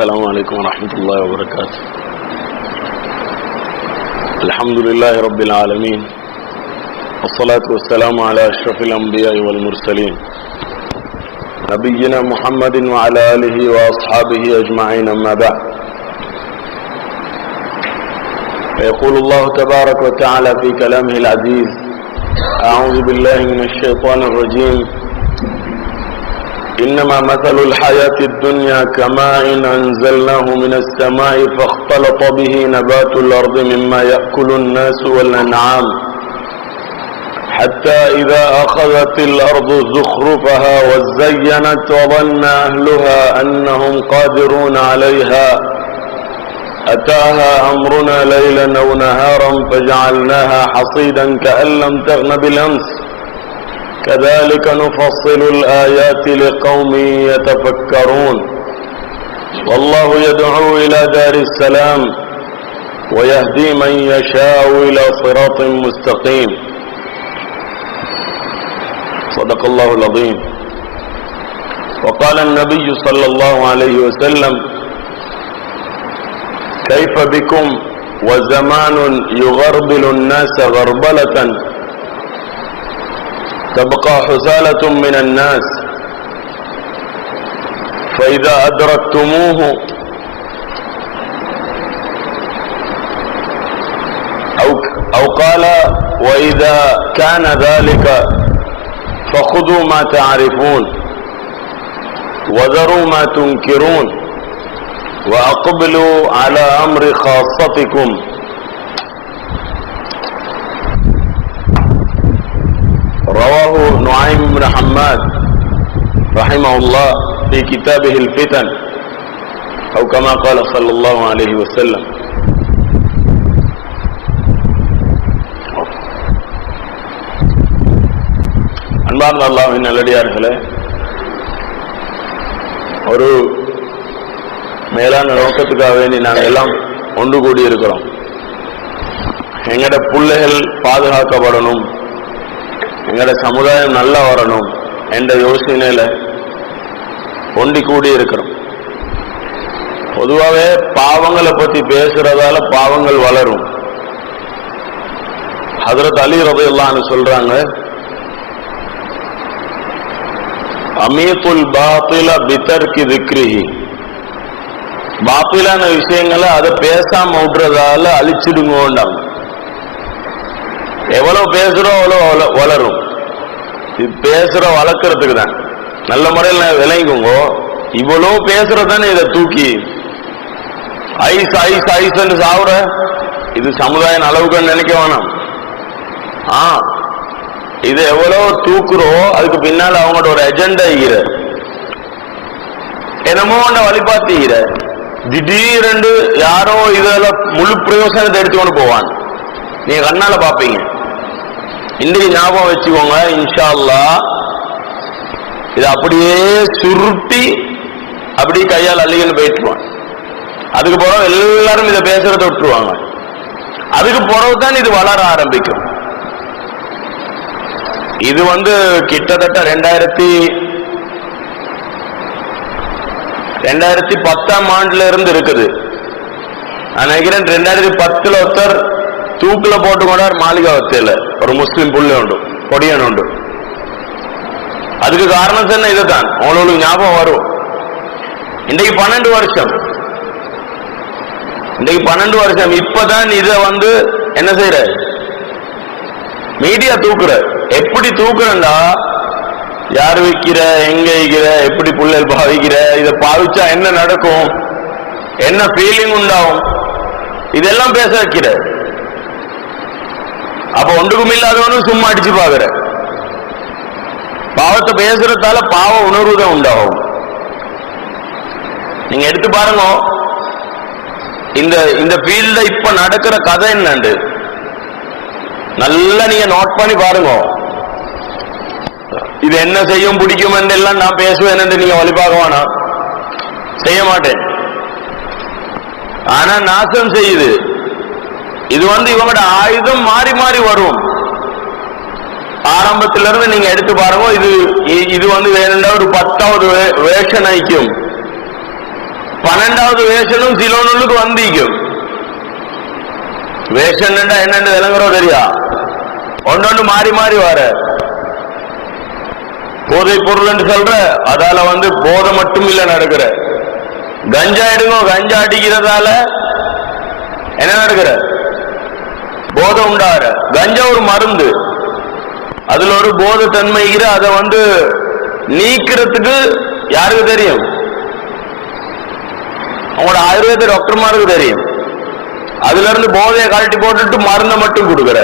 السلام عليكم ورحمة الله وبركاته. الحمد لله رب العالمين، والصلاة والسلام على أشرف الأنبياء والمرسلين نبينا محمد وعلى آله وأصحابه أجمعين، أما بعد. فيقول الله تبارك وتعالى في كلامه العزيز: أعوذ بالله من الشيطان الرجيم. إنما مثل الحياة الدنيا كماء أنزلناه من السماء فاختلط به نبات الأرض مما يأكل الناس والأنعام حتى إذا أخذت الأرض زخرفها وزينت وظن أهلها أنهم قادرون عليها أتاها أمرنا ليلا أو نهارا فجعلناها حصيدا كأن لم تغن بالأمس كذلك نفصل الآيات لقوم يتفكرون والله يدعو إلى دار السلام ويهدي من يشاء إلى صراط مستقيم. صدق الله العظيم. وقال النبي صلى الله عليه وسلم: كيف بكم وزمان يغربل الناس غربلة تبقى حثالة من الناس فإذا أدركتموه أو قال: وإذا كان ذلك فخذوا ما تعرفون وذروا ما تنكرون وأقبلوا على أمر خاصتكم. رواه نعيم بن حماد رحمه الله في كتابه الفتن، أو كما قال صلى الله عليه وسلم. அன்பார்ந்த அல்லாஹ்வின் நல்லடியார்களே, ஒரு மேலான நோக்கத்துக்காக வேண்டி நாங்கள் எல்லாம் ஒன்று கூடி இருக்கிறோம். எங்கட பிள்ளைகள் பாதுகாக்கப்படணும், எங்கட சமுதாயம் நல்லா வரணும் என்ற யோசனையில ஒண்டி கூடி இருக்கிறோம். பொதுவாகவே பாவங்களை பத்தி பேசுறதால பாவங்கள் வளரும். ஹஜ்ரத் அலி ரலியல்லாஹு அன்ஹு சொல்றாங்க: அமீத்துல் பாத்தில பிதர்கி திக்ரிஹி. பாத்திலான விஷயங்களை அதை பேசாம விட்டுறதால அழிச்சிடுங்கோண்டாங்க. எவ்வளவு பேசுறோம் அவ்வளோ வளரும். இது பேசுற வளர்க்கறதுக்கு தான். நல்ல முறையில் விளங்குங்கோ. இவ்வளவு பேசுறதானே இதை தூக்கி ஐஸ் ஐஸ் ஐஸ்ன்னு சாவுற. இது சமுதாயம் அளவுக்கு நினைக்க வேணாம். இது எவ்வளவு தூக்குறோம், அதுக்கு பின்னால அவங்களோட ஒரு எஜெண்டா ஈர என்னமோ ஒன்ன வழிபாத்து ஈர திடீரென்று யாரோ இதுல முழு பிரயோசனத்தை எடுத்துக்கொண்டு போவான். நீங்க கண்ணால பாப்பீங்க. இன்றைக்கு ஞாபகம் வச்சுக்கோங்க, இன்ஷா அல்லாஹ் இது அப்படியே சுருட்டி அப்படி கையால் அள்ளிகள் போயிட்டுருவான். அதுக்கு பிறகு எல்லாரும் இதை பேசுறத விட்டுருவாங்க. அதுக்கு பிறகுதான் இது வளர ஆரம்பிக்கும். இது கிட்டத்தட்ட 2010ஆம் ஆண்டுல இருந்து இருக்குது. நான் நினைக்கிறேன் 2010 ஒருத்தர் தூக்குல போட்டு கொண்டார் மாளிகாவத்தையில ஒரு முஸ்லிம் புள்ளி உண்டு, பொடியன் உண்டு. அதுக்கு காரணம் என்ன? இதுதான் உங்களுக்கு ஞாபகம் வரும். இன்றைக்கு 12 வருஷம். இப்பதான் இத என்ன செய்யற மீடியா தூக்குற. எப்படி தூக்குறா? யார் வைக்கிற, எங்க வைக்கிற, எப்படி புள்ளல் பாவிக்கிற, இதை பாவிச்சா என்ன நடக்கும், என்ன ஃபீலிங் உண்டாகும், இதெல்லாம் பேச வைக்கிற. அப்ப ஒன்றுக்கும் இல்லாதவனும் சும்மா அடிச்சு பாக்குற. பாவத்தை பேசுறதால பாவ உணர்வு தான் உண்டாகும். நீங்க எடுத்து பாருங்க, இந்த ஃபீல்ட்ல இப்ப நடக்கிற கதை என்னண்டு நல்லா நீங்க நோட் பண்ணி பாருங்க. இது என்ன செய்யும் பிடிக்கும் எல்லாம் நான் பேசுவேன் என்று நீங்க வழிபாக வேணாம், செய்ய மாட்டேன். ஆனா நாசம் செய்யுது. இது இவங்களோட ஆயுதம் மாறி மாறி வரும். ஆரம்பத்திலிருந்து நீங்க எடுத்து பாருங்க. இது வேணும்னா ஒரு 10வது வேஷன் ஐக்கியம் 12வது வேஷனும் சிலோனுக்கு வந்திக்கும். வேஷன் என்னன்னு விளங்குறோம் தெரியா? ஒன்னொன்னு மாறி மாறி வர போதை பொருள் என்று சொல்ற, அதால போதை மட்டும் இல்ல நடக்கிற. கஞ்சா எடுங்க, கஞ்சா அடிக்கிறதால என்ன நடக்கிற? போதை உண்டாகிற. கஞ்சா ஒரு மருந்து, அதுல ஒரு போதை தன்மைகிற. அதை நீக்கிறதுக்கு யாருக்கு தெரியும்? அவங்களோட ஆயுர்வேத டாக்டர்மாருக்கு தெரியும். அதுல இருந்து போதையை கழட்டி போட்டுட்டு மருந்தை மட்டும் கொடுக்கிற.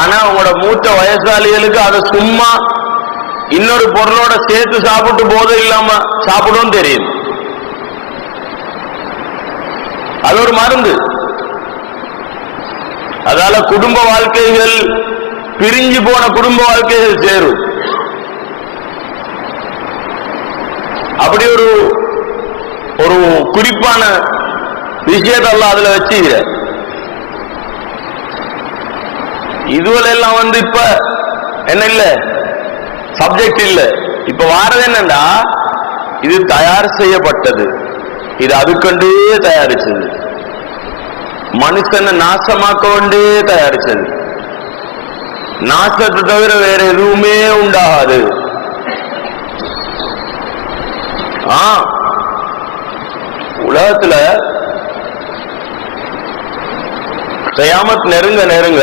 ஆனா உங்களோட மூத்த வயசாளிகளுக்கு அதை சும்மா இன்னொரு பொருளோட சேர்த்து சாப்பிட்டு போதை இல்லாம சாப்பிடும் தெரியும். அது ஒரு மருந்து. அதால குடும்ப வாழ்க்கைகள், பிரிஞ்சு போன குடும்ப வாழ்க்கைகள் சேரும். அப்படி ஒரு ஒரு குறிப்பான விஷயத்தை எல்லாம் அதுல வச்சுக்கிற. இதுவெல்லாம் இப்ப என்ன இல்ல, சப்ஜெக்ட் இல்ல. இப்ப வாரது என்னன்னா, இது தயார் செய்யப்பட்டது, இது அதுக்கண்டே தயாரிச்சது, மனுஷனை நாசமாக்க கொண்டே தயாரிச்சது. நாசத்தை தவிர வேற எதுவுமே உண்டாகாது. உலகத்துல கியாமத் நெருங்க நெருங்க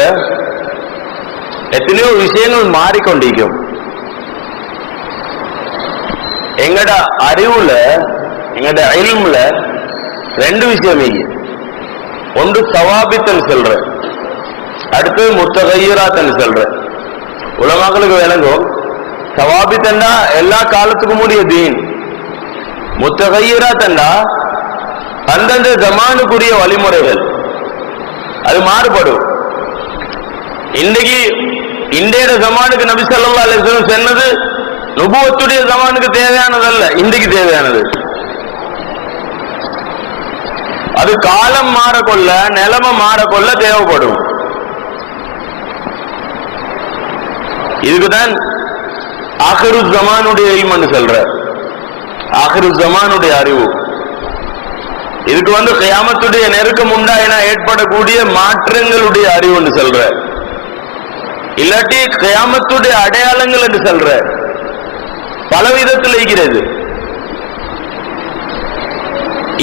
எத்தனையோ விஷயங்கள் மாறிக்கொண்டிருக்கும். எங்கட அறிவுல, எங்கட இல்முல ரெண்டு விஷயம் இருக்கு. ஒன்று சவாபித்தன் சொல்ற, அடுத்தது முத்தகையராத்தன் சொல்ற. உலமாக்களுக்கு விளங்கும். சவாபித்தண்டா எல்லா காலத்துக்கும் உரிய தீன். முத்தகையராத்தண்டா அந்தந்த ஜமானுக்குரிய வழிமுறைகள், அது மாறுபடும். இன்றைக்கு இன்றைய ஜமானுக்கு நபி ஸல்லல்லாஹு அலைஹி வஸல்லம் சொன்னது நுபுவத்துடைய ஜமானுக்கு தேவையானதல்ல, இன்றைக்கு தேவையானது. அது காலம் மாறக்கொள்ள, நிலைமை மாறக்கொள்ள தேவைப்படும். இதுக்குதான் ஆகிரு ஜமானுடைய இல்மன்னு சொல்ற, ஆகிரு ஜமானுடைய அறிவு. இதுக்கு கியாமத்துடைய நெருக்கம் உண்டாயினா ஏற்படக்கூடிய மாற்றங்களுடைய அறிவுன்னு சொல்ற, இல்லாட்டி கியாமத்துடைய அடையாளங்கள் என்று சொல்ற. பல விதத்தில் இருக்கிறது.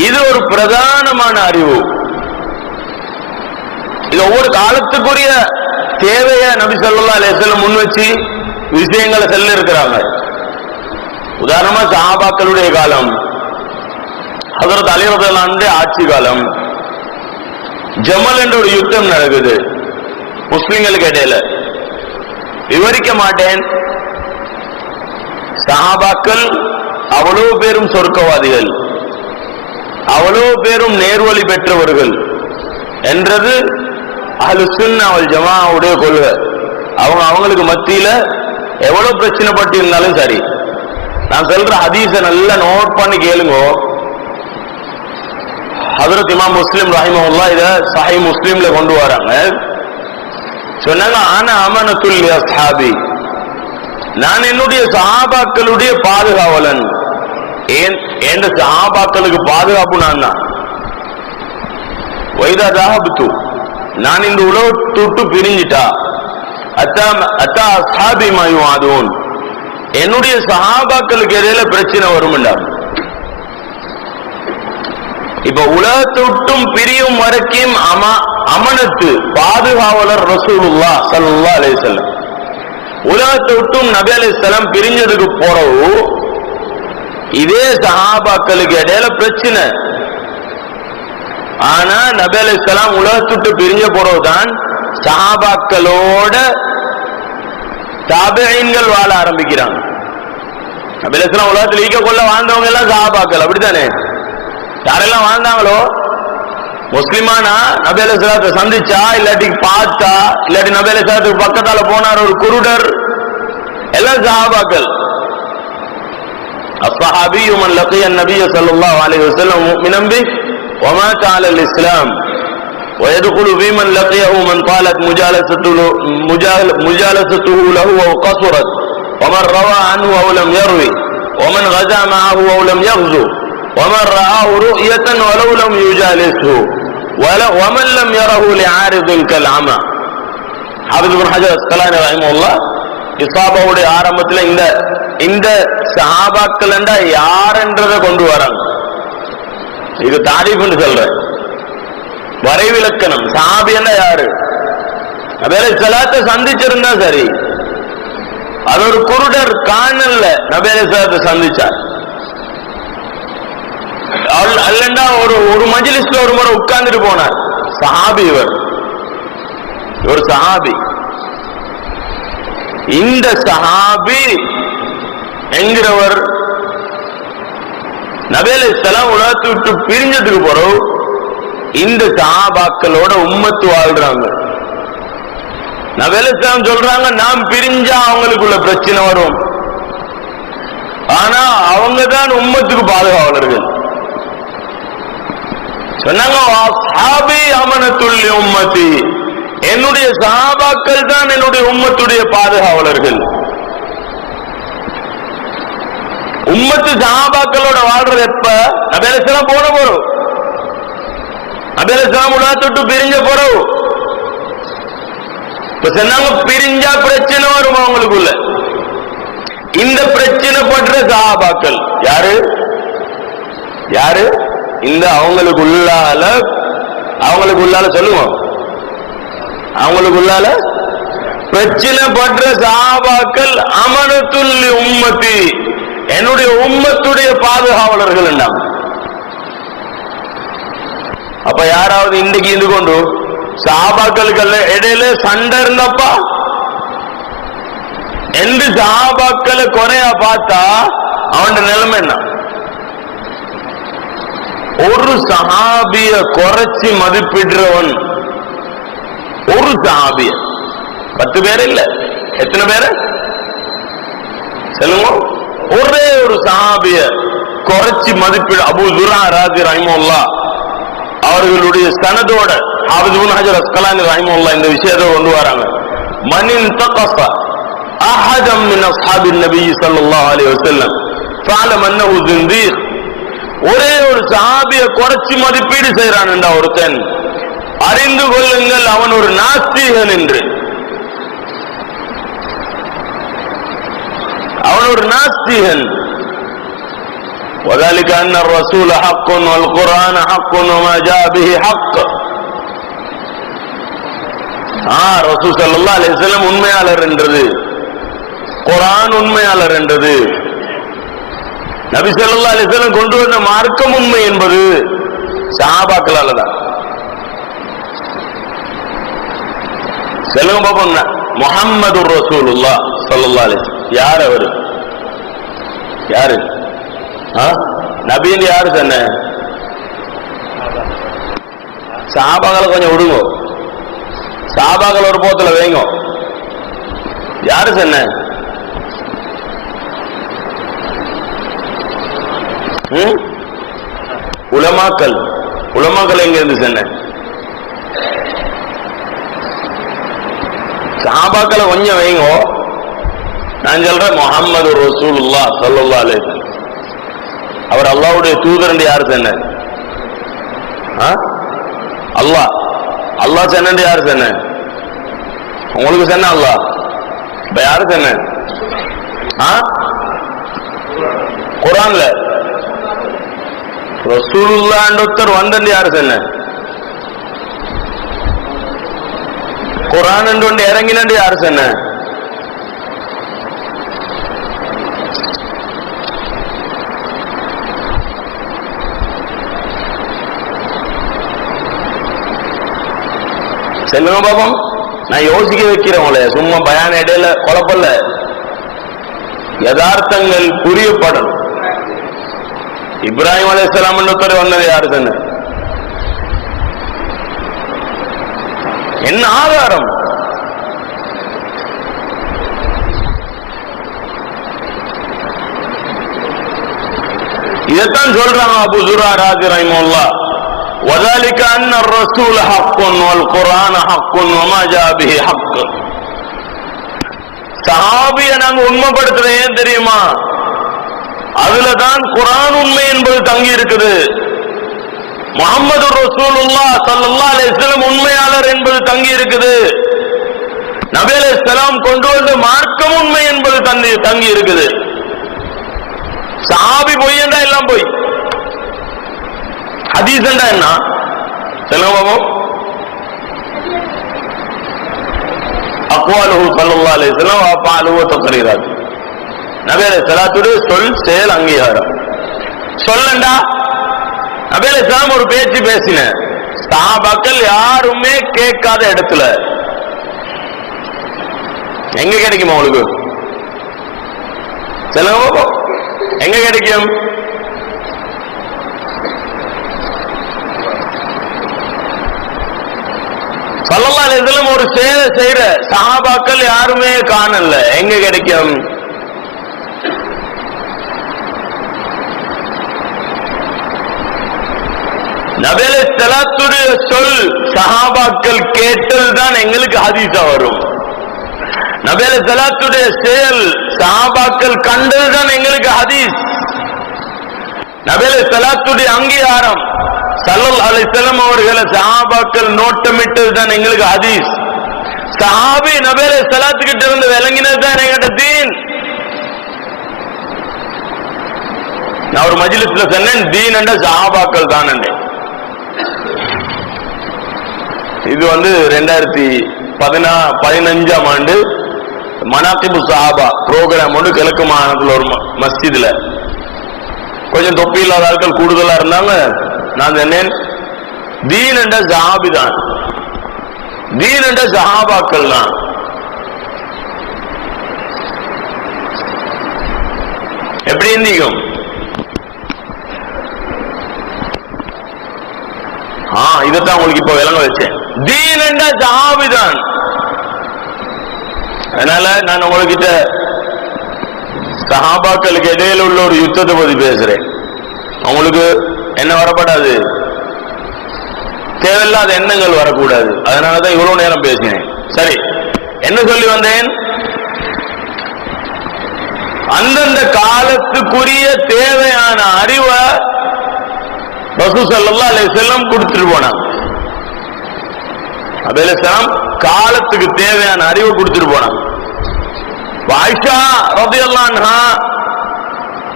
இது ஒரு பிரதானமான அறிவு. இது ஒவ்வொரு காலத்துக்குரிய தேவைய நபி ஸல்லல்லாஹு அலைஹி வஸல்லம் முன் வச்சு விஷயங்களை சொல்ல இருக்கிறாங்க. உதாரணமா சஹாபாக்களுடைய காலம், ஹஜ்ரத் அலி ரலியல்லாஹு அன்ஹு ஆட்சி காலம், ஜமல் என்ற ஒரு யுத்தம் நடக்குது முஸ்லிம்களுக்கு இடையில. விவரிக்க மாட்டேன். சஹாபாக்கள் அவ்வளவு பேரும் சொர்க்கவாதிகள், அவ்வளவு பேரும் நேர்வழி பெற்றவர்கள் என்றது அஹ்லுஸ் சுன்னah வல் ஜமாஅவுடைய கொள்கை. அவங்களுக்கு மத்தியில எவ்வளவு பிரச்சனை பட்டு இருந்தாலும் சரி, நான் சொல்ற ஹதீஸை நல்லா நோட் பண்ணி கேளுங்க. ஹஜ்ரத் இமாம் முஸ்லிம் ரஹிமஹுல்லாஹ் இத சஹீஹ் முஸ்லிம்ல கொண்டு வராங்க. சொன்னாங்க, ஆனா அமனத்துல் லி அஸ்ஹாபி, நான் என்னுடைய சஹாபாக்களுடைய பாதுகாவலன். ஏன் சஹாபாக்களுக்கு பாதுகாப்பு நான் தான். வைதா தஹப்து, நான் இந்த உலகத்தை விட்டு பிரிஞ்சிட்டா, அத்தா அஸ்ஹாபி மா யுஆதுன், என்னுடைய சஹாபாக்களுக்கு இடையில பிரச்சனை வரும்டா. இப்ப உலகத்தை விட்டும் பிரியும் வரைக்கும் அமனத்து பாதுகாவலர் ரசூலுல்லாஹ் ஸல்லல்லாஹு அலைஹி வஸல்லம். உலகத்தை விட்டும் நபி அலைஹிஸ்ஸலாம் பிரிஞ்சதுக்கு போறவு இதே சஹாபாக்களுக்கு இடையில பிரச்சனை. ஆனா நபி அலைஹிஸ்ஸலாம் உலகத்தை விட்டு பிரிஞ்ச போறவுதான் சஹாபாக்களோட தாபிஈன்கள் வாழ ஆரம்பிக்கிறாங்க. நபி அலைஹிஸ்ஸலாம் உலகத்தில் ஈக்க கொள்ள வாழ்ந்தவங்க எல்லாம் சஹாபாக்கள், அப்படித்தானே? யாரெல்லாம் வாழ்ந்தாங்களோ, முஸ்லிமானா நபி அலைஹிஸ்ஸலாத்தை சந்திச்சா, இல்லாட்டி பார்த்தா, இல்லாட்டி நபி அலைஹிஸ்ஸலாத்துக்கு பக்கத்தால போனார் ஒரு குருடர், எல்லாம் சஹாபாக்கள். الصحابي من لقي النبي صلى الله عليه وسلم مؤمنا به ومات على الإسلام ويدخل في من لقيه من طالت مجالسته له أو قصرت ومن روى عنه أو لم يروي ومن غزا معه أو لم يغزو ومن رآه رؤية ولو لم يجالسه ومن لم يره لعارض كالعمى. ஹாஃபிஸ் இப்னு ஹஜர் அஸ்கலானி ரஹிமஹுல்லாஹ் இஸாபாவுடைய ஆரம்பத்துல இந்த சஹாபாக்கள் என்றா யாருன்றதை கொண்டு வராங்க. இது தாரீஃப்னு சொல்றேன், வரைவிலக்கணம். சஹாபி என்ன யாரு? நபி அலைஹிஸ்ஸலாத்தை சந்திச்சிருந்தா சரி, அது ஒரு குருடர் காணல்ல நபி அலைஹிஸ்ஸலாத்தை சந்திச்சார் அல்லண்டா ஒரு மஜ்லிஸ்ல ஒரு முறை உட்கார்ந்துட்டு போனார். சஹாபி இவர் சஹாபி. இந்த சஹாபி என்கிறவர் நபி அலைஹிஸ்ஸலாம் உலகத்தை விட்டு பிரிஞ்சதுக்கு பிறகு இந்த சஹாபாக்களோட உம்மத்து வாழ்றாங்க. நபி அலைஹிஸ்ஸலாம் சொல்றாங்க, நாம் பிரிஞ்சா அவங்களுக்குள்ள பிரச்சனை வரும், ஆனா அவங்க தான் உம்மத்துக்கு பாதுகாவலர்கள் சொன்னாங்க. அஸ்ஹாபி அமனத்துல் உம்மத்தி, என்னுடைய சஹாபாக்கள் தான் என்னுடைய உம்மத்துடைய பாதுகாவலர்கள். உம்மத்து சஹாபாக்களோட வாழ்றது எப்ப? நபி அலைஹிஸ்ஸலாம் போன போறோம், நபி அலைஹிஸ்ஸலாம் உலகத்தை விட்டு பிரிஞ்ச போறோம். சொன்னாங்க, பிரிஞ்சா பிரச்சனை வரும் அவங்களுக்குள்ள. இந்த பிரச்சனை பண்ற சஹாபாக்கள் யாரு யாரு? இந்த அவங்களுக்குள்ளால சொல்லுவோம், அவங்களுக்குள்ளால பிரச்சனை பண்ற சஹாபாக்கள் அமனத்துல் உம்மத்தி, என்னுடைய உம்மத்துடைய பாதுகாவலர்கள் என்றாங்க. அப்ப யாராவது இன்றைக்கு இருந்து கொண்டு சஹாபாக்களுக்கு இடையில சண்டை இருந்தப்பா என்று சஹாபாக்களை குறையா பார்த்தா அவன் நிலைமை என்ன? ஒரு சஹாபிய குறைச்சி மதிப்பிடுறவன், ஒரு சஹாபிய, 10 பேர் இல்ல, எத்தனை பேரு சொல்லுங்க? ஒரே ஒரு சஹாபிய குறைச்சி மதிப்பிட அபூ துர்ரா ராஸி ரஹிமஹுல்லாஹ் அவர்களுடைய சனதோட ஹாஃபிஸ் இப்னு ஹஜர் அஸ்கலானி ரஹிமஹுல்லாஹ் இந்த விஷயத்தை கொண்டு வராங்க. மனின் தகஸ அஹதம் மின் அஸ்ஹாபின் நபி ஸல்லல்லாஹு அலைஹி வஸல்லம் ஃபஅலம் அன்னஹு ஸிந்தீக். ஒரே ஒரு சஹாபிய குறைச்சி மதிப்பீடு செய்யறான் என்ற ஒருத்தன், அறிந்து கொள்ளுங்கள் அவன் ஒரு நாஸ்திகன் என்று. அவன் ஒரு நாஸ்திகன். وذلك أن الرسول حق والقرآن حق وما جاء به حق. ரசூல் ஸல்லல்லாஹு அலைஹி வஸல்லம் உண்மையாளர் என்றது, குர்ஆன் உண்மையாளர் என்றது, நபி ஸல்லல்லாஹு அலைஹி வஸல்லம் கொண்டு வந்த மார்க்கம் உண்மை என்பது சஹாபாக்களால தான். சொல்லுங்க பாப்போம், முஹம்மதுர் ரசூலுல்லாஹ் ஸல்லல்லாஹு அலைஹி வஸல்லம் யார்? அவரு யாரு? நபின்னு யாரு சொன்ன? சஹாபாக்களை கொஞ்சம் விடுங்க, சஹாபாக்கள் ஒரு போத்துல வைங்க. யாரு சொன்ன? உலமாக்கள். உலமாக்கள் எங்க இருந்து சொன்ன? சஹாபாக்களை கொஞ்சம் வைங்க. நான் சொல்றேன், முஹம்மது ரசூலுல்லாஹ் ஸல்லல்லாஹு அலைஹி வஸல்லம் அவர் அல்லாஹ்வுடைய தூதர் என்று யாரு சொன்ன? அல்லாஹ். அல்லாஹ் சொன்ன யாரு சொன்ன? உங்களுக்கு சொன்ன அல்லாஹ். இப்ப யாரு சொன்ன? குர்ஆன்ல ரசூலுல்லாஹ் ஒருத்தர் வந்தன்னு யாரு சொன்ன? குர்ஆன் என்று ஒன்று இறங்கினு யாரு சொன்ன? சொல்லுங்க பாப்போம். நான் யோசிக்க வைக்கிறவங்கள, சும்மா பயான இடையில குழப்பல்ல, யதார்த்தங்கள் புரியப்படும். இப்ராஹிம் அலைஹிஸ்ஸலாம் ஒருத்தர் வந்தது யாரு சொன்ன? என்ன ஆதாரம்? இதைத்தான் சொல்றாங்க அபூ துர்ரா ராஸி ரஹிமஹுல்லாஹ். وذلك أن الرسول حق والقرآن حق وما جاء به حق. சஹாபியை நாங்க உண்மைப்படுத்துறது ஏன் தெரியுமா? அதுலதான் குர்ஆன் உண்மை என்பது தங்கி இருக்குது. முஹம்மது ரசூலுல்லாஹ் ஸல்லல்லாஹு அலைஹி வஸல்லம் உண்மையாளர் என்பது தங்கி இருக்குது. நபி அலைஹிஸ்ஸலாம் கொண்டு வந்த மார்க்கம் உண்மை என்பது தங்கி இருக்குது. சஹாபி பொய் என்றா எல்லாம் பொய். ஹதீஸ் என்றா என்ன சொல்லுங்க பாப்போம். அக்வாலுஹு ஸல்லல்லாஹு அலைஹி வஸல்லம் வ அஃஆலுஹு தக்ரீராத். நபி அலைஹிஸ்ஸலாத்துடைய சொல் செயல் அங்கீகாரம். சொல்லண்டா நபி அலைஹிஸ்ஸலாம் ஒரு பேச்சு பேசின சஹாபாக்கள் யாருமே கேட்காத இடத்துல எங்க கிடைக்கும் உங்களுக்கு சொல்லுங்க, எங்க கிடைக்கும்? ஸல்லல்லாஹு அலைஹி வஸல்லம் ஒரு செயலை செய்யற சஹாபாக்கள் யாருமே காணல, எங்க கிடைக்கும்? நபி அலைஹிஸ்ஸலாத்துடைய சொல் சஹாபாக்கள் கேட்டல் தான் எங்களுக்கு ஹதீஸா வரும். நபி அலைஹிஸ்ஸலாத்துடைய செயல் சஹாபாக்கள் கண்டது தான் எங்களுக்கு ஹதீஸ். நபி அலைஹிஸ்ஸலாத்துடைய அங்கீகாரம் ஸல்லல்லாஹு அலைஹி வஸல்லம் அவர்களை சஹாபாக்கள் நோட்டமிட்டது தான் எங்களுக்கு ஹதீஸ். சஹாபி நபி அலைஹிஸ்ஸலாத்து கிட்ட இருந்து விளங்கினது தான் எங்கள்கிட்ட தீன். நான் ஒரு மஜ்லிஸ்ல சொன்னேன், தீன் என்ற சஹாபாக்கள் தான். இது 2015ஆம் ஆண்டு மனாகிபு சஹாபா புரோகிராம் ஒன்று கிழக்கு மாகாணத்தில் ஒரு மஸ்ஜிதுல கொஞ்சம் தொப்பி இல்லாத ஆட்கள் கூடுதலா இருந்தாங்க. நான் சொன்னேன், தீன் என்ற சஹாபி தான், தீன் என்ற சஹாபாக்கள் தான். எப்படி இருந்தீங்க? இதைத்தான் உங்களுக்கு இப்ப விளங்க வச்சேன். தீன் என்ற சஹாபி தான். அதனால நான் உங்ககிட்ட சஹாபாக்களுக்கு இடையில உள்ள ஒரு யுத்தத்தை பத்தி பேசுறேன். உங்களுக்கு என்ன வரப்படாது, தேவையில்லாத எண்ணங்கள் வரக்கூடாது. அதனாலதான் இவ்வளவு நேரம் பேசினேன். சரி, என்ன சொல்லி வந்தேன்? அந்தந்த காலத்துக்குரிய தேவையான அறிவை ரசூல் ஸல்லல்லாஹு அலைஹி வஸல்லம் கொடுத்துட்டு போனாங்க. நபி அலைஹிஸ்ஸலாம் காலத்துக்கு தேவையான அறிவை கொடுத்துட்டு போனாங்க. ஆயிஷா ரலியல்லாஹு அன்ஹா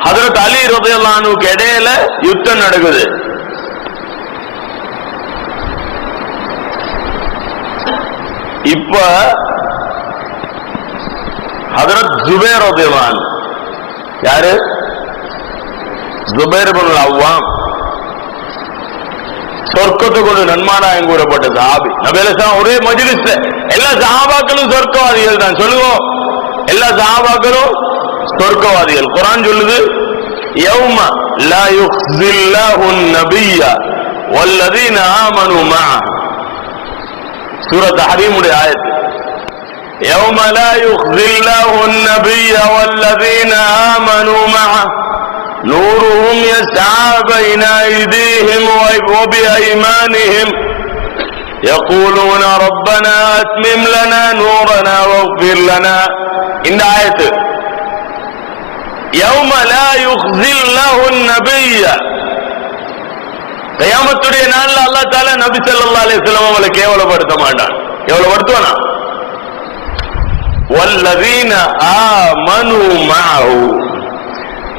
ஹஜ்ரத் அலி ரலியல்லாஹு அன்ஹுக்கு இடையில யுத்தம் நடக்குது. இப்ப ஹஜ்ரத் ஜுபைர் ரலியல்லாஹு அன்ஹு, யாரு? ஜுபைர் இப்னுல் அவ்வாம், சொர்க்கத்தை கொண்டு நன்மாராயம் கூறப்பட்ட சஹாபி. நபி அலைஹிஸ்ஸலாம் ஒரே மஜ்லிஸ்ல எல்லா சஹாபாக்களும் சொர்க்கவாதிகள் தான். சொல்லுவோம், எல்லா சஹாபாக்களும் சொர்க்கவாதிகள். குர்ஆன் சொல்லுது, யௌம லா யுக்ஸில்லாஹு நபிய்ய வல்லதீன ஆமனு மஅஹு. சூரத் தஹ்ரீமுடைய ஆயத். யௌம லா யுக்ஸில்லாஹு நபிய்ய வல்லதீன ஆமனு மஅஹு نورهم يسعى بين أيديهم وبأيمانهم يقولون ربنا أتمم لنا نورنا واغفر لنا. இந்த ஆயத்து يوم لا يخزي الله النبي. கியாமத்துடைய நாள்ல அல்லாஹ் தஆலா நபி ஸல்லல்லாஹு அலைஹி வஸல்லம் அவங்களை கேவலப்படுத்த மாட்டான். கேவலப்படுத்துவானா? வல்லதீன ஆமனு மஅஹு.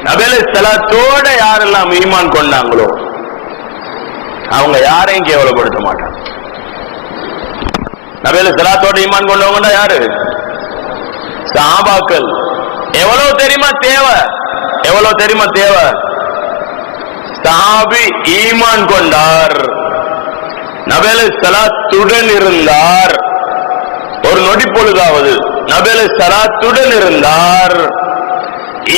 நபி அலைஹிஸ்ஸலாத்தோட யாரெல்லாம் ஈமான் கொண்டாங்களோ அவங்க யாரையும் கேவலப்படுத்த மாட்டாங்க. நபி அலைஹிஸ்ஸலாத்தோட ஈமான் கொண்டவங்க யாரு? சஹாபாக்கள். எவ்வளவு தெரியுமா தேவை? எவ்வளவு தெரியுமா தேவை? சஹாபி ஈமான் கொண்டார், நபி அலைஹிஸ்ஸலாத்துடன் இருந்தார், ஒரு நொடி பொழுதாவது நபி அலைஹிஸ்ஸலாத்துடன் இருந்தார்,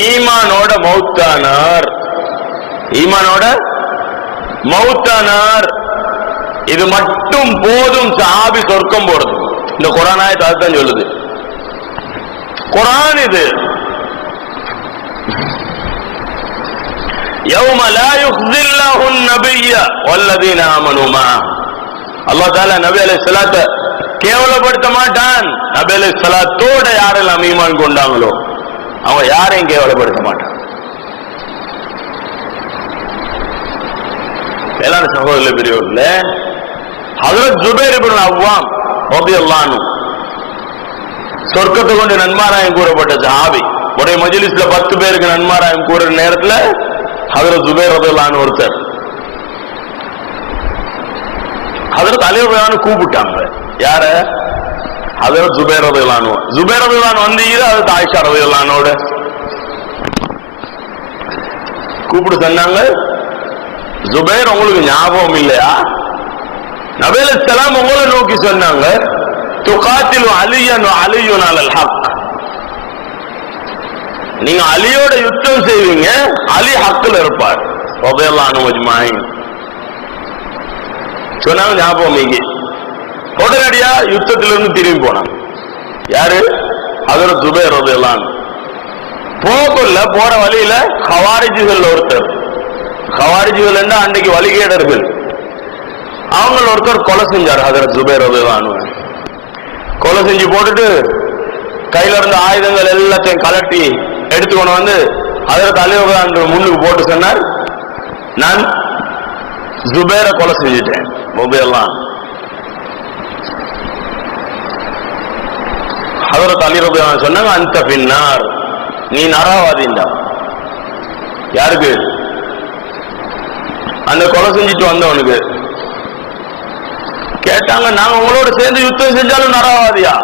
ஈமானோட மௌத்தானார், ஈமானோட மௌத்தானார். இது மட்டும் போதும் சஹாபி சொர்க்கம் போறது. இந்த குர்ஆன் ஆயத் அதுதான் சொல்லுது. குர்ஆன் இது. யௌம லா யுக்ஸில்லாஹு நபிய்ய வல்லதீன ஆமனு மஅஹு. அல்லாஹ் தஆலா நபி அலைஹிஸ்ஸலாத்தை கேவலப்படுத்த மாட்டான். நபி அலைஹிஸ்ஸலாத்தோட யாரெல்லாம் ஈமான் கொண்டாங்களோ அவங்க யாரையும் கேவலப்படுத்த மாட்டான். மேலான சகோதர பெரியவர்கள ஹஜ்ரத் ஜுபைர் இப்னு அவ்வாம் ரலியல்லாஹு அன்ஹு சொர்க்கத்தை கொண்டு நன்மாராயம் கூறப்பட்ட சஹாபி. ஒரே மஜ்லிஸ்ல 10 பேருக்கு நன்மாராயம் கூறுற நேரத்துல ஹஜ்ரத் ஜுபைர் ரலியல்லாஹு அன்ஹு ஒருத்தர் ஹஜ்ரத் அலி ரலியல்லாஹு அன்ஹு கூப்பிட்டாங்க. யார? ஹஜ்ரத் ஜுபைர் ரலியல்லாஹு அன்ஹு. ஜுபைர் ரலியல்லாஹு அன்ஹு வந்தீங்க ஹஜ்ரத் ஆயிஷா ரலியல்லாஹு அன்ஹோட கூப்பிட்டு சொன்னாங்க, ஜுபைர் உங்களுக்கு ஞாபகம் இல்லையா? நபி அலைஹிஸ்ஸலாம் உங்களை நோக்கி சொன்னாங்க, துகாத்திலு அலியன் வ அலியுன் அலல் ஹக். நீங்க அலியோட யுத்தம் செய்வீங்க, அலி ஹக்ல இருப்பார். ரலியல்லாஹு அன்ஹு அஜ்மாயின் சொன்னாங்க. ஞாபகம் இங்கே உடனடியா யுத்தத்திலிருந்து திரும்பி போனாங்க. யாரு? ஹஜ்ரத் ஜுபைர் ரலியல்லாஹு அன்ஹு. போற வழியில ஹவாரிஜிகள் ஒருத்தர், ஹவாரிஜிகள் என்ன அன்றைக்கு வழிகேடர்கள், அவங்க ஒருத்தர் கொலை செஞ்சார். ஹஜ்ரத் ஜுபைர் ரலியல்லாஹு அன்ஹு கொலை செஞ்சு போட்டுட்டு கையில இருந்த ஆயுதங்கள் எல்லாத்தையும் கலட்டி எடுத்துக்கொண்டு வந்து ஹஜ்ரத் அலி ரலியல்லாஹு அன்ஹு முன்னுக்கு போட்டு சொன்னார், நான் ஜுபைரை கொலை செஞ்சுட்டேன். ரலியல்லாஹு அன்ஹு. ஹஜ்ரத் அலி ரலியல்லாஹு அன்ஹு சொன்னாங்க, அன்த பின்னார், நீ நரவாதிண்டா. யாருக்கு? அந்த கொலை செஞ்சுட்டு வந்தவனுக்கு. கேட்டாங்க, நாங்க உங்களோட சேர்ந்து யுத்தம் செஞ்சாலும் நரவாதியா?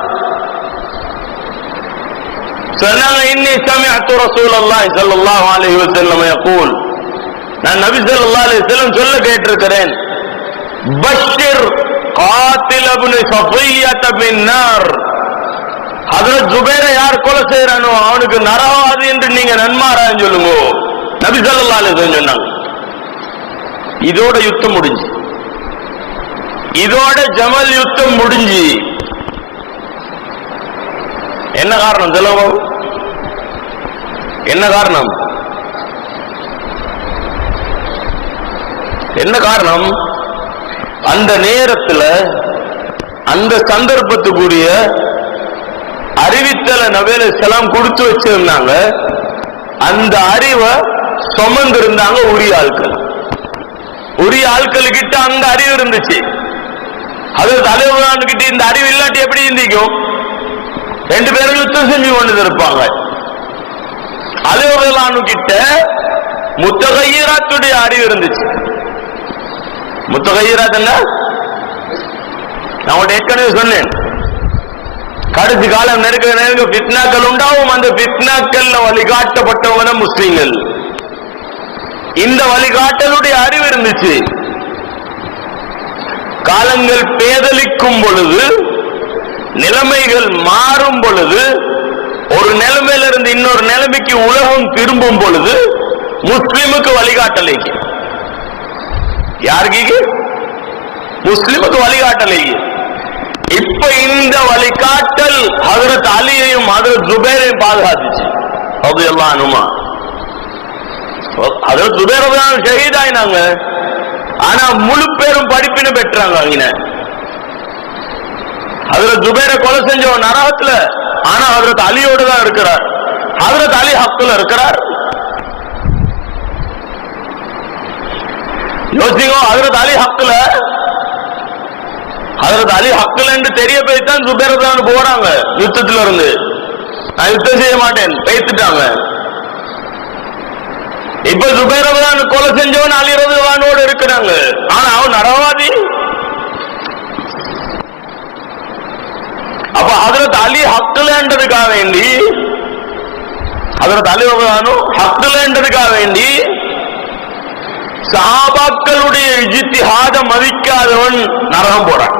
சொன்னாங்க, இன்னி சமிஅத்து ரசூலல்லாஹி ஸல்லல்லாஹு அலைஹி வஸல்லம் யகூல், நான் நபி ஸல்லல்லாஹு அலைஹி வஸல்லம் சொல்ல கேட்டிருக்கிறேன், பஷ்ஷிர் காத்தில் இப்னு ஸஃபிய்யத பின்னார். ஹஜ்ரத் ஜுபைரை யார் கொலை செய்யறானோ அவனுக்கு நரவாதி என்று நீங்க நன்மாராயம் சொல்லுங்க. நபி ஸல்லல்லாஹு அலைஹி வஸல்லம் சொன்னாங்க. இதோட யுத்தம் முடிஞ்சு, இதோட ஜமல் யுத்தம் முடிஞ்சு. என்ன காரணம் சொல்லுங்க? என்ன காரணம்? என்ன காரணம்? அந்த நேரத்தில் அந்த சந்தர்ப்பத்துக்குரிய அறிவித்தல நபி அலைஹிஸ்ஸலாம் கொடுத்து வச்சிருந்தாங்க. அந்த அறிவை சுமந்து இருந்தாங்க உரிய ஆட்கள். உரிய ஆட்கள் கிட்ட அந்த அறிவு இருந்துச்சு. அது தலைவரான் கிட்ட இந்த அறிவு இல்லாட்டி எப்படி இருந்திக்கும்? 2 பேரும் யுத்தம் செஞ்சு கொண்டு இருப்பாங்க. தலைவரானு கிட்ட முத்தகையராத்துடைய அறிவு இருந்துச்சு. முத்தகையராத் என்ன? நான் ஏற்கனவே சொன்னேன், கடைசி காலம் நெருக்க ஃபித்னாக்கள் உண்டாகும். அந்த ஃபித்னாக்கள்ல வழிகாட்டப்பட்டவங்க முஸ்லிம்கள். இந்த வழிகாட்டலுடைய அறிவு இருந்துச்சு. காலங்கள் பேதலிக்கும் பொழுது, நிலைமைகள் மாறும் பொழுது, ஒரு நிலைமையில இருந்து இன்னொரு நிலைமைக்கு உலகம் திரும்பும் பொழுது முஸ்லிமுக்கு வழிகாட்டலைக்கு. யாருக்கு? முஸ்லிமுக்கு வழிகாட்டலைக்கு. இப்ப இந்த வழிகாட்டல் ஹஜ்ரத் அலியையும் ஹஜ்ரத் ஜுபைரையும் பாதுகாத்துச்சு. ரலியல்லாஹு அன்ஹுமா. ஹஜ்ரத் ஜுபைர் ரலியல்லாஹு அன்ஹு ஷஹீதாயினாங்க. ஆனா முழு பேரும் படிப்பினை பெற்றாங்க. அங்க ஹஜ்ரத் ஜுபைரை கொலை செஞ்சவன் நரகத்துல, ஆனா ஹஜ்ரத் அலியோடு தான் இருக்கிறார். ஹஜ்ரத் அலி ஹக்ல இருக்கிறார். யோசிங்க, ஹஜ்ரத் அலி ஹக்ல, ஹஜ்ரத் அலி ஹக்ல என்று தெரிய போய்தான் ஜுபைர் ரலியல்லாஹு அன்ஹு போறாங்க யுத்தத்துல இருந்து. நான் யுத்தம் செய்ய மாட்டேன் பேசிட்டாங்க. இப்ப ஜுபைர் ரலியல்லாஹு அன்ஹு கொலை செஞ்சவன் அலி ரலியல்லாஹு அன்ஹுவோடு இருக்கிறாங்க. ஆனா அவன் நரகவாதி. அப்ப ஹஜ்ரத் அலி ஹக்லன்றதுக்காக வேண்டி, ஹஜ்ரத் அலி ரலியல்லாஹு அன்ஹு ஹக்லன்றதுக்காக வேண்டி சஹாபாக்களுடைய இஜ்திஹாத மதிக்காதவன் நரகம் போறான்.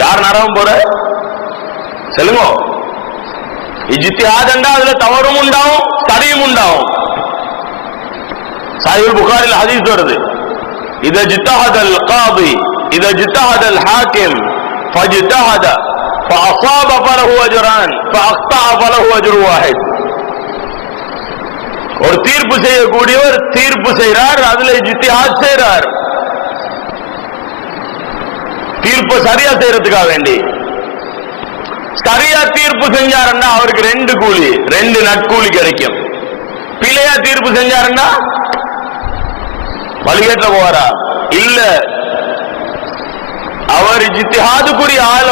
யார் நரகம் போற? சொல்லுங்க. இஜ்திஹாத் என்றா அதுல தவறும் உண்டாகும், சரியும் உண்டாகும். சஹீஹ் புகாரில் ஹதீஸ் வருது, இதா ஜித்தஹதல் காதி இதா ஜித்தஹதல் ஹாக்கிம் ஃபஜ்தஹத ஃபஅஸாப ஃபலஹு அஜ்ரான் ஃபஅக்தஅ ஃபலஹு அஜ்ரு வாஹித். ஒரு தீர்ப்பு செய்யக்கூடியவர் தீர்ப்பு செய்கிறார், அதுல இஜ்திஹாத் செய்கிறார். தீர்ப்பு சரியா செய்யறதுக்காக வேண்டி சரியா தீர்ப்பு செஞ்சாருன்னா அவருக்கு 2 கூலி, 2 நட்கூலி கிடைக்கும். பிழையா தீர்ப்பு செஞ்சாருன்னா வழிகேட்ல போவாரா? இல்ல, அவர் இஜ்திஹாதுக்குரிய ஆள்.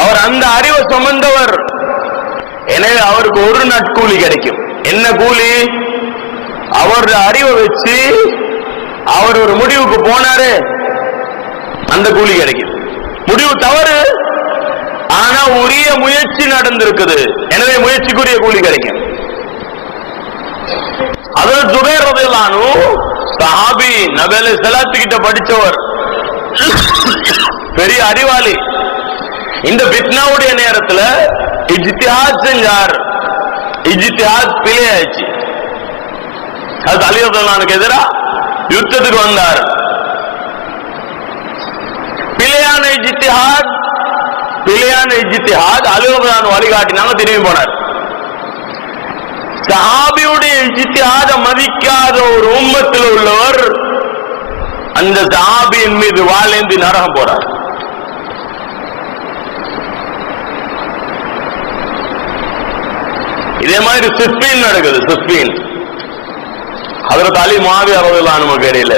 அவர் அந்த அறிவை சுமந்தவர். எனவே அவருக்கு ஒரு நட்கூலி கிடைக்கும். என்ன கூலி? அவருடைய அறிவை வச்சு அவர் ஒரு முடிவுக்கு போனாரு, அந்த கூலி கிடைக்கும். முடிவு தவறு, ஆனா உரிய முயற்சி நடந்திருக்குது, எனவே முயற்சிக்குரிய கூலி கிடைக்கும். அதில் ஜுபைர் ரலியல்லாஹு அன்ஹு சஹாபி, நபி அலைஹிஸ்ஸலாத்து கிட்ட படிச்சவர், பெரிய அறிவாளி. இந்த ஃபித்னாவுடைய நேரத்தில் இஜ்திஹாத் செஞ்சார். இஜ்திஹாத் பிழையாச்சு. அது அலி ரலியல்லாஹு அன்ஹுக்கு எதிராக யுத்தத்துக்கு வந்தார். பிழையான இஜ்திஹாத் அலி ரலியல்லாஹு அன்ஹு வழிகாட்டினாங்க, திரும்பி போனார். சஹாபியுடைய இஜ்திஹாத மதிக்காத ஒரு உம்மத்தில் உள்ளவர் அந்த சஹாபியின் மீது வாளேந்தி நரகம் போறார். இதே மாதிரி சிஸ்பீன் நடக்குது. சிஸ்பீன் ஹஜ்ரத் அலி முஆவியா ரலியல்லாஹு அன்ஹு இடையில,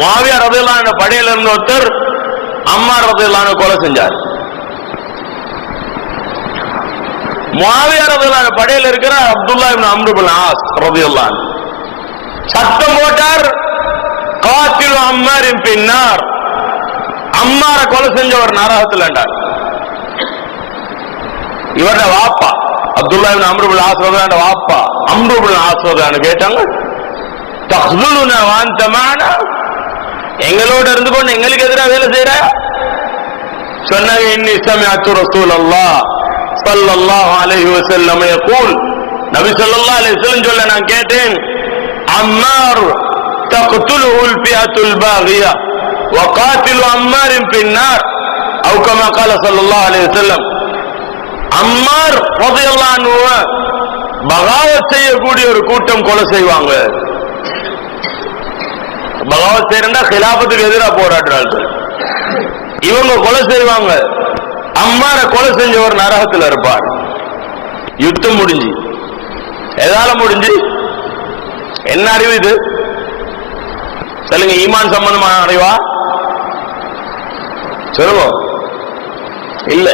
முஆவியா ரலியல்லாஹு அன்ஹு படையில இருந்த ஒருத்தர் அம்மார் ரலியல்லாஹு அன்ஹு கொலை செஞ்சார். முஆவியா ரலியல்லாஹு அன்ஹு படையில இருக்கிற அப்துல்லா இப்னு அம்ர் இப்னு ஆஸ் ரலியல்லாஹு அன்ஹு சத்தம் போட்டார், காத்திலு அம்மாரின் பின்னார், அம்மார கொலை செஞ்சவர் நரகத்தில் என்றார். இவரோட வாப்பா அப்துல்லா இப்னு அம்ர் இப்னு ஆஸ் ரலியல்லாஹு வாப்பா அம்ர் இப்னு ஆஸ் ரலியல்லாஹு அன்ஹு கேட்டாங்க, தஹ்துலுனா வ அன்த மஅனா, எங்களோட இருந்து கொண்டு எங்களுக்கு எதிராக வேலை செய்யற? சொன்னாங்க, இன்னி சமிஅத்து ரசூலல்லாஹ் ஸல்லல்லாஹு அலைஹி வஸல்லம் يقول, நபி ஸல்லல்லாஹு அலைஹி வஸல்லம் சொல்ல நான் கேட்டேன், அம்மார் தக்துலுஹு الفئة الباغية وقاتل عمار في النار او كما قال صلى الله عليه وسلم. அம்மார் ரலியல்லாஹு அன்ஹு பகாவத் செய்யக்கூடிய ஒரு கூட்டம் கொலை செய்வாங்க. பகாவத் செய்யறா கிலாபத்துக்கு எதிராக போராடுறாங்க. இவங்க கொலை செய்வாங்க. அம்மார கொலை செஞ்சவர் நரகத்தில் இருப்பார். யுத்தம் முடிஞ்சு எதால முடிஞ்சு? என்ன அறிவு இது சொல்லுங்க? ஈமான் சம்பந்தமான அறிவா? சொல்லுங்க. இல்ல.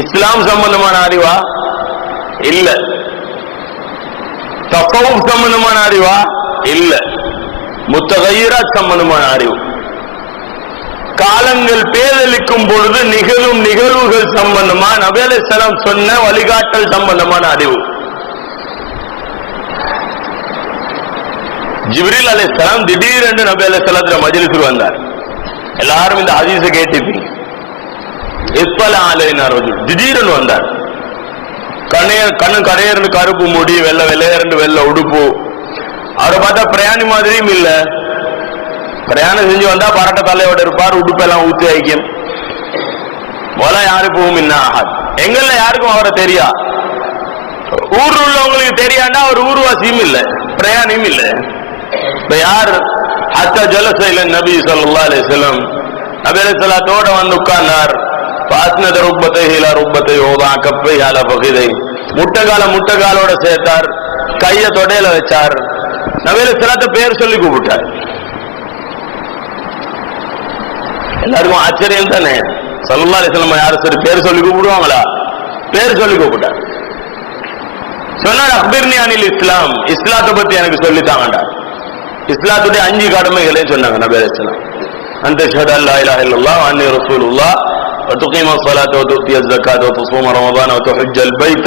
இஸ்லாம் சம்பந்தமான அறிவா? இல்ல. தஃவூஃப் சம்பந்தமான அறிவா? இல்ல. முத்தகையிராத் சம்பந்தமான அறிவு. காலங்கள் பேதலிக்கும் பொழுது நிகழும் நிகழ்வுகள் சம்பந்தமா நபி அலைஹிஸ்ஸலாம் சொன்ன வழிகாட்டல் சம்பந்தமான அறிவு. ஜிப்ரீல் அலைஹிஸ்ஸலாம் திடீரென்று நபி அலைஹிஸ்ஸலாத்து மஜ்லிஸுக்கு வந்தார். எல்லாரும் இந்த ஹதீஸை கேட்டிருப்பீங்க. இஸ்ஸலா அலைனா ரஜுல், திடீரென்று வந்தார். கண்ணு கடையர்னு கருப்பு முடி, வெள்ளை வெள்ளையர்னு வெள்ளை உடுப்பு. அவரை பார்த்தா பிரயாணி மாதிரியும் இல்ல. பிரயாணம் செஞ்சு வந்தா பரட்ட தலையோட இருப்பார், உடுப்பெல்லாம் ஊத்தி வைக்கும். போல யாருக்கும் எங்கள்ல யாருக்கும் அவரை தெரியா. ஊர்ல உள்ளவங்களுக்கு தெரியாண்டா அவர் ஊர்வாசியும் இல்ல, பிரயாணியும் இல்ல. இப்ப யார்? ஹத்தா ஜலசைல நபி ஸல்லல்லாஹு அலைஹி வஸல்லம் நபி அலைஹிஸ்ஸலாத்தோட வந்து உட்கார்ந்தார். பாஸ்னத ருப்பத்தை ஹிலா ருப்பத்தை ஓதா கப்பை ஹால பகிதை, முட்டகாலோட சேர்த்தார், கைய தொடையில வச்சார். நபி அலைஹிஸ்ஸலாத்து பேர் சொல்லி கூப்பிட்டார். எல்லாருக்கும் ஆச்சரியம் தானே. ஸல்லல்லாஹு அலைஹி வஸல்லம் யாரு சரி பேர் சொல்லி கூப்பிடுவாங்களா? பேர் சொல்லி கூப்பிட்டார். சொன்னார், அக்பிர்னி அனில் இஸ்லாம், இஸ்லாத்தை பத்தி எனக்கு சொல்லித்தாங்கடா. இஸ்லாத்துடைய 5 கடமைகளே சொன்னாங்க நபி அலைஹிஸ்ஸலாம். அந்த ஷஹத அல்லா இலாஹ இல்லல்லாஹ் வ அன்னி ரசூலுல்லாஹ் வ துகீம ஸலாத்த வ துஅத்திய ஸகாத்த வ துஸூம ரமதான வ துஹஜ்ஜல் பைத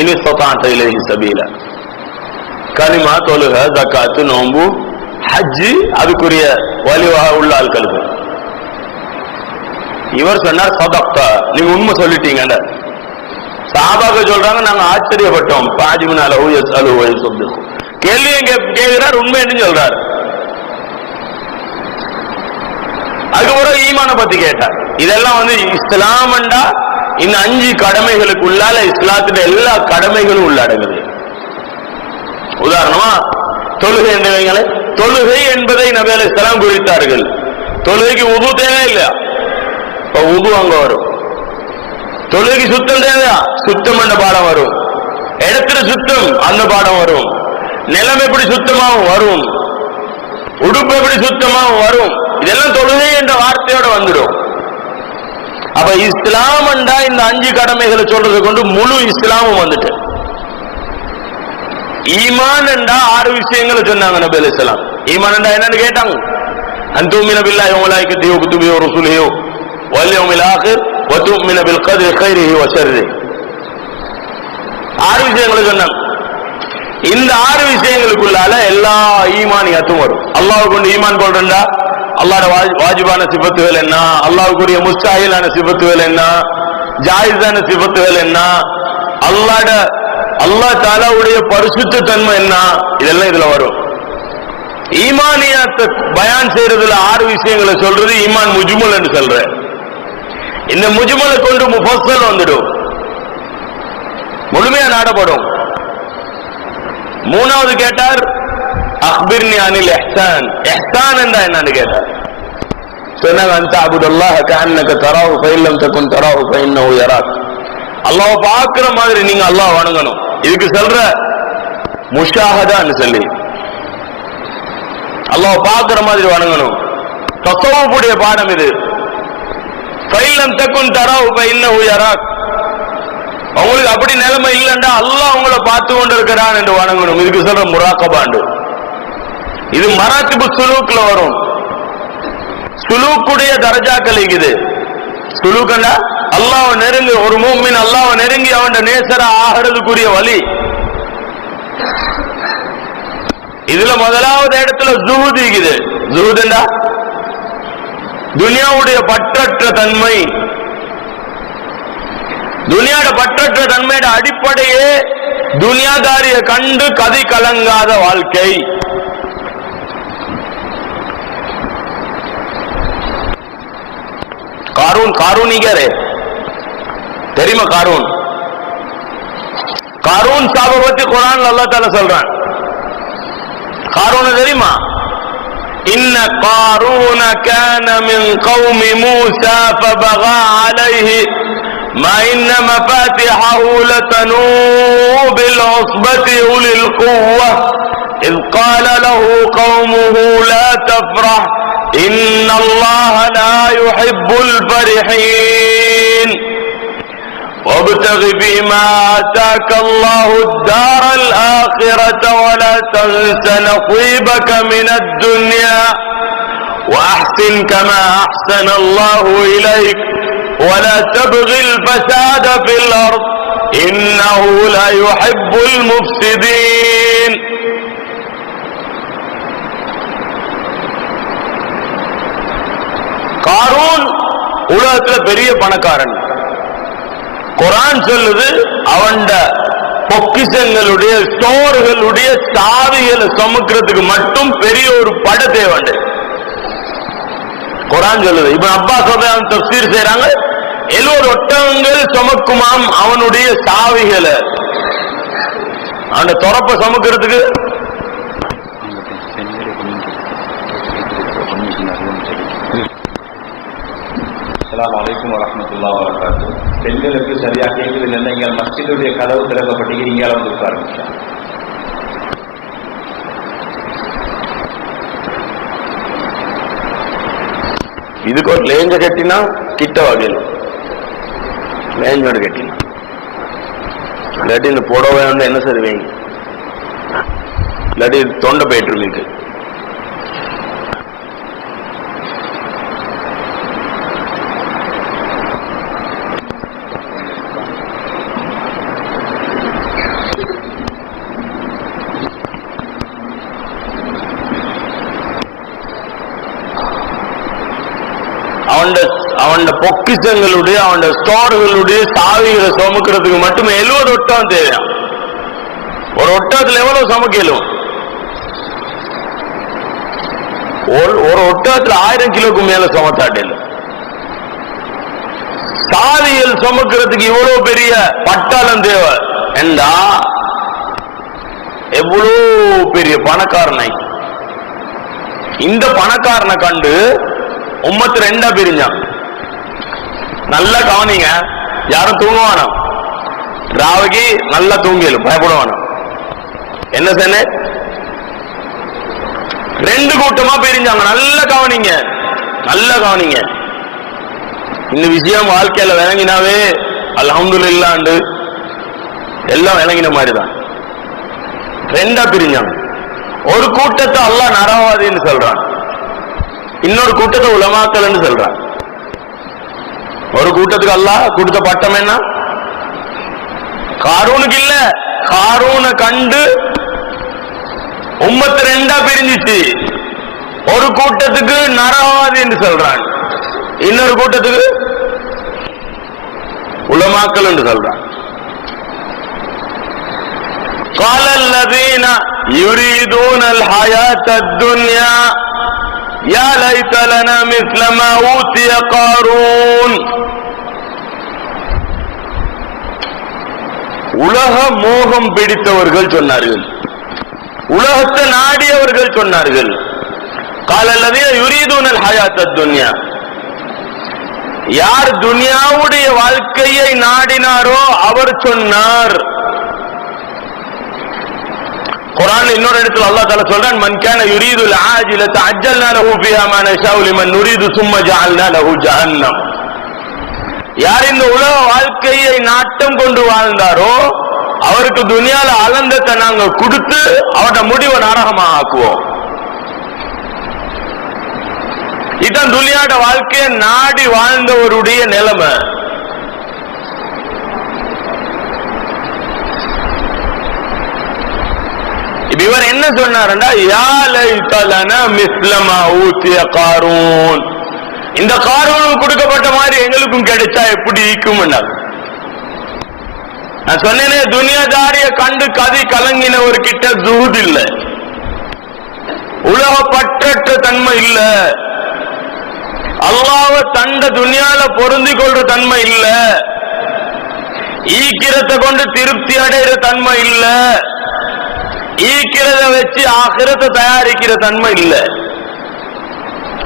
இன் இஸ்ததஅத இலைஹி சபீலா. கலிமா, தொழுக, ஜகாத், நோன்பு, ஹஜ், அதுக்குரிய வலிவாக உள்ள ஆட்களுக்கு. இவர் சொன்னார், சதக்தா, நீங்க உண்மை சொல்லிட்டீங்க. சஹாபாக்கள் சொல்றாங்க, நாங்க ஆச்சரியப்பட்டோம். பாஜிமுனாலஹு யஸ்அலு வ யுஸத்திகு, கேள்வியும் கேட்கிறார், உண்மைன்னு சொல்றார். அதுக்கப்புறம் ஈமான பத்தி கேட்டார். இதெல்லாம் இஸ்லாமண்டா இந்த 5 கடமைகளுக்கு உள்ளால இஸ்லாத்துடைய எல்லா கடமைகளும் உள்ளடங்குது. உதாரணமா தொழுகை என்றவங்களே, தொழுகை என்பதை நபி அலைஹிஸ்ஸலாம் குறித்தார்கள். தொழுகைக்கு உது தேவை இல்லையா? உது அங்க வரும். தொழுகைக்கு சுத்தம் தேவையா? சுத்தம் என்ற பாடம் வரும். இடத்துல சுத்தம் அந்த பாடம் வரும். நிலம் எப்படி சுத்தமாகவும் வரும், உடுப்பு எப்படி சுத்தமாகவும் வரும். இதெல்லாம் தொழுகை என்ற வார்த்தையோட வந்துடும். அப்ப இஸ்லாம் என்றா இந்த 5 கடமைகளை சொல்றது கொண்டு முழு இஸ்லாமும் வந்துட்டு. ஈமான் என்றா 6 விஷயங்களை சொன்னாங்க நபி அலைஹிஸ்ஸலாம். ஈமான் என்றா என்னன்னு கேட்டாங்க. அன்துமின பில்லாஹி வ மலாயிகத்திஹி வ குதுபிஹி வ ருசுலிஹி வல் யௌமில் ஆகிர் வ துமின பில் கத்ரி கைரிஹி வ ஷர்ரிஹி. 6 விஷயங்களை சொன்னாங்க. இந்த 6 விஷயங்களுக்குள்ளால எல்லா ஈமானியத்தும் வரும். அல்லாஹ் கொண்டு ஈமான் கொள்றா, அல்லாஹ்ட வாஜிபான சிபத்துகள் என்ன, அல்லாஹ்வுக்குரிய முஸ்தாஹிலான சிபத்துகள் என்ன, ஜாயிஸான சிபத்துகள் என்ன, அல்லாஹ் தஆலாவுடைய பரிசுத்த தன்மை என்ன, இதெல்லாம் இதுல வரும். ஈமானியத்தை பயான் செய்யறதுல 6 விஷயங்களை சொல்றது ஈமான் முஜ்மல் என்று சொல்ற. இந்த முஜ்மலை கொண்டு முஃபஸ்ஸல் வந்துடும், முழுமையா நாடப்படும். 3வது கேட்டார் அக்பிர்னி அனில் இஹ்சான். இஹ்சான் என்றா என்னன்னு கேட்டார். சொன்னாங்க அன்த அபுதல்லாஹ கஅன்னக தராஹு ஃபஇன் லம் தகுன் தராஹு ஃபஇன்னஹு யராக். அல்லாஹ் பார்க்கிற மாதிரி நீங்க அல்லாஹ் வணங்கணும். இதுக்கு சொல்ற முஷாஹதான்னு சொல்லி அல்லாஹ் பார்க்கிற மாதிரி வணங்கணும். தஸவ்வுடைய பாடம் இது. ஃபஇன் லம் தகுன் தராஹு ஃபஇன்னஹு யராக். உங்களுக்கு அப்படி நிலைமை இல்லைண்டா அல்லாஹ் உங்களை பார்த்து கொண்டு இருக்கிறான் என்று வணங்கணும். இதுக்கு சொல்ற முராக்கபாண்டு. இது மராத்திபு சுலூக்ல வரும். சுலூக்குடைய தரஜாக்கள் இருக்குது. சுலூக்கண்டா அல்லாஹ் நெருங்கி, ஒரு மூமின் அல்லாஹ் நெருங்கி அவன் நேசரா ஆகிறதுக்குரிய வழி. இதுல முதலாவது இடத்துல ஜுஹூத் இருக்குது. ஜுஹூத்ண்டா துனியாவுடைய பற்றற்ற தன்மை. துனியாட பற்றற்ற தன்மையோட அடிப்படையே துனியாதாரிய கண்டு கதி கலங்காத வாழ்க்கை. காரூனிகரே தெரியுமா? காரூன் சாபை பத்தி குர்ஆன்ல அல்லாஹ் தஆலா சொல்றான். காரூன் தெரியுமா? இன்ன காரூன கான மின் கௌமி மூஸா ஃபபகா அலைஹி ما إن مفاتحه لتنوء بالعصبة أولي القوة إذ قال له قومه لا تفرح إن الله لا يحب الفرحين وابتغ فيما آتاك الله الدار الآخرة ولا تنس نصيبك من الدنيا وأحسن كما أحسن الله إليك ولا تبغي الفساد في الأرض إنه لا يحب المفسدين. காரூன் உலகத்துல பெரிய பணக்காரன். குர்ஆன் சொல்லுது அவன் பொக்கிஷங்களுடைய ஸ்டோர்களுடைய சாவிகளை சுமக்கிறதுக்கு மட்டும் பெரிய ஒரு பட தேவை. குர்ஆன் சொல்லுது. இப்னு அப்பாஸ் ரலியல்லாஹு அன்ஹு தஃப்சீர் செய்றாங்க, 70 ஒட்டகங்கள் சுமக்குமாம் அவனுடைய சாவிகளை. அவன் தொரப்ப சுமக்கிறதுக்கு அஸ்ஸலாமு அலைக்கும் வரஹ்மத்துல்லாஹி வபரகாத்துஹு. பெண்களுக்கு சரியா கேட்குது. நீங்கள் மஸ்ஜிதுடைய கதவு திறக்கப்பட்டிருக்கீங்க, வந்து உட்காருங்க. இதுக்கு ஒரு லேஞ்ச கட்டினா கிட்ட வகையில் லேஞ்சோட கட்டினா இல்லாட்டி இந்த புடவை வந்து என்ன செய்வீங்க, இல்லாட்டி தொண்டை போயிட்டு இருக்கு. அவன் பொக்கிஷங்களுடைய அவன் ஸ்டோர்களுடைய சாவிகளை சுமக்கிறதுக்கு மட்டுமே 70 ஒட்டகம் தேவையாம். ஒரு ஒட்டகத்துல எவ்வளவு சுமக்கலும்? ஒரு ஒட்டகத்துல 1000 கிலோக்கு மேல சுமத்தாட்டில். சாவிகள் சுமக்கிறதுக்கு இவ்வளவு பெரிய பட்டாளம் தேவை என்றா எவ்வளவு பெரிய பணக்காரனை. இந்த பணக்காரனை கண்டு உம்மத்து 2ஆ பிரிஞ்சான். நல்லா கவனிங்க, யாரும் தூங்குவானோ ராவகி நல்லா தூங்கிடும், பயப்படுவானோ. என்ன சொன்ன? ரெண்டு கூட்டமா பிரிஞ்சாங்க. நல்ல கவனிங்க, நல்ல கவனிங்க. இந்த விஷயம் வாழ்க்கையில விளங்கினாவே அல்ஹம்துலில்லாஹ்ண்டு எல்லாம் விளங்கின மாதிரிதான். ரெண்டா பிரிஞ்சாங்க. ஒரு கூட்டத்தை அல்லாஹ் நரகவாதின்னு சொல்றான், இன்னொரு கூட்டத்தை உலமாக்கல்னு சொல்றான். ஒரு கூட்டத்துக்கு அல்லாஹ் கொடுத்த பட்டம் என்ன? காரூனுக்கு இல்ல, காரூனை கண்டு உம்மத்து ரெண்டா பிரிஞ்சிச்சு. ஒரு கூட்டத்துக்கு நரகவாதி என்று சொல்றான், இன்னொரு கூட்டத்துக்கு உலமாக்கல் என்று சொல்றான். قال الذين يريدون الحياة الدنيا يا ليت لنا مثل ما أوتي قارون. உலக மோகம் பிடித்தவர்கள் சொன்னார்கள், உலகத்தை நாடியவர்கள் சொன்னார்கள். قال الذين يريدون الحياة الدنيا, யார் துனியாவுடைய வாழ்க்கையை நாடினாரோ அவர் சொன்னார். குர்ஆன் இன்னொரு இடத்துல அல்லாஹ் தஆலா சொல்றான், மன் கான யுரீதுல் ஆஜிலத அஜ்ஜல்னா லஹு ஃபீஹா மா நஷாஉ லிமன் நுரீது ثم ஜஅல்னா லஹு ஜஹன்னம். யார் இந்த உலக வாழ்க்கையை நாட்டம் கொண்டு வாழ்ந்தாரோ அவருக்கு துனியால ஆனந்தத்தை நாங்க கொடுத்து அவருடைய முடிவை நரகமா ஆக்குவோம். இதான் துனியாட வாழ்க்கையை நாடி வாழ்ந்தவருடைய நிலைமை. இவர் என்ன சொன்னார்டா, யா லைத லனா மிஸ்ல மா ஊதிய காரூன், இந்த காரூனுக்கு கொடுக்கப்பட்ட மாதிரி எங்களுக்கும் கிடைச்சா எப்படி இருக்கும். நான் சொன்னேனே, துனியாதாரிய கண்டு கதி கலங்கினவர் கிட்ட ஜுஹூத் இல்ல, உலக பற்றற்ற தன்மை இல்ல, அல்லாஹ்வை தண்ட துனியால பொருந்தி கொள்ற தன்மை இல்ல, ஈக்கிரத்தை கொண்டு திருப்தி அடைகிற தன்மை இல்ல, ஈக்கிறத வச்சு ஆகிரத்தை தயாரிக்கிற தன்மை இல்ல.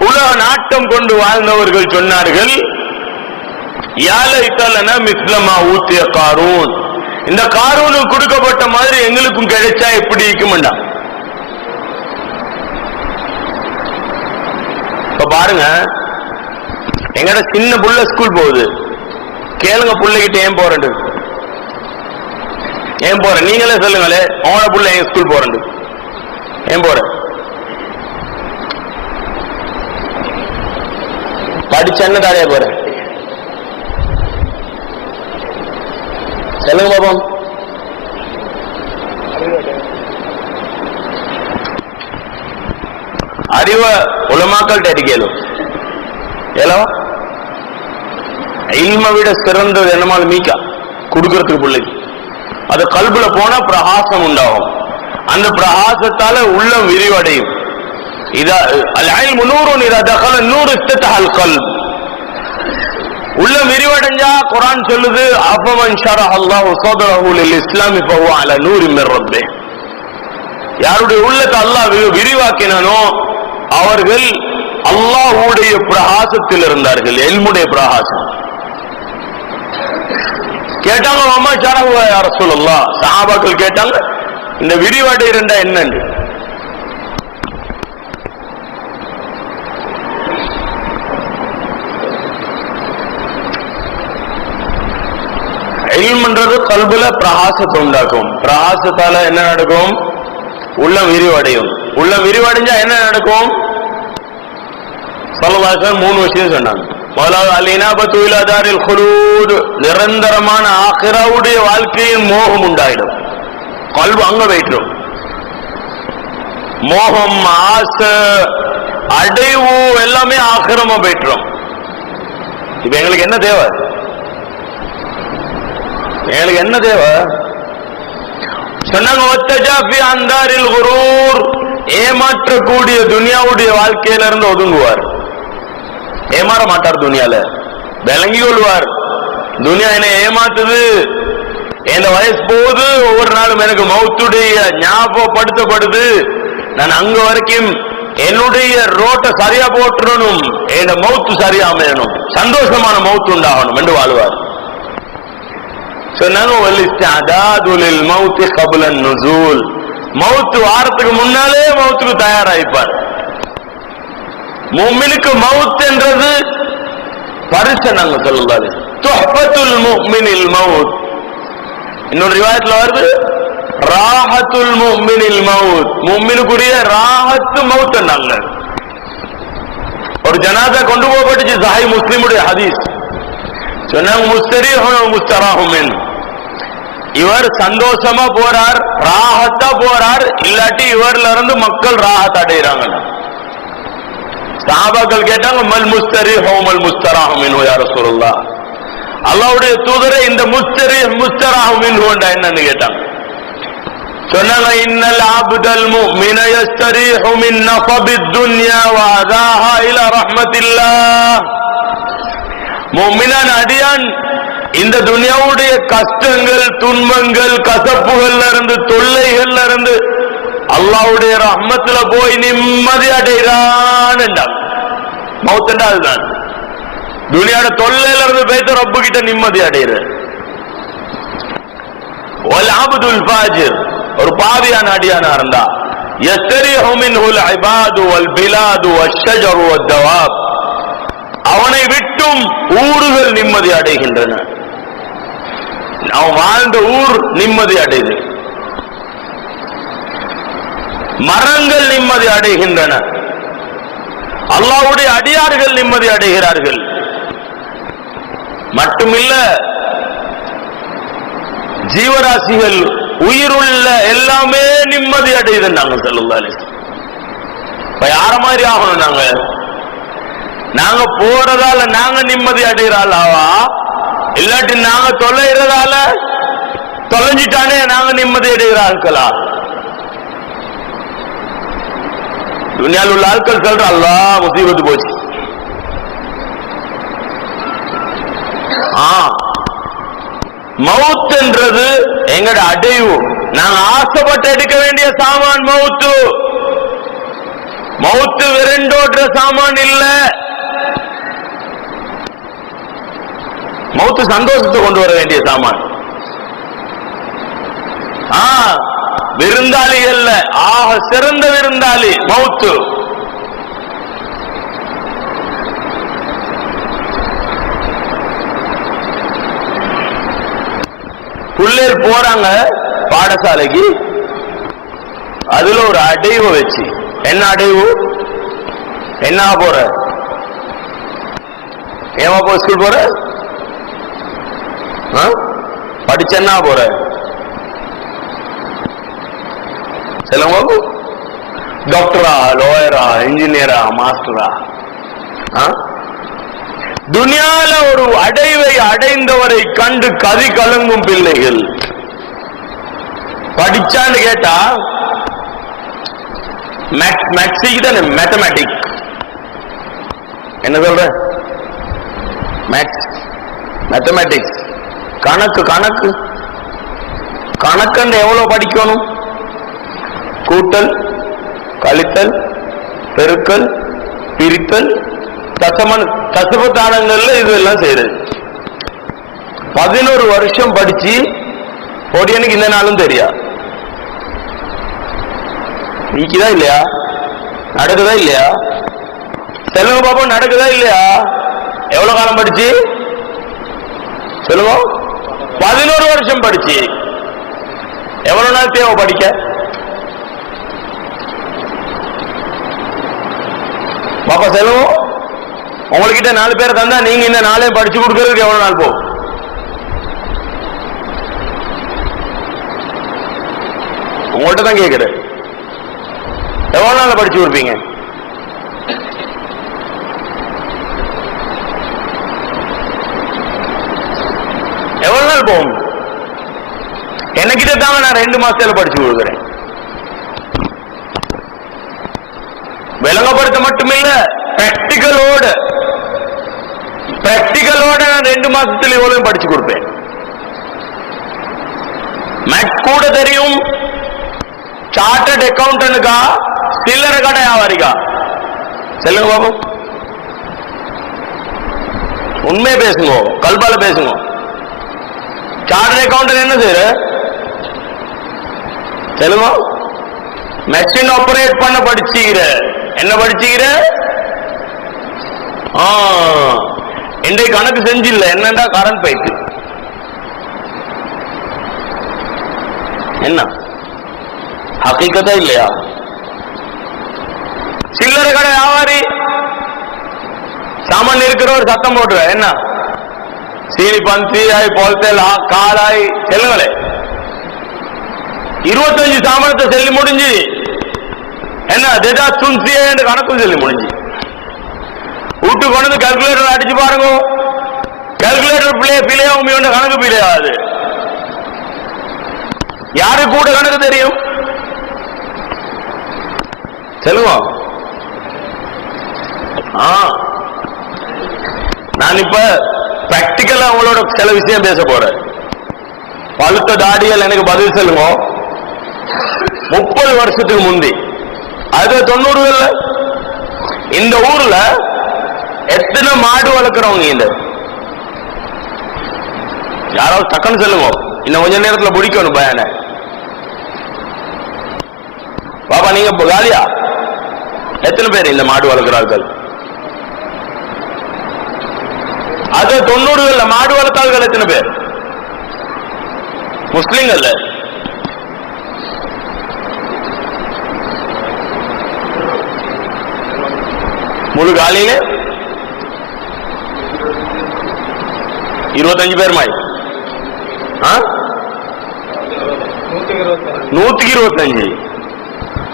உலக நாட்டம் கொண்டு வாழ்ந்தவர்கள் சொன்னார்கள், யா லைத லனா மிஸ்ல மா ஊதிய காரூன், இந்த காரூனுக்கு கொடுக்கப்பட்ட மாதிரி எங்களுக்கும் கிடைச்சா எப்படி இருக்கும்டா. இப்ப பாருங்க, எங்கட சின்ன புள்ள ஸ்கூல் போகுது, கேளுங்க புள்ளைகிட்ட ஏன் போறேன், ஏன் போற, நீங்களே சொல்லுங்களே, அவன புள்ள ஏன் ஸ்கூல் போறேன், ஏன் போற, படிச்ச என்ன தாரையா போற, சொல்லுங்க பாப்போம். அறிவ உலமாக்கள்கிட்ட அடிக்கலும் ஏலோ, இல்மை விட சிறந்தது என்னமாலும் மீக்கா கொடுக்கறதுக்கு பிள்ளைக்கு. அது கல்புல போனா பிரகாசம் உண்டாகும், அந்த பிரகாசத்தால உள்ளம் விரிவடையும். உள்ளம் விரிவடைஞ்சா குர்ஆன் சொல்லுது, அஃபமன் ஷரஹ அல்லாஹு ஸத்ரஹு லில் இஸ்லாமி ஃபஹுவ அலா நூரின் மின் ரப்பிஹ், யாருடைய உள்ளத்தை அல்லாஹ் விரிவாக்கினானோ அவர்கள் அல்லாஹ்வுடைய பிரகாசத்தில் இருந்தார்கள், இல்முடைய பிரகாசம். கேட்டாங்க, அம்மா ஷரஹு யா ரசூலல்லாஹ், சஹாபாக்கள் கேட்டாங்க, இந்த விரிவடை இருந்தா என்னன்னு. இல்ம்ன்றது கல்புல பிரகாசத்தை உண்டாக்கும், பிரகாசத்தால என்ன நடக்கும், உள்ளம் விரிவடையும். உள்ளம் விரிவடைஞ்சா என்ன நடக்கும், ஸல்லல்லாஹு அலைஹி வஸல்லம் 3 விஷயம் சொன்னாங்க. முதலாவது அல்-இனாபத்து இலா தாரில் குலூத், நிரந்தரமான ஆகிராவுடைய வாழ்க்கையின் மோகம் உண்டாயிடும், கல்பு அங்க வைக்கும். மோகம், ஆசை, அடைவு எல்லாமே ஆகிரமா போயிட்டுரும். இப்ப எங்களுக்கு என்ன தேவை, எங்களுக்கு என்ன தேவை சொன்னாங்க, ஒத்தஜாஃபி அந்தாரில் குரூர், ஏமாற்றக்கூடிய துனியாவுடைய வாழ்க்கையில இருந்து ஒதுங்குவார். ஏமாற மாட்டார், துனியால விளங்கி கொள்வார். துனியா என்ன ஏமாத்துது, என் வயசு போகுது, ஒவ்வொரு நாளும் எனக்கு மௌத்துடைய ஞாபகப்படுத்தப்படுது, நான் அங்க வரைக்கும் என்னுடைய ரோட்டை சரியா போட்டுறணும், என் மௌத்து சரியா அமையணும், சந்தோஷமான மௌத்து உண்டாகணும் என்று வாழ்வார். சொன்னாங்க, மவுத்து வாரத்துக்கு முன்னாலே மவுத்துக்கு தயாராகிப்பார். முஃமினுக்கு மவுத் என்றது பரிசை நாங்க சொல்லலாது. துஹ்பத்துல் முஃமினில் மவுத். இன்னொரு ரிவாயத்துல வருது ராஹத்துல் முஃமினில் மவுத். முஃமினுக்குரிய ராஹத்து மவுத் நாங்க. ஒரு ஜனாதா கொண்டு போகப்பட்டுச்சு, சஹீஹ் முஸ்லிமுடைய ஹதீஸ். சொன்னாங்க முஸ்தரீஹும் முஸ்தராஹும் மின். இவர் சந்தோஷமா போறார், ராஹத்தா போறார், இல்லாட்டி இவர்ல இருந்து மக்கள் ராஹத் அடைகிறாங்க. சஹாபாக்கள் கேட்டாங்க மல் முஸ்தரீஹும் மல் முஸ்தராஹும் மின் யா ரசூலுல்லாஹ். அல்லாஹ்வுடைய தூதரே இந்த முஸ்தரீஹ் முஸ்தராஹும் மின் என்னன்னு கேட்டாங்க. சொன்னாங்க இன்னல் அப்தல் முஃமின யஸ்தரீஹு மின் நஃபித் துன்யா வ அதாஹா இலா ரஹ்மத்தில்லாஹ். முஃமினான் அடியான் இந்த துனியாவுடைய கஷ்டங்கள், துன்பங்கள், கசப்புகள்ல இருந்து, தொல்லைகள்ல இருந்து அல்லாஹ்வுடைய ரஹ்மத்துல போய் நிம்மதி அடைகிறான் என்றார். மௌத்தண்டா அதுதான். துனியாவோட தொல்லையில இருந்து போய்த்து ரப்பு கிட்ட நிம்மதி அடைகிறார். வல் அப்துல் ஃபாஜிர், ஒரு பாவியான அடியானா இருந்தா யஸ்தரிஹு மின்ஹுல் இபாது வல் பிலாது வஷ்ஷஜரு வத்தவாப், அவனை விட்டும் ஊர்கள் நிம்மதி அடைகின்றன. அவன் வாழ்ந்த ஊர் நிம்மதி அடையுது, மரங்கள் நிம்மதி அடைகின்றன, அல்லாஹ்வுடைய அடியார்கள் நிம்மதி அடைகிறார்கள். மட்டுமில்ல ஜீவராசிகள், உயிருள்ள எல்லாமே நிம்மதி அடையுது. நாங்க ஸல்லல்லாஹு அலைஹி வஸல்லம் இப்ப யார மாதிரி ஆகணும்? நாங்க போறதால நாங்க நிம்மதி அடைகிறாளாவா, இல்லாட்டி நாங்க தொலைறதால தொலைஞ்சிட்டானே நாங்க நிம்மதி அடைகிறார்களா? துனியாவில் உள்ள ஆட்கள் சொல்ற அல்லாஹ் முசீபத்து போச்சு. மவுத் என்றது எங்கட அடைவு. நாங்க ஆசைப்பட்டு எடுக்க வேண்டிய சாமான் மவுத்து. மவுத்து விரண்டோடுற சாமான் இல்ல. மவுத்து சந்தோஷத்தை கொண்டு வர வேண்டிய சாமான். விருந்தாளிகள்ல ஆக சிறந்த விருந்தாளி மவுத்து. பிள்ளைகள் போறாங்க பாடசாலைக்கு, அதுல ஒரு அடைவு வச்சு, என்ன அடைவு? என்ன போற? ஏமா போ ஸ்கூல் போற? படிச்சன்னா போற? சொல்லுங்க, டாக்டரா, லாயரா, இன்ஜினியரா, மாஸ்டரா? துனியால ஒரு அடைவை அடைந்தவரை கண்டு கதி கலங்கும் பிள்ளைகள். படிச்சான்னு கேட்டா மேக்ஸிக்கு தானே, மேத்தமேட்டிக்ஸ் என்ன சொல்ற? மேக்ஸ், மேத்தமேட்டிக்ஸ், கணக்கு. கணக்கு கணக்குன்னு எவ்வளவு படிக்கணும்? கூட்டல், கழித்தல், பெருக்கல், பிரித்தல், தசமத்தானங்கள்ல இதெல்லாம் செய்யறது. 11 வருஷம் படிச்சு பொடியனுக்கு இந்த நாளும் தெரியா. நீக்குதா இல்லையா? நடக்குதா இல்லையா? சொல்லுங்க பாப்போம், நடக்குதா இல்லையா? எவ்வளவு காலம் படிச்சு சொல்லுங்க? 11 வருஷம் படிச்சு. எவ்வளவு நாள் தேவை படிக்க? பாப்பா சொல்லுவோம். உங்ககிட்ட 4 பேர் தந்தா நீங்க இந்த 4 படிச்சு கொடுக்கறதுக்கு எவ்வளவு நாள் போகும்? உங்கள்கிட்ட தான் கேட்கிறேன். எவ்வளவு நாள் படிச்சு கொடுப்பீங்க? எவ்வளவு நாள் போகும்? என்னகிட்ட தாங்க நான் 2 மாசத்துல படிச்சு கொடுக்குறேன். விளங்கப்படுத்த மட்டுமில்ல, பிராக்டிக்கலோட நான் 2 மாசத்துல இவ்வளவு படிச்சு கொடுப்பேன். மேக்ஸ் கூட தெரியும். சார்ட்டர்ட் அக்கௌண்டன்ட்கா சில்லறை கடை வியாபாரிக்கா? சொல்லுங்க பாபு, உண்மையை பேசுங்க, கல்பால பேசுங்க. சார்ட்டர்ட் அக்கௌண்டன்ட் என்ன செய்யற? சொல்லுங்க. மெஷின் ஆபரேட் பண்ண படிச்சுக்கிற, என்ன படிச்சுக்கிற? இன்றைக்கு கணக்கு செஞ்சில்ல, என்னண்டா கரண்ட் பைப்பு என்ன ஹக்கீகத்தா இல்லையா? சில்லறை கடை வியாபாரி சாமான் இருக்கிற ஒரு சத்தம் போட்டுற, என்ன சீனி பந்தி ஆய் போல்தேல் காலாய் செல்லுங்களே, 25 சாமானத்தை செல்லி முடிஞ்சு என்ன தேஜா துன்சி என்று கணக்கும் சொல்லி முடிஞ்சு வீட்டு கொண்டு கால்குலேட்டர் அடிச்சு பாருங்க, கால்குலேட்டர் பிழையாகும் கணக்கு பிழையாது. யாரு கூட கணக்கு தெரியும் சொல்லுங்க. நான் இப்ப பிராக்டிக்கலா உங்களோட சில விஷயம் பேச போறேன். பழுத்த தாடிகள் எனக்கு பதில் சொல்லுங்க. 30 வருஷத்துக்கு முந்தி, அது 90கள்ல இந்த ஊர்ல எத்தனை மாடு வளர்க்கிறவங்க இந்த யாராவது டக்குன்னு சொல்லுங்க. இன்னும் கொஞ்ச நேரத்துல முடிக்கணும் பயான. பாப்பா நீங்க காலியா? எத்தனை பேர் இந்த மாடு வளர்க்கிறார்கள்? அது 90கள்ல மாடு வளர்த்தார்கள் எத்தனை பேர்? முஸ்லிம்கள்ல முழு காலையில 25 பேர் மாய் 125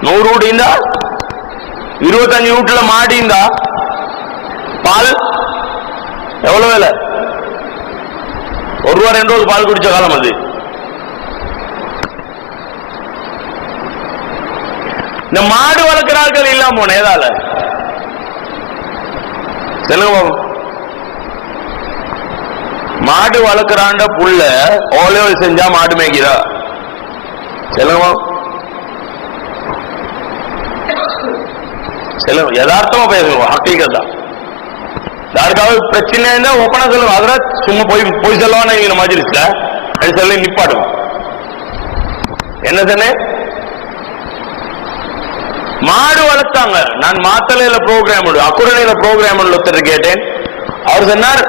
100 வீடு இருந்தா 25 வீட்டுல மாடி இருந்தா பால் எவ்வளவு வேலை? 1 ரூபா 2 ரூபா பால் குடிச்ச காலம் அது. இந்த மாடு வளர்க்கிறார்கள் இல்லாம போன ஏதால சொல்லுங்க. மாடு வளர்க்கிறாண்ட புள்ள ஓலையோல் செஞ்சா மாடு மேய்க்கிறா சொல்லுங்க. சொல்லுங்க, யதார்த்தமா பேசுங்க, ஹக்கீகத்தா. யாருக்காவது பிரச்சனை இருந்தா ஓப்பனா சொல்லுங்க. அதுல சும்மா போய் சொல்லவான இவங்க மஜ்லிஸ்ல அது சொல்லி நிப்பாடுவோம். என்ன சொன்னேன்? மாடு வளர்த்தாங்க. நான் மாத்தலையில ப்ரோக்ராம் அக்குரணையில ப்ரோக்ராம் ஒருத்தர் கேட்டேன். அவர் சொன்னார்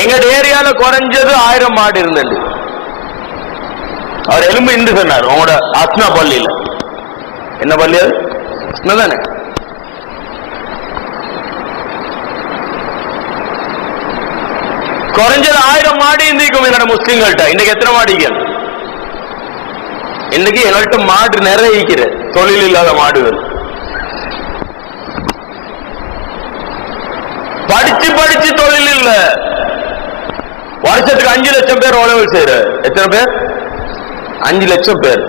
எங்க ஏரியால குறைஞ்சது 1000 மாடு இருந்தது. அவர் எலும்பு இந்து சொன்னார். உங்களோட அஸ்னா பள்ளியில என்ன பள்ளி அது? அஸ்னா தானே. குறைஞ்சது 1000 மாடு இருந்திருக்கும் என்னோட முஸ்லிம்கள்ட்ட. இன்னைக்கு எத்தனை மாடிகள்? இன்னைக்கு எங்கள்கிட்ட மாடு நிறைய இருக்கிற தொழில் இல்லாத மாடுகள். படிச்சு படிச்சு தொழில் இல்ல. வருஷத்துக்கு 5 லட்சம் பேர் உழவு செய்யற. எத்தனை பேர்? 5 லட்சம் பேர்.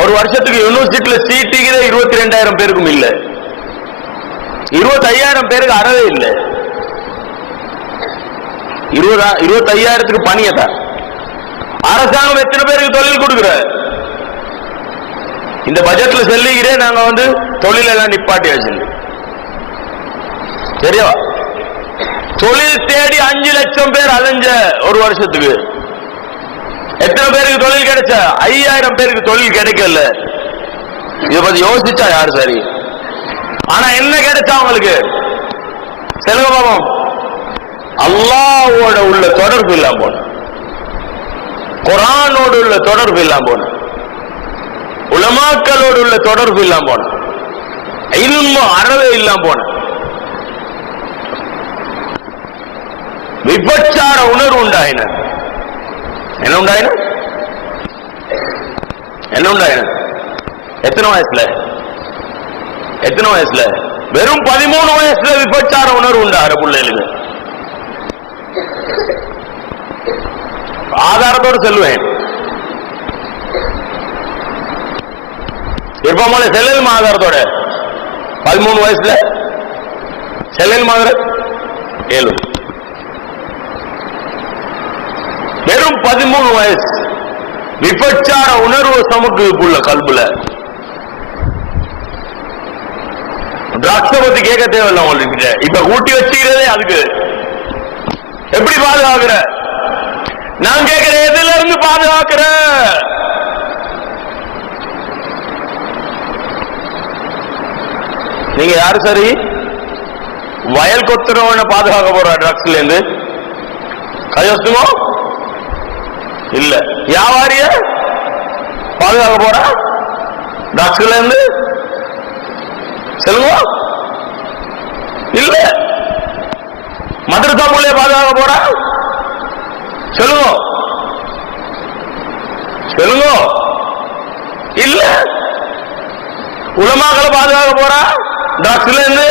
ஒரு வருஷத்துக்கு யூனிவர்சிட்டியில சீட்டுகிற 22,000 பேருக்கும் இல்ல. 25,000 பேருக்கு அறவே இல்லை. 25,000க்கு பணியதா அரசாங்கம் எத்தனை பேருக்கு தொழில் கொடுக்குற? இந்த பட்ஜெட்ல சொல்லிக்கிறேன் நாங்க தொழில் எல்லாம் நிப்பாட்டியாச்சு. சரியா? தொழில் தேடி 5 லட்சம் பேர் அலைஞ்ச ஒரு வருஷத்துக்கு. எத்தனை பேருக்கு தொழில் கிடைச்ச? 5,000 பேருக்கு தொழில் கிடைக்கல. இதை பத்தி யோசிச்சா யாரு சரி? ஆனா என்ன கிடைச்சா அவங்களுக்கு? செலவு பாவம் அல்லாஹ்வோட உள்ள தொடர்பு இல்லாம போன, குர்ஆனோடு உள்ள தொடர்பு இல்லாம போன, உலமாக்களோடு உள்ள தொடர்பு இல்லாம போன, இல்மு அறவே இல்லாம போன, விபச்சார உணர்வு உண்டாயின. என்ன உண்டாயின? என்ன உண்டாயின? எத்தனை வயசுல? எத்தனை வயசுல? வெறும் 13 வயசுல விபச்சார உணர்வு உண்டாகிற பிள்ளைகளுக்கு. ஆதாரத்தோடு சொல்லுவேன். இருப்போம் செல்லல் ஆதாரத்தோட 13 வயசுல செல்லல் மாதிரி 7 வெறும் 13 வயசு விபச்சார உணர்வு சமூகத்துக்குள்ள கல்புல. டிரக்ஸ பத்தி கேட்க தேவையில்லை உங்களுக்கு. இப்ப கூட்டி வச்சுக்கிறதே அதுக்கு. எப்படி பாதுகாக்கிற? நான் கேட்கிற எதுல இருந்து பாதுகாக்கிற? நீங்க யாரு சரி? வயல் கொத்துறவன பாதுகாக்க போற ட்ரக்ஸ்ல இருந்து கையொசுமோ இல்ல. வியாபாரிய பாதுகாக்க போற ட்ரக்ஸ்ல இருந்து சொல்லுங்க இல்ல. மதரசா மூலைய பாதுகாக்க போற சொல்லுங்க சொல்லுங்க இல்ல. உலமாக்களை பாதுகாக்க போற ட்ரக்ஸ்ல இருந்து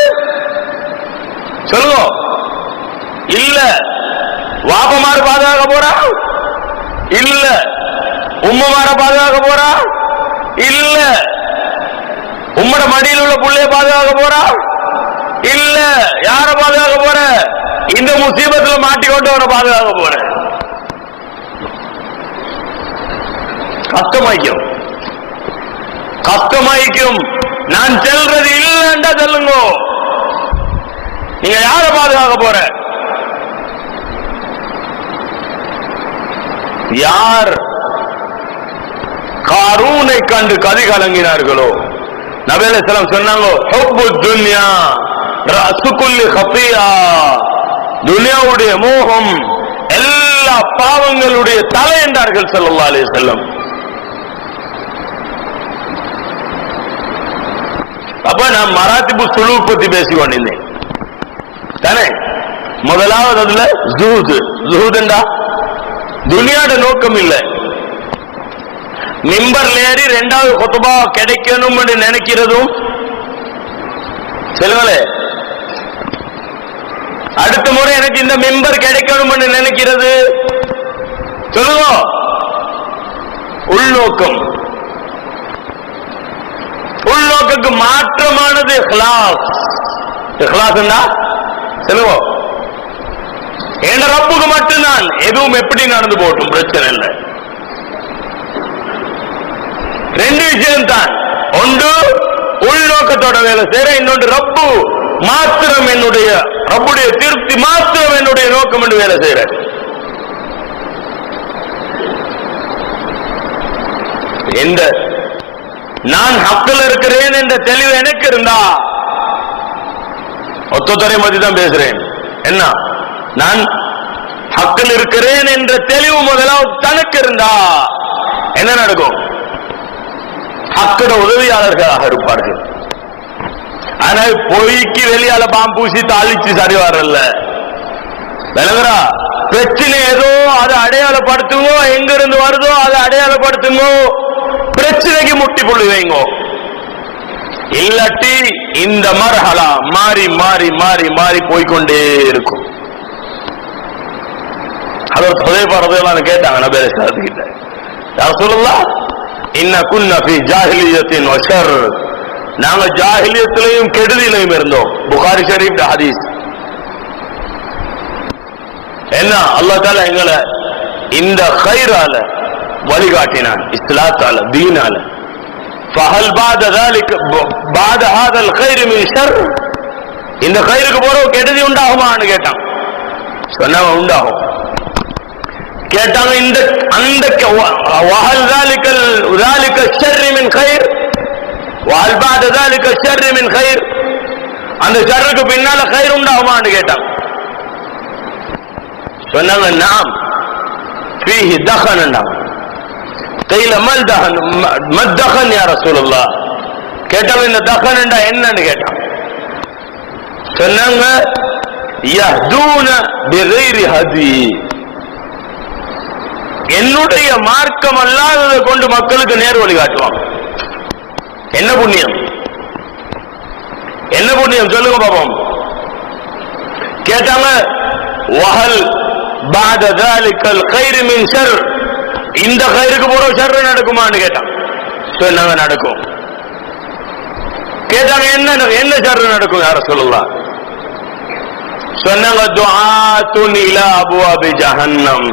சொல்லுங்க இல்ல. வாப்பமாறு பாதுகாக்க போறா இல்ல. உம்மமார பாதுகாக்க போறா இல்ல. உம்மட மடியில் உள்ள புள்ளைய பாதுகாக்க போறா இல்ல. யார பாதுகாக்க போற? இந்த முசீபத்துல மாட்டிக்கொண்டு அவனை பாதுகாக்க போற. கஷ்டமாய்க்கும் கஷ்டமாய்க்கும். நான் செல்றது இல்லைன்னா சொல்லுங்க. நீங்க யார பாதுகாக்க போற? யார் காரூனை கண்டு கதி கலங்கினார்களோ நபி அலைஹிஸ்ஸலாம் சொன்னாங்க, ஹுப்பு துன்யா ரஅசு குல்லி ஹஃபியா. துன்யாவுடைய மோகம் எல்லா பாவங்களுடைய தலை என்றார்கள் ஸல்லல்லாஹு அலைஹி வஸல்லம். அப்ப நான் மராத்திபு சுலூக் பத்தி பேசிக் கொண்டிருந்தேன் தானே. முதலாவது அதுல ஜுஹூத். ஜுஹூத்ண்டா துனியாட நோக்கம் இல்ல. மிம்பர்ல ஏறி ரெண்டாவது குத்பா கிடைக்கணும் என்று நினைக்கிறதும் சொல்லுங்களே. அடுத்த முறை எனக்கு இந்த மிம்பர் கிடைக்கணும் என்று நினைக்கிறது சொல்லுங்க. உள்நோக்கம். உள்நோக்கு மாற்றமானது இஹ்லாஸ். இஹ்லாஸ்னா சொல்லுங்க. என் ரப்புக்கு மட்டும்தான். எதுவும் எப்படி நடந்து போட்டும் பிரச்சனை இல்லை. ரெண்டு விஷயம் தான். ஒன்று உள்நோக்கத்தோட வேலை செய்யற, இன்னொன்று ரப்பு மாத்திரம் என்னுடைய ரப்புடைய திருப்தி மாத்திரம் என்னுடைய நோக்கம் என்று வேலை செய்யற. எந்த நான் ஹக்கில் இருக்கிறேன் என்ற தெளிவு எனக்கு இருந்தா, ஒத்தொத்தரை மதி தான் பேசுறேன். என்ன நான் ஹக்கில் இருக்கிறேன் என்ற தெளிவு முதலாவது தனக்கு இருந்தா என்ன நடக்கும்? ஹக்கோட உதவியாளர்களாக இருப்பார்கள். ஆனால் பொய்க்கு வெளியால பாம்பூசி தாளிச்சு சரி வரல. விளங்குறா? பிரச்சனை ஏதோ அதை அடையாளப்படுத்துங்கோ, எங்க இருந்து வருதோ அதை அடையாளப்படுத்துங்கோ, பிரச்சனைக்கு முட்டி புள்ளி வைங்கோ. இல்லாட்டி இந்த மர்ஹலா மாறி மாறி மாறி மாறி போய்கொண்டே இருக்கும். அதற்கு ஹுதைஃபா ரலியல்லாஹு அன்ஹு கேட்டாங்க நபி ஸல்லல்லாஹு அலைஹி வஸல்லம், யா ரசூலல்லாஹ் இன்ன குன்ன ஃபீ ஜாஹிலியத்தின் வ ஷர். நாங்க ஜாஹிலியத்திலையும் கெடுதியிலையும் இருந்தோம். புகாரி ஷரீஃப் ஹதீஸ். என்ன அல்லாஹ் தஆலா எங்களை இந்த கைரால வழிகாட்டினான், இஸ்லாத்தால தீனால. ஃபஹல் பாத ذلك بعد هذا الخير من شر. இந்த கைருக்கு போற கெடுதி உண்டாகுமான்னு கேட்டான். சொன்னவன் உண்டாகும். கேட்டாங்க இந்த அந்த وهل ذلك الشر من خير وهل بعد ذلك الشر من خير. அந்த ஷர்ருக்கு பின்னால கைர் உண்டாகுமான்னு கேட்டாங்க. சொன்னாங்க நாம் فيه دخن. قيل ما الدخن ما الدخن يا رسول الله. கேட்டாங்க இந்த தகன் என்னன்னு கேட்டாங்க. சொன்னாங்க يهدون بغير هدي. என்னுடைய மார்க்கம் அல்லாததை கொண்டு மக்களுக்கு நேர் வழி காட்டுவாங்க. என்ன புண்ணியம், என்ன புண்ணியம் சொல்லுங்க பாப்போம். கேட்டாங்க வஹல் بعد ذلك الخير من شر. இந்த கைருக்கு போற ஷர் நடக்குமான்னு கேட்டாங்க. சொன்னாங்க நடக்கும். கேட்டாங்க என்ன என்ன ஷர் நடக்கும் யா ரசூலுல்லாஹ். சொன்னாங்க துஆத்துன் இலா அப்வாபி ஜஹன்னம்.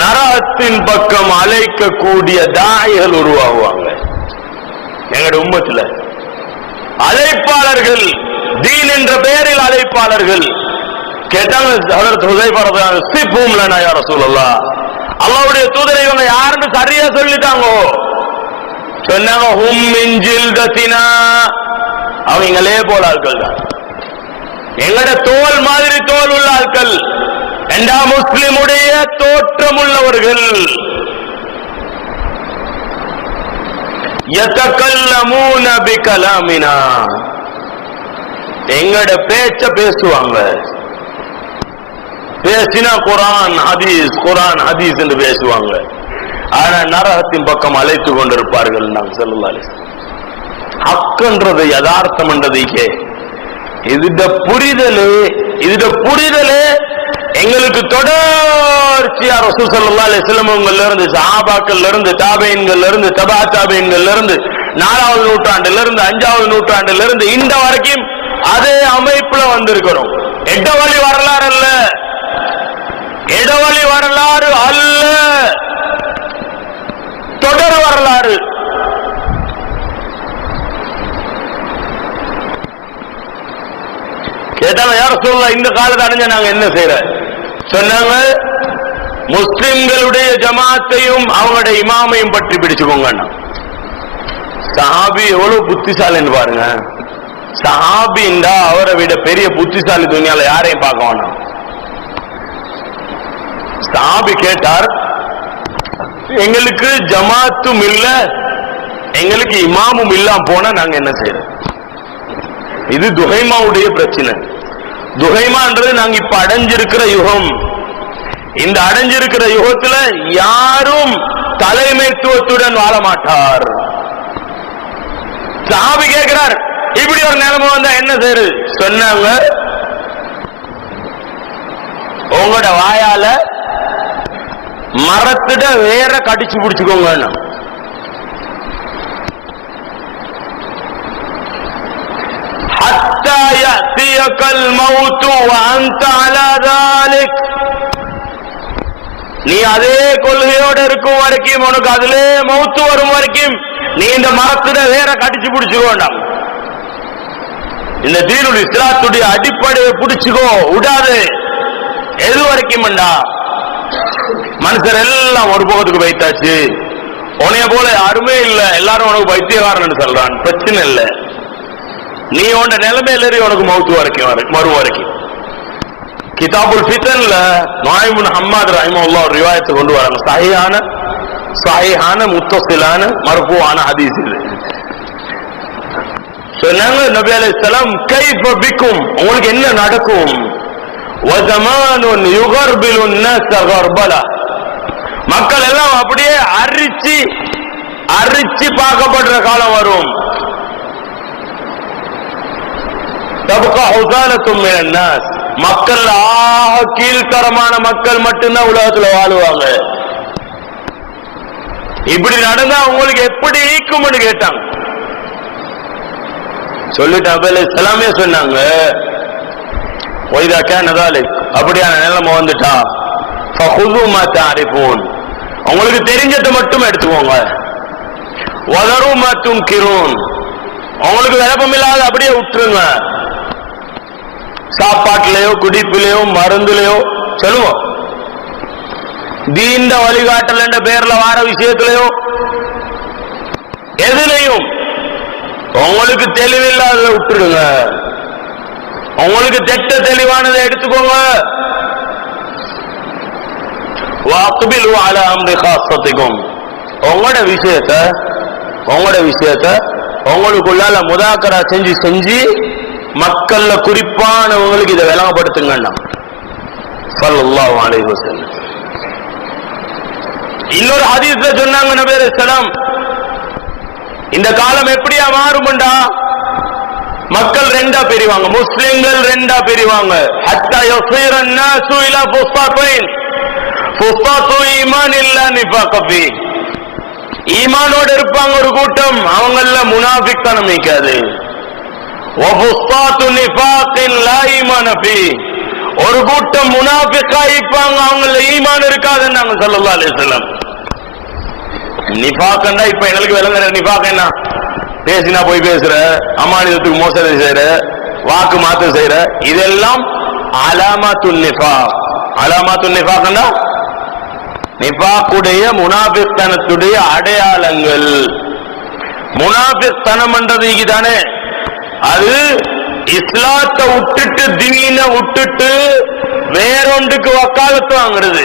நரகத்தின் பக்கம் அழைக்கக்கூடிய தாயிகள் உருவாகுவாங்க எங்களுடைய உம்மத்துல. அழைப்பாளர்கள், தீன் என்ற பெயரில் அழைப்பாளர்கள். கேட்டாங்க ஹஜ்ரத் ஹுதைஃபா ரலியல்லாஹு அன்ஹு, சிஃபும் லனா யா ரசூலல்லாஹ். அல்லாஹ்வுடைய தூதரை இவங்க யாருன்னு சரியா சொல்லிட்டாங்க. சொன்னாங்க ஹும் மின் ஜில்தத்தினா. அவங்க எங்களே போல ஆட்கள் தான். எங்கட தோல் மாதிரி தோல் உள்ள ஆட்கள், எல்லா முஸ்லிமுடைய தோற்றம் உள்ளவர்கள். யதகல்லமூன பிகலாமினா, எங்கட பேச்ச பேசுவாங்க. பேசினா குரான் ஹதீஸ் குரான் ஹதீஸ் என்று பேசுவாங்க. ஆனா நரகத்தின் பக்கம் அழைத்து கொண்டிருப்பார்கள். நாம் ஸல்லல்லாஹு அலைஹி வஸல்லம் ஹக்ன்றது யதார்த்தம் என்றதுக்கே இதுட புரிதலே எங்களுக்கு தொடர்ச்சியா ரசூல் ஸல்லல்லாஹு அலைஹி வஸல்லம் அவங்கள்ல இருந்து, சஹாபாக்கள்ல இருந்து, தாபீன்கள்ல இருந்து, தபா தாபீன்கள்ல இருந்து, 4வது நூற்றாண்டுல இருந்து 5வது நூற்றாண்டுல இருந்து இந்த வரைக்கும் அதே அமைப்புல வந்திருக்கிறோம். இடவழி வரலாறு அல்ல, இடவழி வரலாறு அல்ல, தொடர் வரலாறு. கேட்டாங்க, யார் சொல்ல இந்த காலத்தை அடைஞ்ச நாங்க என்ன செய்யற சொன்னாங்க, முஸ்லிம்களுடைய ஜமாத்தையும் அவங்களுடைய இமாமையும் பற்றி பிடிச்சுக்கோங்க. சஹாபி எவ்வளவு புத்திசாலின்னு பாருங்க. சஹாபிண்டா அவரை விட பெரிய புத்திசாலி துணியால யாரையும் பார்க்க வேணாம். சஹாபி கேட்டார், எங்களுக்கு ஜமாத்தும் இல்ல, எங்களுக்கு இமாமும் இல்லாம போனா நாங்க என்ன செய்யறோம்? இது துஹைமாவுடைய பிரச்சனை. துஹைமான்றது நாங்க இப்ப அடைஞ்சிருக்கிற யுகம். இந்த அடைஞ்சிருக்கிற யுகத்துல யாரும் தலைமைத்துவத்துடன் வாழ மாட்டார். சஹாபி கேட்கிறார், இப்படி ஒரு நிலைமை வந்தா என்ன செய்யறது? சொன்னாங்க, உங்களோட வாயால மரத்திட வேற கடிச்சு பிடிச்சுக்கோங்க. ஹத்தா யஅதியகல் மௌத் வ அன்த அலா ذلك, நீ அதே கொள்கையோட இருக்கும் வரைக்கும், உனக்கு அதிலே மௌத்து வரும் வரைக்கும் நீ இந்த மரத்திட வேற கடிச்சு பிடிச்சுக்க வேண்டாம். இந்த தீனுல் இஸ்லாத்துடைய அடிப்படையை பிடிச்சுக்கோ, விடாது. எது வரைக்கும் மனுஷர் எல்லாம் ஒரு பக்கத்துக்கு வைத்தாச்சு, உனைய போல யாருமே இல்ல, எல்லாரும் உனக்கு பைத்தியக்காரன் சொல்றான், பிரச்சனை இல்ல. நீ உன்ன நிலைமையில உனக்கு மௌத்து வரைக்கும் வரும் வரைக்கும். கிதாபுல் ஃபிதன்ல நுஆய்ம் பின் ஹம்மாத் ரஹிமஹுல்லாஹ் ஒரு ரிவாயத்தை கொண்டு வராங்க. சஹீஹான முத்தஸிலான மர்ஃபூஆன ஹதீஸ் இது. சொன்னாங்க நபி அலைஹிஸ்ஸலாம், கைஃப பிக்கும், உங்களுக்கு என்ன நடக்கும்? வஸமானுன் யுகர்பிலுன் நாஸ கர்பலா, மக்கள் எல்லாம் அப்படியே அரிச்சு பார்க்கப்படுற காலம் வரும். தபகா ஹுஸாலத்தும் மினன் நாஸ், மக்கள் கீழ்த்தரமான மக்கள் மட்டும்தான் உலகத்துல வாழுவாங்க. இப்படி நடந்தா உங்களுக்கு எப்படி ஈக்கும்னு கேட்டாங்க. சொல்லிட்டு நபி அலைஹிஸ்ஸலாமே சொன்னாங்க, அப்படியான நிலைமை வந்துட்டா ஃபகுது மா தஅரிஃபூன், உங்களுக்கு தெரிஞ்சதை மட்டும் எடுத்துக்கோங்க. வதரு மா துன்கிரூன், உங்களுக்கு விருப்பம் இல்லாத அப்படியே விட்டுருங்க. சாப்பாட்டிலேயோ குடிப்பிலேயோ மருந்துலையோ சொல்லுவோம், தீண்ட வழிகாட்டல் என்ற பேர்ல வார விஷயத்திலேயோ எதுலையும் உங்களுக்கு தெளிவில்லாத விட்டுருங்க. உங்களுக்கு தெட்ட தெளிவானதை எடுத்துக்கோங்க. வாக்பிலு அலா அம்ரி காஸத்திக்கும், உங்களோட விஷயத்தை உங்களுக்குள்ளால முதாக்கரா செஞ்சு மக்கள்ல குறிப்பானவங்களுக்கு இதை விளங்கப்படுத்துங்க. ஸல்லல்லாஹு அலைஹி வஸல்லம் இன்னொரு ஹதீஸ்ல சொன்னாங்க நபி அலைஹிஸ்ஸலாம், இந்த காலம் எப்படியா மாறும்டா, மக்கள் ரெண்டா பிரிவாங்க, முஸ்லிம்கள் ரெண்டா பிரிவாங்க. ஹத்தா யஸீர الناس الى فسطين، ஃபுஸ்தாத்து ஈமான் இல்லா நிஃபாக ஃபீ, ஈமானோட இருப்பாங்க ஒரு கூட்டம், அவங்கள முனாஃபிக் தனம் இருக்காது. வஃபுஸ்தாத்து நிஃபாகின் லா ஈமான ஃபீ, ஒரு கூட்டம் முனாஃபிக்கா இருப்பாங்க, அவங்கள ஈமான் இருக்காதுன்னாங்க ஸல்லல்லாஹு அலைஹி வஸல்லம். நிஃபாக்னா இப்ப எங்களுக்கு விளங்குற நிஃபாக் என்ன? பேசினா போய் பேசுற, அமானிதத்துக்கு மோசடி செய்யற, வாக்கு மாற்றம் செய்யற, இதெல்லாம் அலாமாத்துன் நிஃபாக். அலாமாத்துன் நிஃபாக்னா நிஃபாக்குடைய முனாஃபிக்தனத்துடைய அடையாளங்கள். முனாஃபிக்தனம் என்றது தானே, அது இஸ்லாத்தை விட்டுட்டு தீன விட்டுட்டு வேறொன்றுக்கு வக்காலத்து வாங்குறது.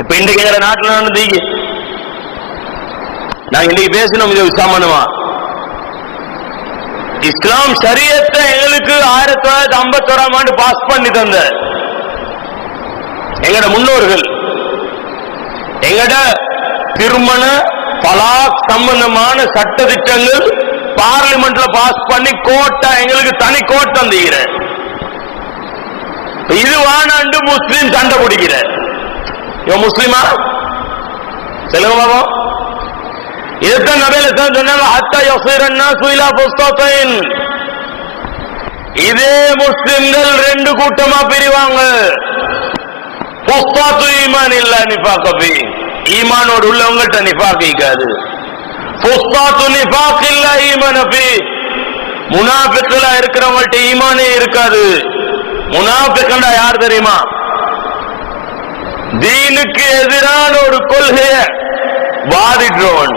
இப்ப இன்றைக்கு எங்க நாட்டில் நடந்தீங்க, நாங்க இன்னைக்கு பேசணும் இது சம்பந்தமா. இஸ்லாம் ஷரியத்தை எங்களுக்கு 1951ஆம் ஆண்டு பாஸ் பண்ணி தந்த எங்கட முன்னோர்கள் எங்கட திருமண தலாக் சம்பந்தமான சட்ட திட்டங்கள் பார்லிமெண்ட்ல பாஸ் பண்ணி கோட்டா எங்களுக்கு தனி கோட் தந்துகிற. இது வானாண்டு முஸ்லீம் சண்டை பிடிக்கிற. இவன் முஸ்லிமா சொல்லுங்க பாபா. இதுதான் நபி அலைஹிஸ் ஸலாம் சொன்னாங்க, ஹத்தா யஸீரன் நாஸு இலா ஃபுஸ்தாத்தைன். இதே முஸ்லிம்கள் ரெண்டு கூட்டமா பிரிவாங்க. ஃபுஸ்தாத்து ஈமான் இல்ல நிஃபாக ஃபீ. ஈமானோடு உள்ளவங்கள்ட்ட நிஃபாக் இருக்காது. ஃபுஸ்தாத்து நிஃபாக் இல்ல ஈமான ஃபீ. முனாஃபிக்களா இருக்கிறவங்கள்ட்ட ஈமானே இருக்காது. முனாஃபிக்னா யார் தெரியுமா? தீனுக்கு எதிரான ஒரு கொள்கையை வாதிடுறவன்.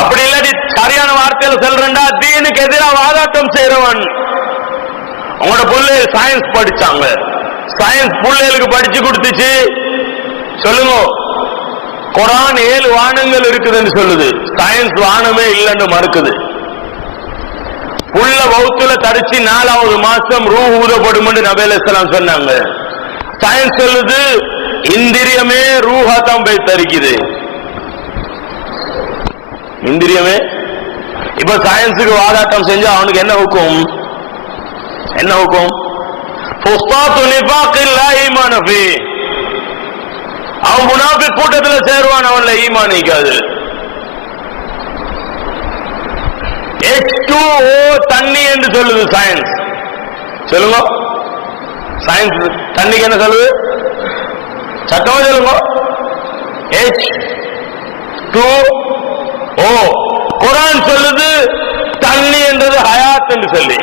அப்படி இல்லாட்டி சரியான வார்த்தையில சொல்றா, தீனுக்கு எதிராக வாதாட்டம் செய்யறவன். உங்களோட பிள்ளை சயின்ஸ் படிச்சாங்க, சயின்ஸ் பிள்ளைகளுக்கு படிச்சு கொடுத்துச்சு. சொல்லுங்க, குர்ஆன் 7 வானங்கள் இருக்குதுன்னு சொல்லுது, சயின்ஸ் வானமே இல்லைன்னு மறுக்குது. புள்ள வௌத்துல தரிச்சு 4வது மாசம் ரூஹ் ஊதப்படும் என்று நபி அலைஹிஸ் ஸலாம் சொன்னாங்க. சயின்ஸ் சொல்லுது இந்திரியமே ரூஹா தான் போய் தரிக்குது. இந்திரியமே. இப்ப சயின்ஸுக்கு வாதாட்டம் செஞ்சா அவனுக்கு என்ன ஹுக்கும்? என்ன ஹுக்கும்? ஃபுஸ்தாத்து நிஃபாக் இல்ல ஈமான ஃபீ. அவன் முனாஃபிக் கூட்டத்தில் சேருவான், அவன்ல ஈமான் இருக்காது. H2O தண்ணி என்று சொல்லுது சயின்ஸ். சொல்லுங்க, சயின்ஸ் தண்ணிக்கு என்ன சொல்லுது? சத்தமா சொல்லுங்க. H2O. குர்ஆன் சொல்லுது தண்ணி என்றது ஹயாத் என்று சொல்லி.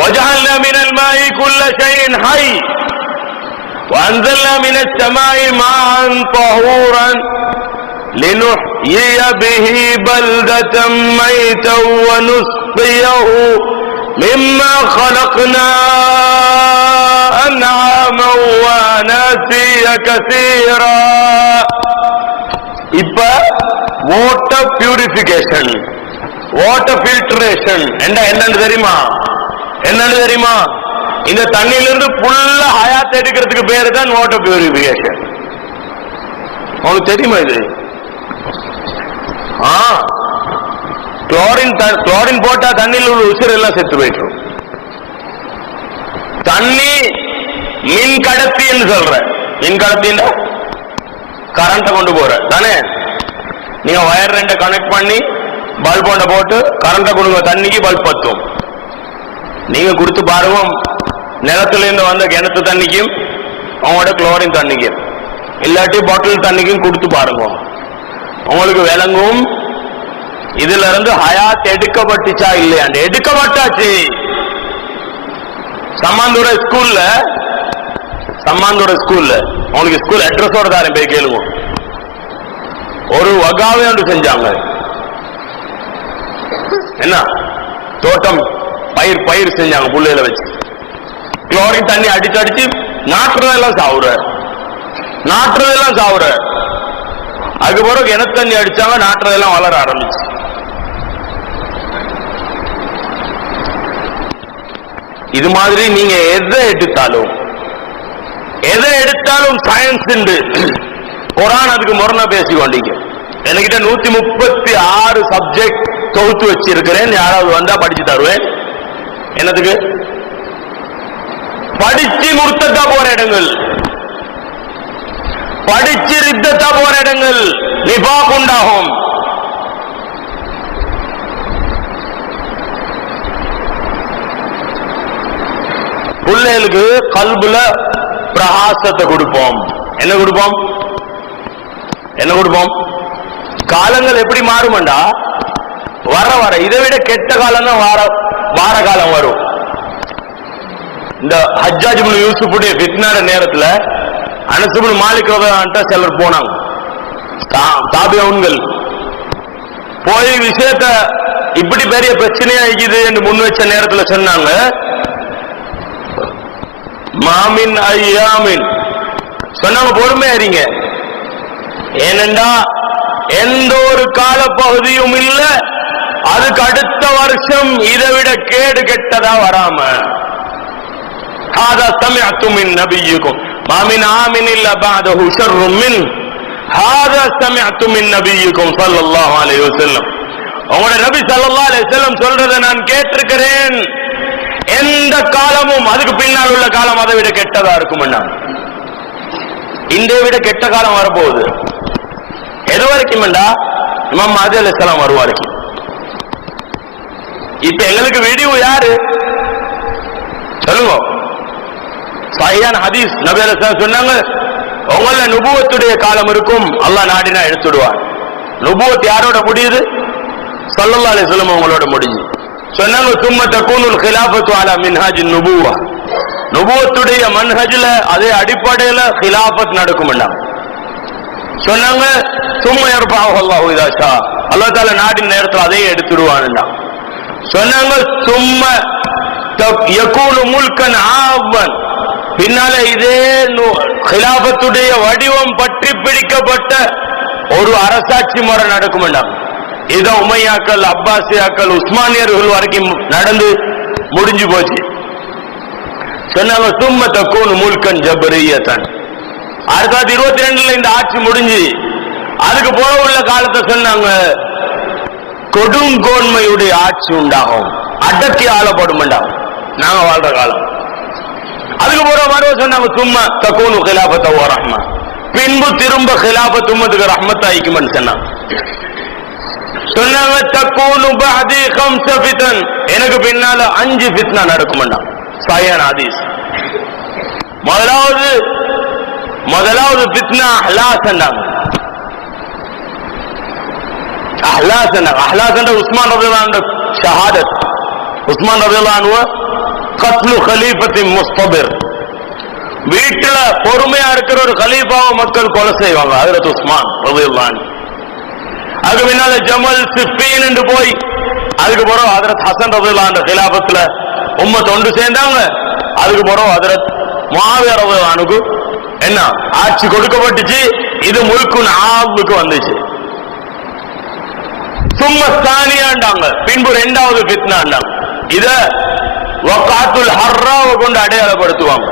وجعلنا من الماء كل شيء حي وأنزلنا من السماء ماء طهورا لنحيي به بلدة ميتا ونسقيه مما خلقنا أنعاما وأناسيا كثيرا. இப்ப வாட்டர் பியூரிபிகேஷன், வாட்டர் ஃபில்ட்ரேஷன் என்னன்னு தெரியுமா? என்னன்னு தெரியுமா? இந்த தண்ணியிலிருந்து புல்ல ஹயாத் எடுக்கிறதுக்கு பேரு தான் வாட்டர் பியூரிபிகேஷன். உங்களுக்கு தெரியுமா இது? குளோரின் போட்டா தண்ணியில் உள்ள உசிர் எல்லாம் செத்து போயிட்டு. தண்ணி மின் கடத்தின்னு சொல்ற. மின் கடத்தின் கரண்ட கொண்டு போற தானே. நீங்க வயர் 2 கனெக்ட் பண்ணி பல்ப் ஒன்றை போட்டு கரண்ட கொடுங்க, தண்ணிக்கு பல்ப் பத்தும். நீங்க கொடுத்து பாருங்க, நிலத்துல இருந்து வந்த கிணத்து தண்ணிக்கும் அவங்களோட குளோரின் தண்ணிக்கும் இல்லாட்டி பாட்டில் தண்ணிக்கும் கொடுத்து பாருங்க, உங்களுக்கு விளங்கும் இதுல இருந்து ஹயாத் எடுக்கப்பட்டுச்சா இல்லையாண்டு. எடுக்கப்பட்டாச்சு. சம்மாந்தூர ஸ்கூல்ல உங்களுக்கு ஸ்கூல் அட்ரஸோட தாரேன், போய் கேளுங்க. ஒரு வகாவை ஒன்று செஞ்சாங்க. என்ன தோட்டம் பயிர் செஞ்சாங்க புள்ளையில வச்சு. குளோரின் தண்ணி அடிச்சு நாட்டுறதெல்லாம் சாவுற. அதுக்கு பிறகு கிணத்து தண்ணி அடிச்சாங்க, நாட்டுறதெல்லாம் வளர ஆரம்பிச்சு. இது மாதிரி நீங்க எதை எடுத்தாலும் சயின்ஸ் உண்டு. குர்ஆன் அதுக்கு முரணா பேசிக்கொண்டீங்க. என்கிட்ட 136 சப்ஜெக்ட் தொகுத்து வச்சிருக்கிறேன். யாராவது வந்தா படிச்சு தருவேன். என்னதுக்கு? படிச்சு முர்த்தத்தா போற இடங்கள், படிச்சு ரித்தத்தா போற இடங்கள் நிஃபாக் உண்டாகும். பிள்ளைகளுக்கு கல்புல பிரகாசத்தை கொடுப்போம். என்ன கொடுப்போம்? காலங்கள் எப்படி மாறுமண்டா, வர இதை விட கெட்ட காலம் தான் வார காலம் வரும். இந்த ஹஜ்ஜாஜ் இப்னு யூசுஃபுடைய ஃபித்னான நேரத்துல அனஸ் இப்னு மாலிக் ரலியல்லாஹு அன்ஹு சிலர் போனாங்க. தாபிஊன்கள் போய் விஷயத்த இப்படி பெரிய பிரச்சனையா இருக்குது என்று முன் வச்ச நேரத்துல சொன்னாங்க, மாமின் ஐயாமின் சொன்னாங்க, பொறுமையா இருங்க. ஏனென்றா எந்த ஒரு காலப்பகுதியும் இல்ல அதுக்கு அடுத்த வருஷம் இதை விட கேடு கெட்டதா வராம. هذا سمعت من نبيكم ما من عام الا بعده شر منه هذا سمعت من نبيكم صلى الله عليه وسلم. உங்களோட நபி ஸல்லல்லாஹு அலைஹி வஸல்லம் சொல்றதை நான் கேட்டிருக்கிறேன். எந்த காலமும் அதுக்கு பின்னால் உள்ள காலம் அதை விட கெட்டதா இருக்கும். இதை விட கெட்ட காலம் வரப்போகுது. எது வரைக்கும் இமாம் மஹ்தி அலைஹிஸ்ஸலாம் வருவாருக்கு. இப்ப எங்களுக்கு விடிவு யாரு சொல்லுங்க? சஹீஹான ஹதீஸ் நபி அலைஹிஸ்ஸலாம் சொன்னாங்க, உங்கள நுபுவத்துடைய காலம் இருக்கும், அல்லாஹ் நாடினா எடுத்துடுவார். நுபுவத் யாரோட முடியுது? ஸல்லல்லாஹு அலைஹி வஸல்லம் உங்களோட முடிஞ்சு. சொன்னாங்க, சும்ம தகூனுல் கிலாஃபத்து அலா மின்ஹாஜின் நுபுவா, நுபுவத்துடைய மன்ஹஜ்ல அதே அடிப்படையில கிலாஃபத் நடக்கும். சொன்னாங்க, சும்ம யர்ஃபஅஹு அல்லாஹு இதா ஷா, அல்லாஹ் தஆலா நாடின நேரத்தில் அதையே எடுத்துடுவான். சொன்னாங்க, சும்ம யகூனு முல்கன் ஆவன், பின்னால இதே கிலாஃபத்துடைய வடிவம் பற்றி பிடிக்கப்பட்ட ஒரு அரசாட்சி முறை நடக்கும். இத உமையாக்கள், அப்பாசியாக்கள், உஸ்மானியர்கள் வரைக்கும் நடந்து முடிஞ்சு போச்சு. சொன்னாங்க, சும்ம தகூனு முல்கன் ஜபரியத்தன், 1922 இந்த ஆட்சி முடிஞ்சு அதுக்கு போல உள்ள காலத்தை சொன்னாங்க, கொடுங்கோன்மையுடைய ஆட்சி உண்டாகும், அடக்கி ஆளப்படும். நாங்க வாழ்ற காலம். அதுக்கு போற மாதிரி சொன்னாங்க, சும்மா தகூனு கிலாஃபத்து வ ரஹ்மா, பின்பு திரும்ப கிலாஃபத் உம்மத்துக்கு ரஹ்மத்தாயிக்கும்னு சொன்னாங்க. சொன்னாங்க, தகூனு பஅதி கம்ஸ ஃபிதன், எனக்கு பின்னால 5 ஃபித்னா நடக்கும். சஹீஹான ஹதீஸ். முதலாவது ஃபித்னா அஹ்லாஸ். அஹ்லாஸ் உஸ்மான் ரலியல்லாஹு அன்ஹு ஷஹாதத். உஸ்மான் ரலியல்லாஹு அன்ஹு கத்லு கலீஃபத்தி முஸ்தபிர், வீட்டுல பொறுமையா இருக்கிற ஒரு கலீஃபாவை மக்கள் கொலை செய்வாங்க. ஹஜ்ரத் உஸ்மான் ரலியல்லாஹு அன்ஹு. அதுக்கு பின்னால ஜமல் சிஃபீன் என்று போய் அதுக்கு பிறகு ஹஜ்ரத் ஹசன் ரலியல்லாஹு அன்ஹு கிலாஃபத்துல உம்மத் ஒன்று சேர்ந்தாங்க. அதுக்கு பிறகு ஹஜ்ரத் முஆவியா ரலியல்லாஹு அன்ஹுக்கு என்ன ஆட்சி கொடுக்கப்பட்டுச்சு. இது முல்குன் ஆவுக்கு வந்துச்சு. சும்ம ஸ்தானியாண்டாங்க, பின்பு 2வது ஃபித்னாண்டாங்க. இத வகாத்துல் ஹர்ராவை கொண்டு அடையாளப்படுத்துவாங்க.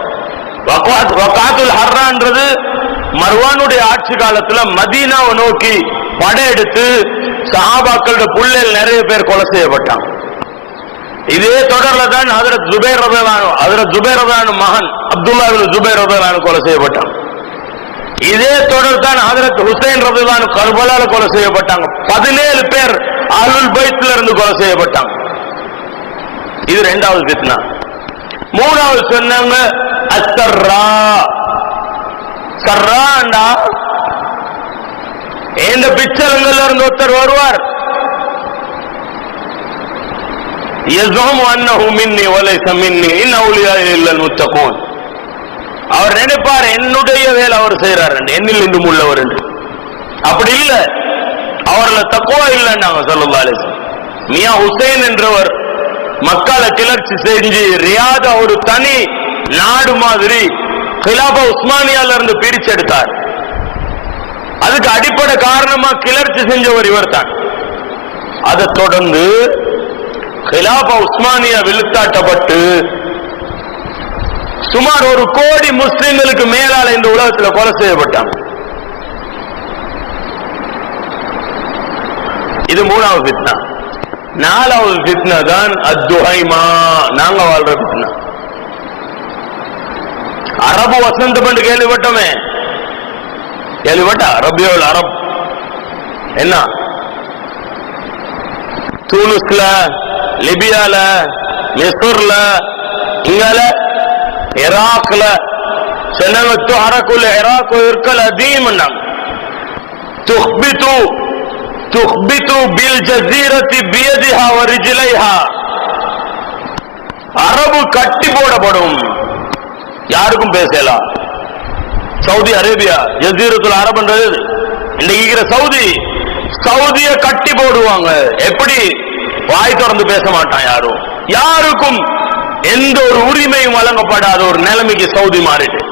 வகாத்துல் ஹர்ரான்றது மர்வானுடைய ஆட்சி காலத்துல மதீனாவை நோக்கி படையெடுத்து சஹாபாக்களோட புள்ளைகள் நிறைய பேர் கொலை செய்யப்பட்டாங்க. இதே தொடர்ல தான் ஹஜ்ரத் ஜுபைர் ரலியல்லாஹு அன்ஹு மகன் அப்துல்லாஹ் இப்னு ஜுபைர் ரலியல்லாஹு அன்ஹு கொலை செய்யப்பட்டாங்க. இதே தொடர் தான் ஹஜ்ரத் ஹுசைன் ரலியல்லாஹு அன்ஹு கர்பலால கொலை செய்யப்பட்டாங்க. 17 பேர் அஹ்லுல் பைத்ல இருந்து கொலை செய்யப்பட்டாங்க. இது 2வது ஃபித்னா. 3வது சொன்னாங்க அஸ்ஸர்ரா. சர்ராண்டா இந்த பிச்சலங்கள்ல இருந்து ஒருத்தர் வருவார், யஸுமு அன்னஹு மின்னி வலைஸ மின்னி இன் அவுலியா இல்லல் முத்தகூன். அவர் நினைப்பார் என்னுடைய வேலை அவர் செய்யறாரு, என்னில் இன்றும் உள்ளவர் என்று. அப்படி இல்ல, அவர்ல தக்குவா இல்லைன்னாங்க ஸல்லல்லாஹு அலைஹி வஸல்லம். மியா ஹுசைன் என்றவர் மக்களை கிளர்ச்சி செஞ்சு ரியாத ஒரு தனி நாடு மாதிரி கிலாபா உஸ்மானியால இருந்து பிரிச்செடுத்தார். அதுக்கு அடிப்படை காரணமா கிளர்ச்சி செஞ்சவர் இவர் தான். அதை தொடர்ந்து கிலாபா உஸ்மானியா விழுத்தாட்டப்பட்டு சுமார் 1 கோடி முஸ்லிம்களுக்கு மேலால இந்த உலகத்தில் கொலை செய்யப்பட்டாங்க. இது 3வது ஃபித்னா. 4வது ஃபித்னா தான் அத்துஹைமா, நாங்க வாழ்ற ஃபித்னா. அரபு வசந்தம் என்று கேள்விப்பட்டோமே, கேள்விப்பட்டா? ரபியுல் அரப் என்ன? தூனுஸ்ல, லிபியால, மிஸ்ர்ல, இங்கால இராக்ல சொன்னாங்க. துஹரகுல் இராக் இருக்கல் அதீம். துஹ்பிது பில் ஜஸீரத்தி பியதிஹா வ ரிஜ்லைஹா. அரபு கட்டி போடப்படும், யாருக்கும் பேசலாம். சவுதி அரேபியா ஜஸீரத்துல் அரபுன்றது இன்னைக்கு சவுதி சவுதிய கட்டி போடுவாங்க. எப்படி? வாய் திறந்து பேச மாட்டான் யாரும். யாருக்கும் எந்த ஒரு உரிமையும் வழங்கப்படாத ஒரு நிலைமைக்கு சவுதி மாறிட்டு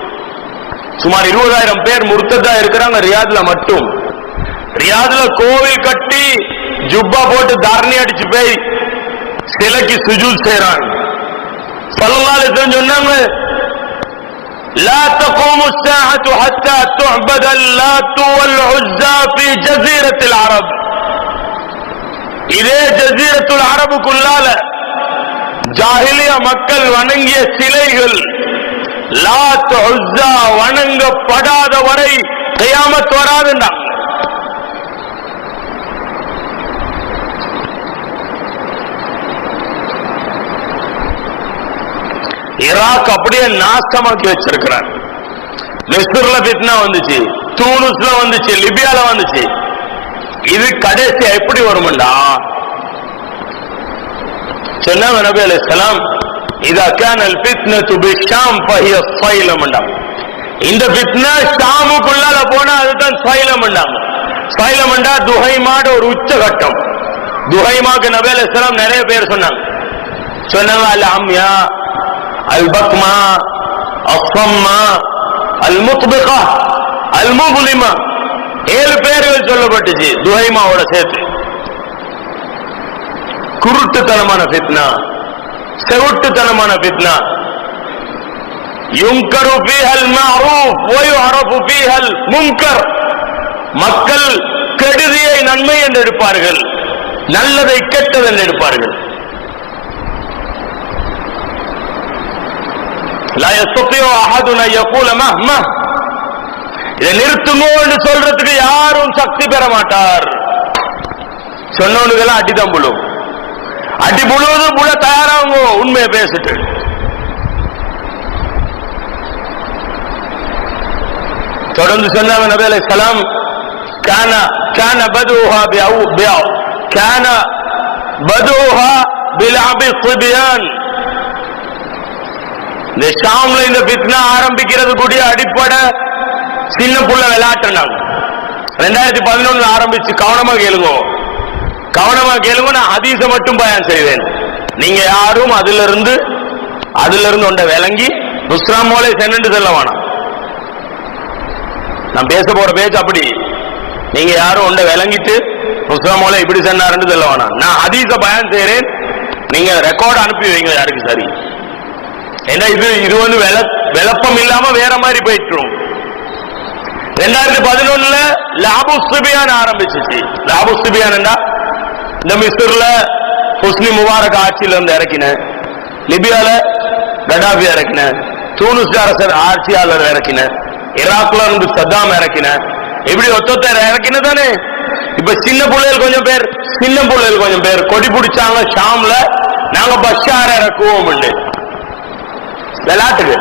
சுமார் 20,000 பேர் முர்த்ததா இருக்கிறாங்க ரியாத்ல மட்டும். ரியாத்ல கோவில் கட்டி ஜுப்பா போட்டு தாரணி அடிச்சு போய் சிலைக்கு சுஜூத் செய்றாங்க. ஸல்லல்லாஹு அலைஹி வஸல்லம் சொன்னாங்க, لا تقوم الساعة حتى تعبد اللات والعزى في جزيرة العرب. இதே ஜஸீரத்துல் அரபுக்குள்ளால ஜாஹிலிய மக்கள் வணங்கிய சிலைகள் லாத் உஸ்ஸா வணங்கப்படாத வரை கியாமத் வராதுன்றாங்க. ஈராக் அப்படியே நாசமாக்கி வச்சிருக்கிறார். மிஸ்ர்ல ஃபித்னா வந்துச்சு, தூனுஸ்ல வந்துச்சு, லிபியால வந்துச்சு. இது கடைசி எப்படி வரும்டா சொன்னாங்க நபி அலைஹிஸ்ஸலாம், இதா கானல் ஃபித்னது பிஷாம் ஃபஹிய ஸைலம்டா. இந்த ஃபித்னா ஷாமுக்குள்ளால போனா அதுதான் ஸைலம்டாங்க. ஸைலம்டா துஹைமாட ஒரு உச்சகட்டம். துஹைமாக்கு நபி அலைஹிஸ்ஸலாம் நிறைய பேர் சொன்னாங்க. அல் அம்யா, அல் பக்மா, அஸ்ஸம்மா, அல் முத்பிகா, அல் முப்லிமா, 7 பேர்கள் சொல்லப்பட்டுச்சு துஹைமாவோட சேர்த்து. குருட்டுத்தனமான ஃபித்னா, செவுட்டுத்தனமான ஃபித்னா. யுன்கரு ஃபீஹல் மஅரூஃப் வ யுஅரஃபு ஃபீஹல் முன்கர். மக்கள் கெடுதியை நன்மை என்று எடுப்பார்கள், நல்லதை கெட்டது என்று எடுப்பார்கள். லா யஸ்ததிஉ அஹதுன் அன் யகூல மஹ்மா. இதை நிறுத்துமோ என்று சொல்றதுக்கு யாரும் சக்தி பெற மாட்டார். சொன்னவனுக்கெல்லாம் அடிதான் புழும். அடி புழுவது புல தயாராகுங்க உண்மையை பேசிட்டு. தொடர்ந்து சொன்னாங்க நபி அலைஹிஸ்ஸலாம், கான பதுஹா கான பதுஹா பில்அபி ஸிபியான். இந்த ஷாம்ல இந்த ஃபித்னா ஆரம்பிக்கிறது கூடிய அடிப்படை சின்ன புள்ள விளையாட்டுனாங்க. 2011 ஆரம்பிச்சு. கவனமா கேளுங்க, கவனமா கேளுங்க. நான் ஹதீஸ மட்டும் பயான் செய்வேன். நீங்க யாரும் அதுல இருந்து ஒன்றை விளங்கி நுஸ்ராம் மோலை சென்று செல்ல வேணாம். நான் பேச போற பேச்சு அப்படி. நீங்க யாரும் ஒன்றை விளங்கிட்டு நுஸ்ராம் மோலை இப்படி சென்னாருன்னு செல்ல வேணாம். நான் ஹதீஸ பயான் செய்யறேன், நீங்க ரெக்கார்ட் அனுப்பி வைங்க யாருக்கு சரி. ஏன்னா இது வந்து விளப்பம் இல்லாம வேற மாதிரி போயிட்டு. 2011 லாபு சுபியான் ஆரம்பிச்சிச்சு. லாபு சுபியான் இந்த மிஸ்ர்ல ஹுஸ்னி முபாரக் ஆட்சியில இருந்து இறக்கின, லிபியால கடாபி இறக்கின, தூனுஸ் அரசர் ஆட்சியாளர் இறக்கின, ஈராக்ல இருந்து சத்தாம் இறக்கின, இப்படி ஒத்தொத்தர் இறக்கின தானே. இப்ப சின்ன பிள்ளைகள் கொஞ்சம் பேர் கொடி பிடிச்சாங்க ஷாம்ல, நாங்க பஷார இறக்குவோம். விளையாட்டுக்கு,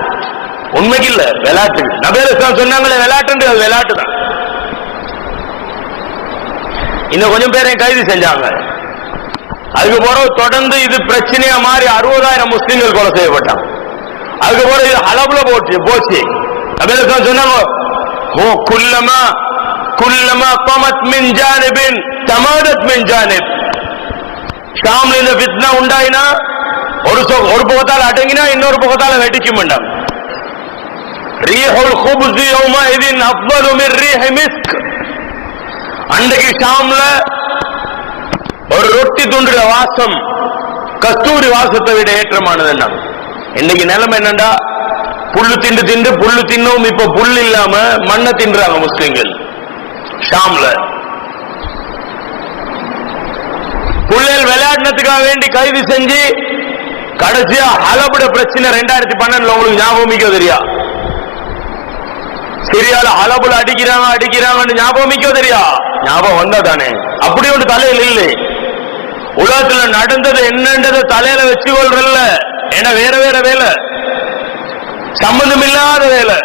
உண்மைக்கு இல்ல, விளையாட்டுக்கு. நபி அலைஹிஸ்ஸலாம் சொன்னாங்களே விளையாட்டு, அது விளையாட்டு தான். இன்னும் கொஞ்சம் பேரை கைது செஞ்சாங்க. அதுக்கு பிறகு தொடர்ந்து இது பிரச்சனையா மாறி 60,000 முஸ்லிம்கள் கொலை செய்யப்பட்டாங்க. அதுக்கு பிறகு இது ஹலப்ல போச்சு. நபி அலைஹிஸ்ஸலாம் சொன்னாங்க, குல்லமா கமத் மின் ஜானிபின் தமாதத் மின் ஜானிப். ஷாம்ல இந்த ஃபித்னா உண்டாயினா ஒரு பக்கத்தால் அடங்கினா இன்னொரு பக்கத்தால வெடிக்க மாட்டாங்க. ரீஹுல் குப்ஸ் யௌமஇதின் அஃதலு மின் ரீஹி மிஸ்க். அன்றைக்கு ஷாம்ல ஒரு ரொட்டி துண்டுற வாசம் கஸ்தூரி வாசத்தை விட ஏற்றமானது. இன்னைக்கு நிலைமை என்னண்டா, புல்லு தின்னும். இப்ப புல் இல்லாம மண்ணை தின்றாங்க முஸ்லிம்கள் ஷாம்ல. புள்ளைகள் விளையாடினத்துக்காக வேண்டி கைது செஞ்சு கடைசியா ஹலபுட பிரச்சனை 2012 உங்களுக்கு ஞாபகம் தெரியா? சிரியால ஹலபுல அடிக்கிறாங்கன்னு ஞாபகம் தெரியா? ஞாபகம் வந்தா தானே. அப்படி ஒன்று தலையில் இல்லை. உலகத்துல நடந்தது என்னன்றதை தலையில வச்சு கொள்றல்ல. ஏன்னா வேற வேலை, சம்பந்தம் இல்லாத வேலை.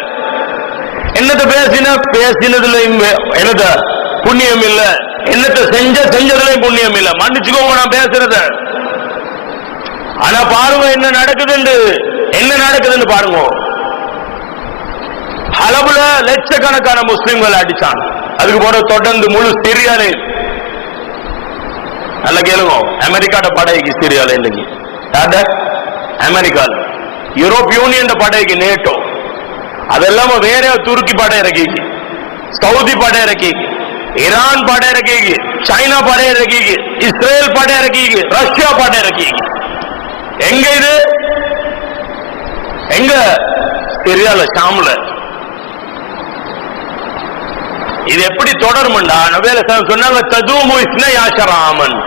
என்னத்தை பேசினதுல என்னத புண்ணியம் இல்ல, என்னத்தை செஞ்சதுலயும் புண்ணியம் இல்ல. மன்னிச்சுக்கோங்க நான் பேசுறத. ஆனா பாருங்க என்ன நடக்குதுன்னு பாருங்க. ஹலபுல லட்சக்கணக்கான முஸ்லிம்கள் அடிச்சாங்க. அதுக்கு போற தொடர்ந்து முழு சிரியாலே நல்ல கேளுங்க, அமெரிக்காட படைக்கு சிரியால இன்னைக்கு அமெரிக்கா, யூரோப் யூனியன் படைக்கு நேட்டோ, அதெல்லாம் வேற துருக்கி படை இறக்கி, சவுதி படை இறக்கி, ஈரான் படை இறக்கி, சைனா படை இறக்கி, இஸ்ரேல் படை இறக்கி, ரஷ்யா படை இறக்கி. எங்க இது? எங்க? சிரியால, ஷாம்ல. இது எப்படி தொடரும்டா? நபிகள் சொன்னாங்க ததூமு இஸ்னயாஷராமன்,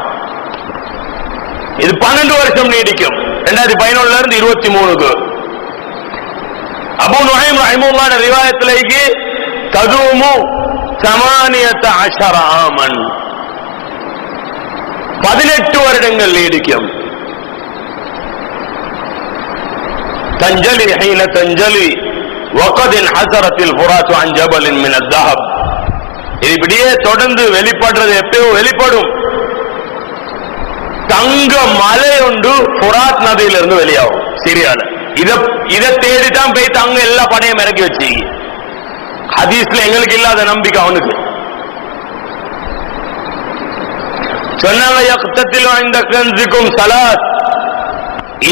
இது 12 வருஷம் நீடிக்கும். 2011 இருந்து 23க்கு. அபூ நுஹைம் ரஹிமஹுல்லாஹ் ரிவாயத்திலேக்கு ததூமு 18 ஆமன், 18 வருடங்கள் நீடிக்கும். தஞ்சலி ஹீன தஞ்சலி வகத் இன்ஹஸரத்தில் ஃபுராத் அன் ஜபலின் மின் அஸ்ஸஹப். இது இப்படியே தொடர்ந்து வெளிப்படுறது எப்பயோ வெளிப்படும். தங்க மலை ஒன்று ஃபுராத் நதியிலிருந்து வெளியாகும் சிரியால. இதை தேடித்தான் போய் தங்க எல்லா படையும் இறக்கி வச்சு. ஹதீஸ்ல எங்களுக்கு இல்லாத நம்பிக்கை அவனுக்கு. சொன்னாங்க இந்த கன்ஸுக்கும் சலாத்,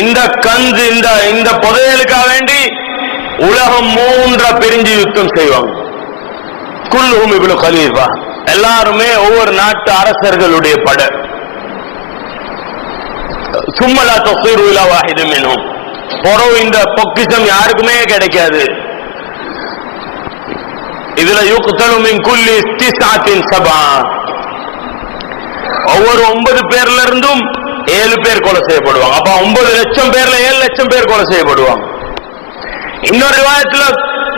இந்த கன்ஸ் இந்த புதையலுக்காக வேண்டி உலகம் 3 பிரிஞ்சு யுத்தம் செய்வாங்க. குல்லுஹும் இப்னு கலீஃபா, எல்லாருமே ஒவ்வொரு நாட்டு அரசர்களுடைய படை. சும்மலா தஸீரு இலா வாஹித் மின்ஹும், பொறவு இந்த பொக்கிஷம் யாருக்குமே கிடைக்காது. இதுல யுக்தலு மின் குல்லி 9 ஒவ்வொரு 9 பேர்ல இருந்தும் 7 பேர் கொலை செய்யப்படுவாங்க. அப்ப 9 லட்சம் பேர்ல 7 லட்சம் பேர் கொலை செய்யப்படுவாங்க. இன்னொரு ரிவாயத்துல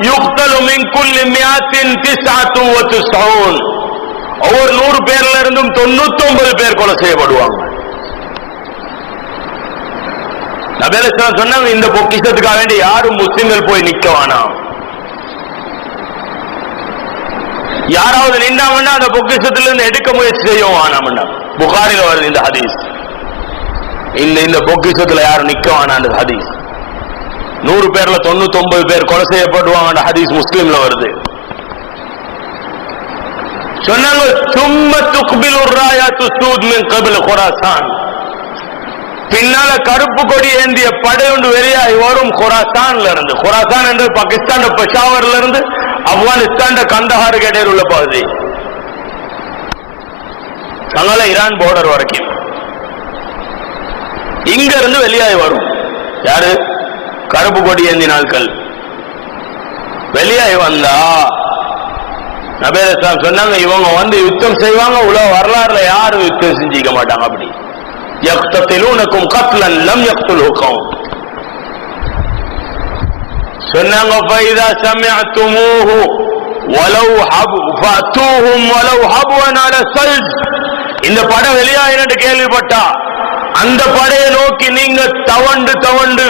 யுக்தலு மின் குல்லி 199, ஒவ்வொரு 100 பேர்ல இருந்தும் 99 பேர் கொலை செய்யப்படுவாங்க. நபிகள் சொன்னாங்க இந்த பொக்கிஷத்துக்காக வேண்டி யாரும் முஸ்லிம்கள் போய் நிக்க வேணாம். யாராவது நின்றாங்கன்னா அந்த பொக்கிஷத்திலிருந்து எடுக்க முயற்சி செய்யும் வேணாம். புகாரில வருது இந்த ஹதீஸ். இந்த பொக்கிஷத்துல யாரும் நிக்க வேணாம் ஹதீஸ். 100 பேர்ல 99 பேர் கொலை செய்யப்படுவாங்க ஹதீஸ் முஸ்லிம்ல வருது. சொன்னாங்க சும்ம துக்பிலு ராயாத்து சூத் மின் கபில் குராசான், பின்னால கருப்பு கொடி ஏந்திய படை ஒன்று வெளியாகி வரும் குராசான்ல இருந்து. குராசான் என்று பாகிஸ்தான் பெஷாவர்ல இருந்து ஆப்கானிஸ்தான் கந்தஹாருக்கு இடையில் உள்ள பகுதி, அங்கால ஈரான் பார்டர் வரைக்கும். இங்க இருந்து வெளியாகி வரும் யாரு? கருப்பு கொடி ஏந்தி நாட்கள் வெளியாகி வந்தா நபிகள் சொன்னாங்க இவங்க வந்து யுத்தம் செய்வாங்க. உலக வரலாறுல யாரும் யுத்தம் செஞ்சிக்க மாட்டாங்க. அப்படி யக்தத்திலூனகும் கத்லன் லம் யக்துலுகும் சொன்னாங்க. ஃபைதா சமிஅதுமூஹு வலவ் ஹப் ஃபஅதூஹும் வலவ் ஹப்வன் அலா சல்ஜ், இந்த படம் வெளியாயிரண்டு கேள்விப்பட்டா அந்த படையை நோக்கி நீங்க தவண்டு தவண்டு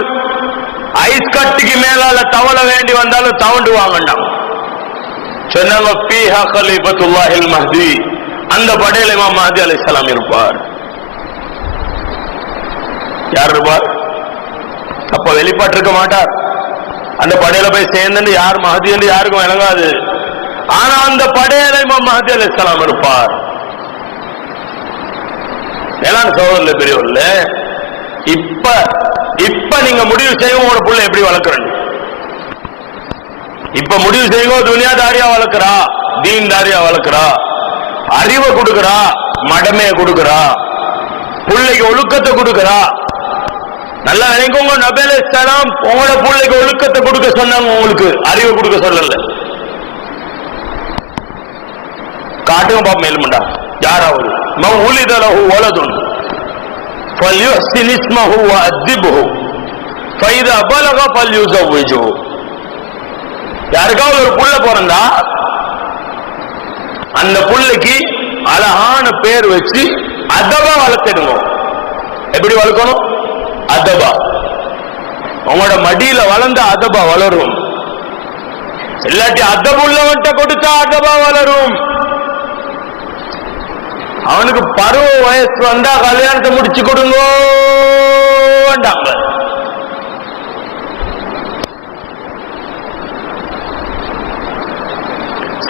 ஐஸ் கட்டுக்கு மேலால தவள வேண்டி வந்தாலும் தவண்டு வாங்கண்டாம். சொன்னாங்க ஃபீஹா கலீஃபத்துல்லாஹில் மஹ்தி, அந்த படையில இமாம் மஹ்தி அலைஹிஸ்ஸலாம் இருப்பார். யார் இருப்பார்? அப்ப வெளிப்பட்டிருக்க மாட்டார். அந்த படையில போய் சேர்ந்து யார் மஹ்தி என்று யாருக்கும் விளங்காது. ஆனா அந்த படையில இமாம் மஹ்தி அலைஹிஸ்ஸலாம் இருப்பார். வேளாண் சோதரில் பெரியவர்ல இப்ப நீங்க முடிவு செய்வோம் உங்களோட புள்ள எப்படி வளர்க்கணும். இப்ப முடிவு செய்வோம் துனியாதாரியா வளர்க்கிறா, தீன்தாரியா வளர்க்கிறா, அறிவை கொடுக்கிறா, மடமையை கொடுக்கிறா, பிள்ளைக்கு ஒழுக்கத்தை கொடுக்கிறா. நல்லா நினைக்கோங்க, நபி அலைஹிஸ்ஸலாம் உங்களோட பிள்ளைக்கு ஒழுக்கத்தை கொடுக்க சொன்னாங்க, உங்களுக்கு அறிவை கொடுக்க சொல்லல. காட்டுங்க பாப்பா மேலுமண்டா யாராவது மௌலித லஹு வலதுன் ஃபல்யுஹ்சின் இஸ்மஹு வஅதிபஹு ஃபைதா பலக ஃபல்யுஸவ்விஜுஹு. யாருக்காவது ஒரு புள்ள பிறந்தா அந்த புள்ளைக்கு அழகான பேர் வச்சு அதபா வளர்த்திடுங்க. எப்படி வளர்க்கணும்? அதபா. உங்களோட மடியில வளர்ந்த அதபா வளரும். இல்லாட்டி அதபுள்ளவன்ட்ட கொடுத்தா அதபா வளரும். அவனுக்கு பருவ வயசு வந்தா கல்யாணத்தை முடிச்சு கொடுங்க.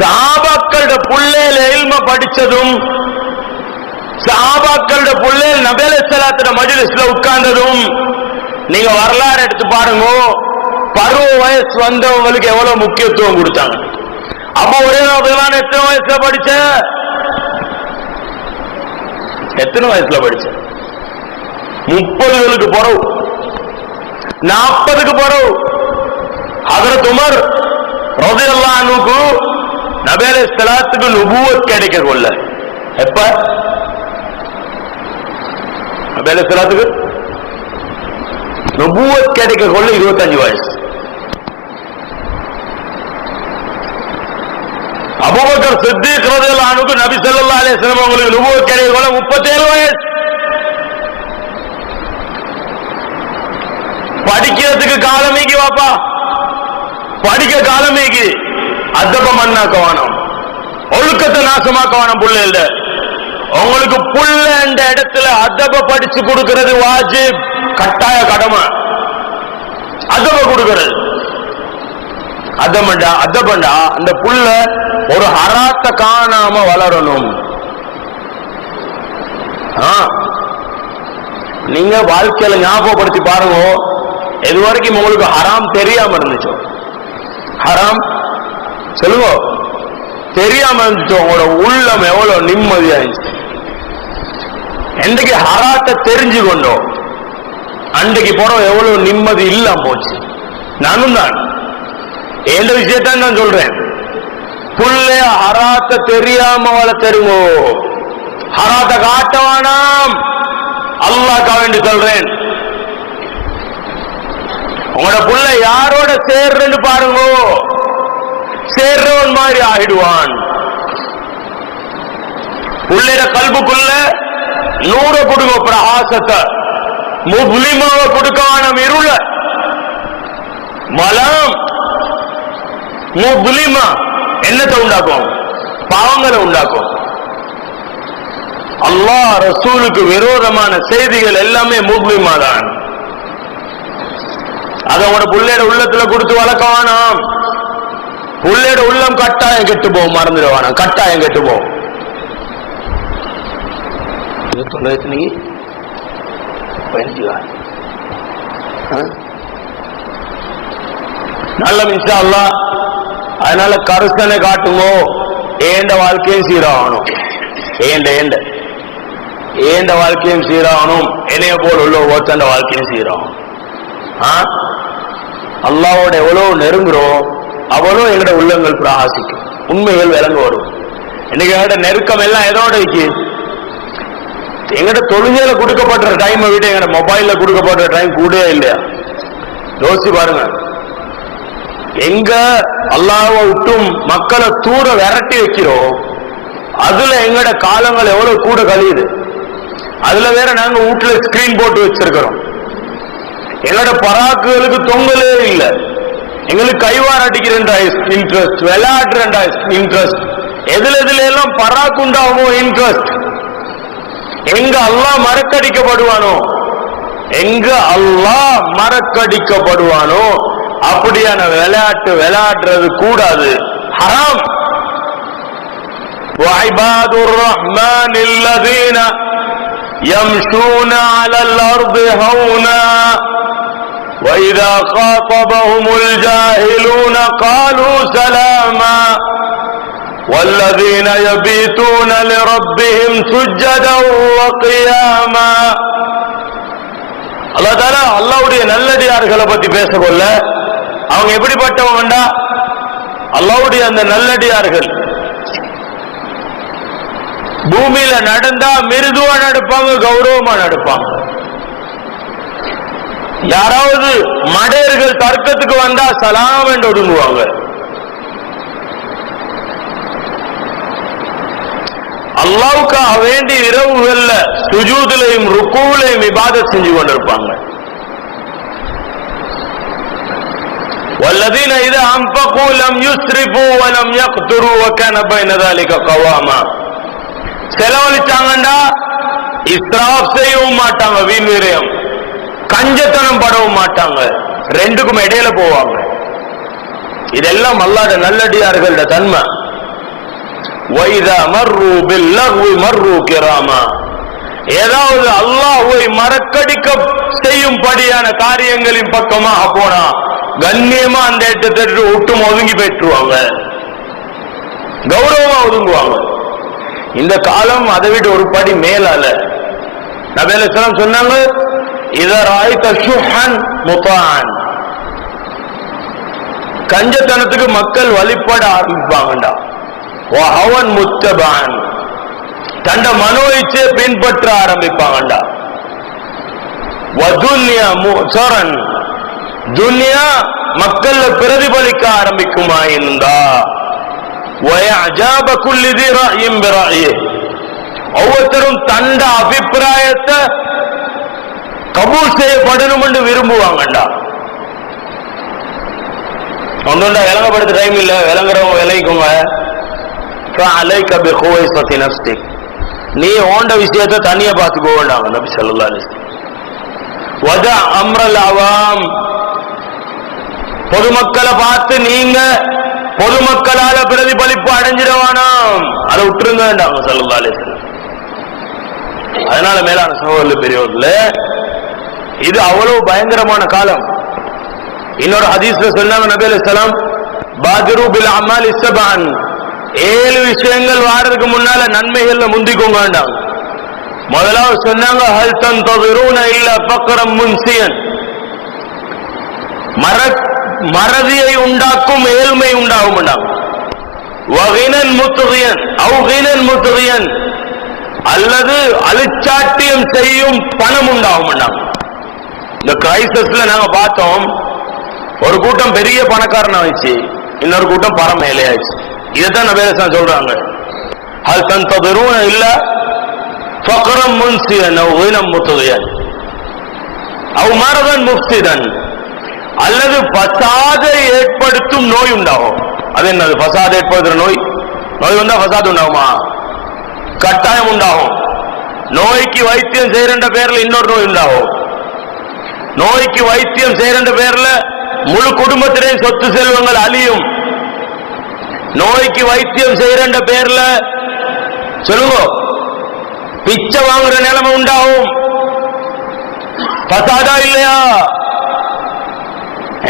சஹாபாக்களோட புள்ளையில இல்ம படிச்சதும் சஹாபா சஹாபாக்களோட புள்ளைகள் நபி அலைஹிஸ்ஸலாத்து மஜ்லிஸ்ல உட்கார்ந்ததும் நீங்க வரலாறு எடுத்து பாருங்க. பருவ வயசு வந்தவங்களுக்கு எவ்வளவு முக்கியத்துவம் கொடுத்தாங்க. அப்போ ஒரே எத்தனை வயசுல படிச்ச? எத்தனை வயசுல படிச்ச? 30களுக்கு பிறகு, 40க்கு பிறகு. ஹஜ்ரத் உமர் ரலியல்லாஹு அன்ஹுக்கு நபி அலைஹிஸ்ஸலாத்துக்கு நுபுவத் கிடைக்க கொள்ள எப்ப? நபி அலைஹிஸ்ஸலாத்துக்கு நுபுவத் கிடைக்க கொள்ள 25 வயசு. அபூபக்கர் சித்திக் ரலியல்லாஹு அன்ஹுக்கு நபி ஸல்லல்லாஹு அலைஹி வஸல்லம் அவங்களுக்கு நுபுவத் கிடைக்க கொள்ள 37 வயசு. படிக்கிறதுக்கு காலமேக்கு வாப்பா, படிக்க காலமேக்கு. அத்தபம் மண்ணாக்க வேணும், ஒழுக்கத்தை நாசமாக்க வேணும் புள்ள. உங்களுக்கு புள்ள என்ற இடத்துல அதப படிச்சு கொடுக்கிறது வாஜிப், கட்டாய கடமை. அதப கொடுக்கிறது அதபண்டா அந்த புள்ள ஒரு ஹராத்த காணாம வளரணும். நீங்க வாழ்க்கையில ஞாபகப்படுத்தி பாருங்க, எது வரைக்கும் உங்களுக்கு ஹராம் தெரியாம இருந்துச்சோ, ஹராம் சொல்லுங்க தெரியாம இருந்துச்சோ, உங்களோட உள்ளம் எவ்வளவு நிம்மதியா இருந்துச்சு. என்றைக்கு ஹராத்தை தெரிஞ்சு கொண்டோம் அன்றைக்கு போறோம் எவ்வளவு நிம்மதி இல்லாம போச்சு. நானும் தான் எந்த விஷயத்தான் நான் சொல்றேன். புள்ளைய ஹராத்தை தெரியாம வளர்த்தருங்கோ, ஹராத்தை காட்டவானாம். அல்லாஹ்க்காக வேண்டி சொல்றேன். உங்களோட புள்ள யாரோட சேர்றன்னு பாருங்க, சேர்றவன் மாதிரி ஆகிடுவான். புள்ளைய கல்புக்குள்ள நூற கொடுங்க பிரகாசத்தை, முஸ்லிமாவை கொடுக்கான இருள மலம். முஸ்லிமா என்னத்தை உண்டாக்கும்? பாவங்களை உண்டாக்கும். அல்லாஹ் ரசூலுக்கு விரோதமான செய்திகள் எல்லாமே முஸ்லிமா தான். அதோட புள்ளையோட உள்ளத்துல கொடுத்து வளர்க்கவானாம். புள்ளையோட உள்ளம் கட்டாயம் கெட்டு போகும், மறந்துடுவானா, கட்டாயம் கெட்டு போகும். நல்ல இன்ஷா அல்லாஹ். அதனால கருத்தனை காட்டுமோ, ஏண்ட வாழ்க்கையும் சீராகணும். ஏண்ட வாழ்க்கையும் சீராகணும், என்னைய போல் உள்ள ஒருத்தண்ட வாழ்க்கையும் சீராகணும். அல்லாவோட எவ்வளவு நெருங்குறோம் அவ்வளோ எங்கட உள்ளங்கள் பிரகாசிக்கும், உண்மைகள் விளங்க வரும். இன்னைக்கு எங்கட நெருக்கம் எல்லாம் எதோட இருக்கு? எங்கட தொழுகையில கொடுக்கப்படுற டைமை விட எங்கட மொபைல்ல கொடுக்கப்படுற டைம் கூட இல்லையா? யோசிச்சு பாருங்க. எங்க அல்லாஹ்வை விட்டும் மக்களை தூர விரட்டி வைக்கிறோம், அதுல எங்கட காலங்கள் எவ்வளவு கூட கழியுது. அதுல வேற நாங்க வீட்டுல ஸ்கிரீன் போட்டு வச்சிருக்கிறோம். எங்களோட பராக்குகளுக்கு தொங்கலே இல்லை. எங்களுக்கு கைவார் அடிக்கிற இன்ட்ரெஸ்ட், விளையாடுற இன்ட்ரெஸ்ட், எதுல எல்லாம் பராக்கு உண்டாகுமோ இன்ட்ரெஸ்ட். எங்க அல்லாஹ் மறக்கடிக்கப்படுவானோ, எங்க அல்லாஹ் மறக்கடிக்கப்படுவானோ அப்படியான விளையாட்டு விளையாடுறது கூடாது, ஹராம். وعباد الرحمن الذين يمشون على الأرض هونا وإذا خاطبهم الجاهلون قالوا سلاما والذين يبيتون لربهم سجدا وقياما. அல்லாஹ் தஆலா அல்லாஹ்வுடைய நல்லடியார்களை பத்தி பேசக்கொள்ள அவங்க எப்படிப்பட்டவங்க? அல்லாஹ்வுடைய அந்த நல்லடியார்கள் பூமியில நடந்தா மிருதுவா நடப்பாங்க, கௌரவமா நடப்பாங்க. யாராவது மடையர்கள் தர்க்கத்துக்கு வந்தா சலாம் என்று ஒதுங்குவாங்க. அல்லாஹ்வுக்காக வேண்டி இரவுகள்ல சுஜூதுலையும் ருக்கூலையும் இபாதத் செஞ்சு கொண்டிருப்பாங்க. والذين إذا أنفقوا لم يسرفوا ولم يقتروا وكان بين ذلك قواما. செலவழிச்சாங்கண்டா இஸ்ராப் செய்யவும் மாட்டாங்க, வீண் விரயம், கஞ்சத்தனம் படவும் மாட்டாங்க, ரெண்டுக்கும் இடையில போவாங்க. இதெல்லாம் அல்லாஹ்வுடைய நல்லடியார்களோட தன்மை. وَإِذَا مَرُّوا بِاللَّغْوِ مَرُّوا كِرَامًا. ஏதாவது அல்லாஹ்வை மறக்கடிக்க செய்யும்படியான காரியங்களின் பக்கமாக போனா கண்ணியமா அந்த இடத்தை ஒட்டும் ஒதுங்கி பெற்றுவாங்க, கௌரவமா ஒதுங்குவாங்க. இந்த காலம் அதை விட ஒரு படி மேலால. நபி அலைஹிஸ் ஸலாம் சொன்னாங்க, இதா ராய்த ஷுஹன் முதான், கஞ்சத்தனத்துக்கு மக்கள் வழிபட ஆரம்பிப்பாங்கடா. வஹவன் முத்தபான், தண்ட மனோ இச்சை பின்பற்ற ஆரம்பிப்பாங்கடா. வதுன்யா முஸரன், துன்யா மக்கள்ல பிரதிபலிக்க ஆரம்பிக்குமா இருந்தா. வயஅஜாப குல்லி தி ராயின் பிராயி, ஒவ்வொருத்தரும் தண்ட அபிப்பிராயத்தை கபூல் செய்யப்படணும் என்று விரும்புவாங்கடா. ஒன்றுண்டா விளங்கப்படுத்த டைம் இல்ல, விளங்குறவங்க விளைக்குங்க. நீ ஓண்ட விஷயத்தை தனியா பார்த்துக்கோ வேண்டாம். நபி ஸல்லல்லாஹு அலைஹி வஸல்லம் வதா அம்ரல் அவாம், பொதுமக்களை பார்த்து நீங்க பொதுமக்களால பிரதிபலிப்பு அடைஞ்சிடவானாம், அதை விட்டுருங்க வேண்டாம் ஸல்லல்லாஹு அலைஹி வஸல்லம். அதனால மேலான சகோதரர்களே பெரியவர்கள, இது அவ்வளவு பயங்கரமான காலம். இன்னொரு ஹதீஸ்ல சொன்னாங்க நபி அலைஹிஸ் ஸலாம், பாதிரு பில் அமாலி ஸபஅன், 7 விஷயங்கள் வாரதுக்கு முன்னால நன்மைகள்ல முந்திக்கோங்க வேண்டாம். முதலாவது சொன்னாங்க, ஹல் தன்தஸிரூன இல்லா ஃபக்ரம் முன்சியன், மறதியை உண்டாக்கும் ஏழ்மை உண்டாகும் வேண்டாம். வகினன் முத்கியன் அவ் கினன் முத்கியன், அல்லது அழிச்சாட்டியம் செய்யும் பணம் உண்டாகும் வேண்டாம். இந்த கிரைசிஸ்ல நாங்க பார்த்தோம், ஒரு கூட்டம் பெரிய பணக்காரன் ஆயிடுச்சு, இன்னொரு கூட்டம் பரம் ஏழையாச்சு. இதைத்தான் நபி அலைஹிஸ் ஸலாம் சொல்றாங்க, ஹல் தன்தஸிரூன இல்லா ஃபக்ரம் முன்சியன் அவ் கினன் முத்கியன் அவ் மரதன் முஃப்ஸிதன், அல்லது பசாதை ஏற்படுத்தும் நோய் உண்டாகும். அது என்னது பசாதை ஏற்படுத்துற நோய்? நோய் வந்தா பசாது உண்டாகுமா? கட்டாயம் உண்டாகும். நோய்க்கு வைத்தியம் செய்யற பேர்ல இன்னொரு நோய் உண்டாகும். நோய்க்கு வைத்தியம் செய்யற பேர்ல முழு குடும்பத்திலே சொத்து செல்வங்கள் அழியும். நோய்க்கு வைத்தியம் செய்யற பேர்ல சொல்லுங்க பிச்சை வாங்குற நிலைமை உண்டாகும். பசாதா இல்லையா?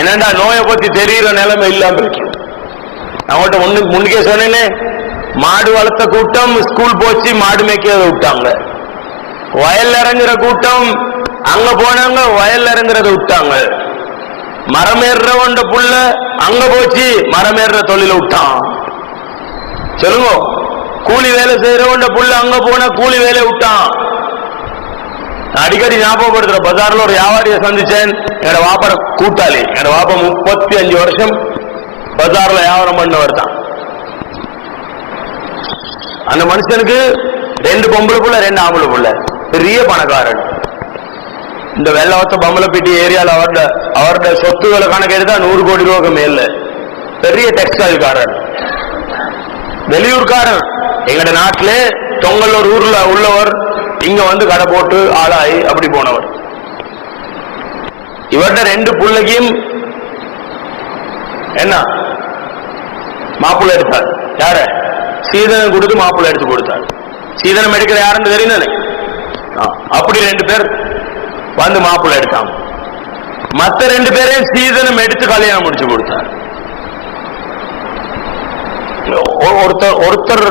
என்னண்டா நோயை பத்தி தெரிகிற நிலைமை இல்லாம இருக்கு. நான் முன்னுக்கே சொன்னேனே, மாடு வளர்த்த கூட்டம் ஸ்கூல் போச்சு, மாடு மேய்க்கிறத விட்டாங்க. வயல் இறங்குற கூட்டம் அங்க போனாங்க, வயல் இறங்குறத விட்டாங்க. மரமேறுறவண்ட புள்ள அங்க போச்சு, மரமேறுற தொழில விட்டான். சொல்லுங்க, கூலி வேலை செய்யறவண்ட புள்ள அங்க போன கூலி வேலையை விட்டான். அடிக்கடி ஞாபகப்படுத்துற, பஜார்ல ஒரு வியாபாரியை சந்திச்சேன், என்னோட வாப்பாட கூட்டாளி. என்னோட வாப்பா 35 வருஷம் பஜார்ல வியாபாரம் பண்ணவர் தான். அந்த மனுஷனுக்கு 2 பொம்பளை புள்ள 2 ஆம்பளை புள்ள, பெரிய பணக்காரன். இந்த வெள்ளவத்த பம்பலப்பட்டி ஏரியால அவரோட சொத்துக்களை கணக்கு எடுத்தா 100 கோடி ரூபாய்க்கு மேல. பெரிய டெக்ஸ்டைல் காரன், வெளியூர்காரன். எங்கட நாட்டிலே தொங்கல் ஊர்ல உள்ளவர், இங்க வந்து கடை போட்டு ஆளாயி அப்படி போனவர். இவர்கிட்ட 2 பிள்ளைக்கும் என்ன மாப்பிள்ளை எடுத்தார். யார? சீதனம் கொடுத்து மாப்பிள்ளை எடுத்து கொடுத்தார். சீதனம் எடுக்கிற யாருன்னு தெரியும். அப்படி 2 பேர் வந்து மாப்பிள்ளை எடுத்தாங்க. மற்ற 2 பேரையும் சீதனம் எடுத்து கல்யாணம் முடிச்சு கொடுத்தார். ஒருத்தர்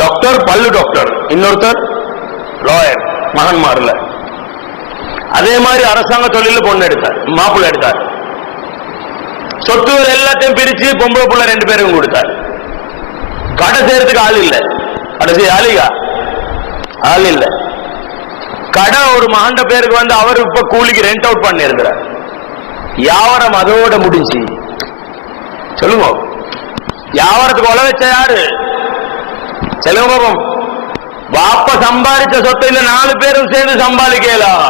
டாக்டர், பல்லு டாக்டர், இன்னொருத்தர் லாயர், மகன்மார்ல. அதே மாதிரி அரசாங்க தொழில பொண்ணு எடுத்தார், மாப்பிள்ளை எடுத்தார். சொத்துகள் எல்லாத்தையும் பிரிச்சு பொம்பளை புள்ள 2 பேருக்கும் கொடுத்தார். கடை செய்யறதுக்கு ஆள் இல்ல. கடைசி ஆள் இல்ல. கடை ஒரு மகண்ட பேருக்கு வந்து அவர் இப்ப கூலிக்கு ரெண்ட் அவுட் பண்ணி இருக்கிறார். வியாபாரம் அதோட முடிஞ்சு. சொல்லுங்க, வியாபாரத்துக்கு உழ வச்ச யாரு? சொல்லுங்க பாப்போம். வாப்ப சம்பாதிச்ச சொத்தை இந்த 4 பேரும் சேர்ந்து சம்பாதிக்கலாம்.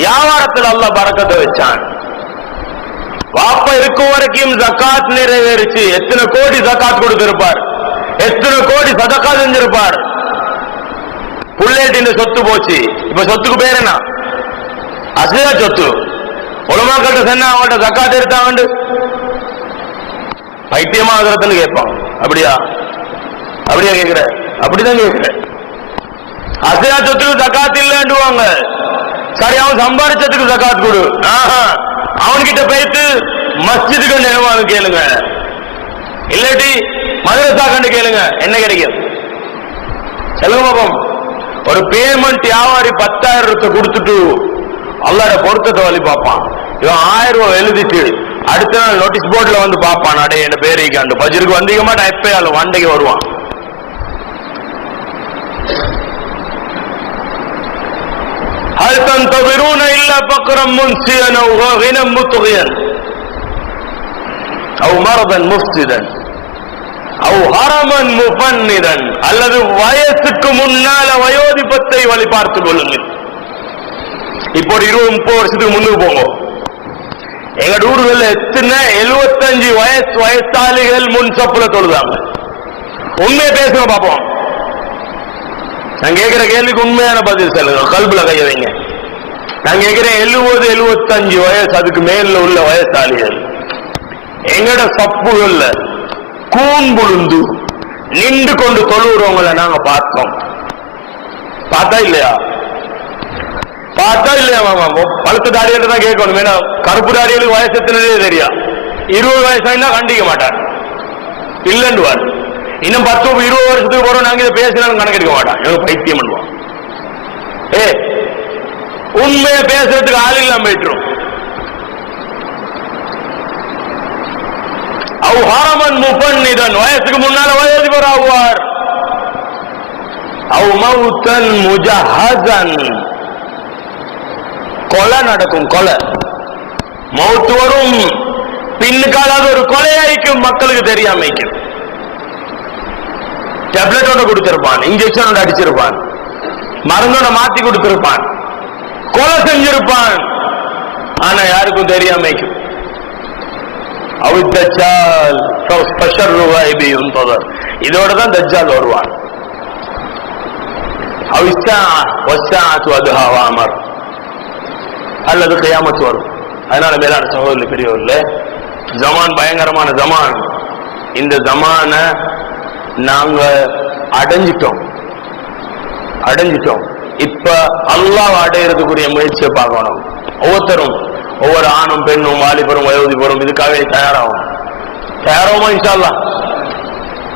வியாபாரத்தில் அல்லாஹ் பரக்கத்தை வச்சான். வாப்ப இருக்கும் வரைக்கும் ஜக்காத் நிறைவேறிச்சு. எத்தனை கோடி ஜக்காத் கொடுத்திருப்பார், எத்தனை கோடி சதக்கா செஞ்சிருப்பார். புள்ளேட்டு இந்த சொத்து போச்சு. இப்ப சொத்துக்கு பேர் என்ன? அசையா சொத்து. உலமாக்கிட்ட சொன்னா அவங்கள்ட்ட ஜக்காத் எடுத்தாங்க, பைத்தியமா ஆகிறதுன்னு கேட்பாங்க. அப்படியா கேட்கிற? அப்படிதான் கேட்கிற. அசையா சொத்துக்கு ஜகாத் இல்லைன்னுவாங்க. சரி, அவன் சம்பாதிச்சதுக்கு ஜகாத் கொடு. அவன்கிட்ட போயிட்டு மஸ்ஜிதுக்கு நினைவாங்க கேளுங்க, இல்லாட்டி மதரசா கண்டு கேளுங்க, என்ன கிடைக்கும் சொல்லுங்க பாப்போம். ஒரு பேமெண்ட் வியாபாரி 10,000 கொடுத்துட்டு அல்லாஹ்ட பொருத்தத்தை வழி பார்ப்பான். இவன் 1000 ரூபாய் எழுதிட்டு அடுத்த நாள் நோட்டீஸ் போர்ட்ல வந்து பார்ப்பான், அடே என்ன பேரைக்காண்டு பஜருக்கு வந்திக்க மாட்டான், எப்பயாலும் வண்டைக்கு வருவான். هل تنتظرون إلا فقرا منسيا أو غنى مطغيا أو مرضا مفسدا أو هرما مفندا அல்லது வயசுக்கு முன்னால வயோதிபத்தை வழி பார்த்து கொள்ளுங்கள். இப்போ 20-30 வருஷத்துக்கு முன்னுக்கு போங்க. எங்க ஊர்கள்ல எத்தனை 75 வயசாளிகள் முன் சப்புல தொழுதாங்க. உண்மையை பேசுங்க பாப்போம். நான் கேட்கிற கேள்விக்கு உண்மையான பதில் சொல்லுங்க, கல்புல கைய வைங்க. நான் கேட்கிறேன் 70-75 வயசு அதுக்கு மேல உள்ள வயசாளிகள் எங்கட சப்புகள்ல கூன்புழுந்து நின்று கொண்டு தொழுகிறவங்களை நாங்க பார்த்தோம். பார்த்தா இல்லையா? பார்த்தா இல்லையா? மாமா பழுத்த தாடியில தான் கேட்கணும். ஏன்னா கருப்பு தாடிகளுக்கு வயசு எத்தனதே தெரியா. 20 வயசாயிருந்தா கண்டிக்க மாட்டார், இல்லைன்னுவார். இன்னும் 10-20 வருஷத்துக்கு போறோம் நாங்க இதை பேசினாலும் கணக்கெடுக்க மாட்டான், எனக்கு பைத்தியம் பண்ணுவான். உண்மையை பேசுறதுக்கு ஆள் இல்லாம போயிட்டுரும். ஹரமன் முஃபன்னிதன் வயசுக்கு முன்னால வயோதிபர் ஆவார். மௌத்தன் முஜஹஸன் கொலை நடக்கும். கொலை மௌத்து வரும், பின்னுக்காலாத ஒரு கொலையாய்க்கும், மக்களுக்கு தெரியாமைக்கும். டேப்லெட்டோட கொடுத்திருப்பான், இன்ஜெக்ஷனோட அடிச்சிருப்பான், மருந்தோட மாத்தி கொடுத்திருப்பான், கொலை செஞ்சிருப்பான், ஆனா யாருக்கும் தெரியாமைக்கும். இதோட தான் தஜ்ஜால் வருவான். அல்லது கியாமத் வரும். அதனால மேலான சகோதரர்களே பெரியவர்களே, ஜமான் பயங்கரமான ஜமான். இந்த ஜமான நாங்க அடைஞ்சிட்டோம். இப்ப அல்லாஹ் அடையிறதுக்குரிய முயற்சியை பார்க்கணும். ஒவ்வொருத்தரும், ஒவ்வொரு ஆணும் பெண்ணும் வாலிபரும் வயோதிபரும் இதுக்காக தயாராகும். இன்ஷா அல்லாஹ்.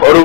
ஒரு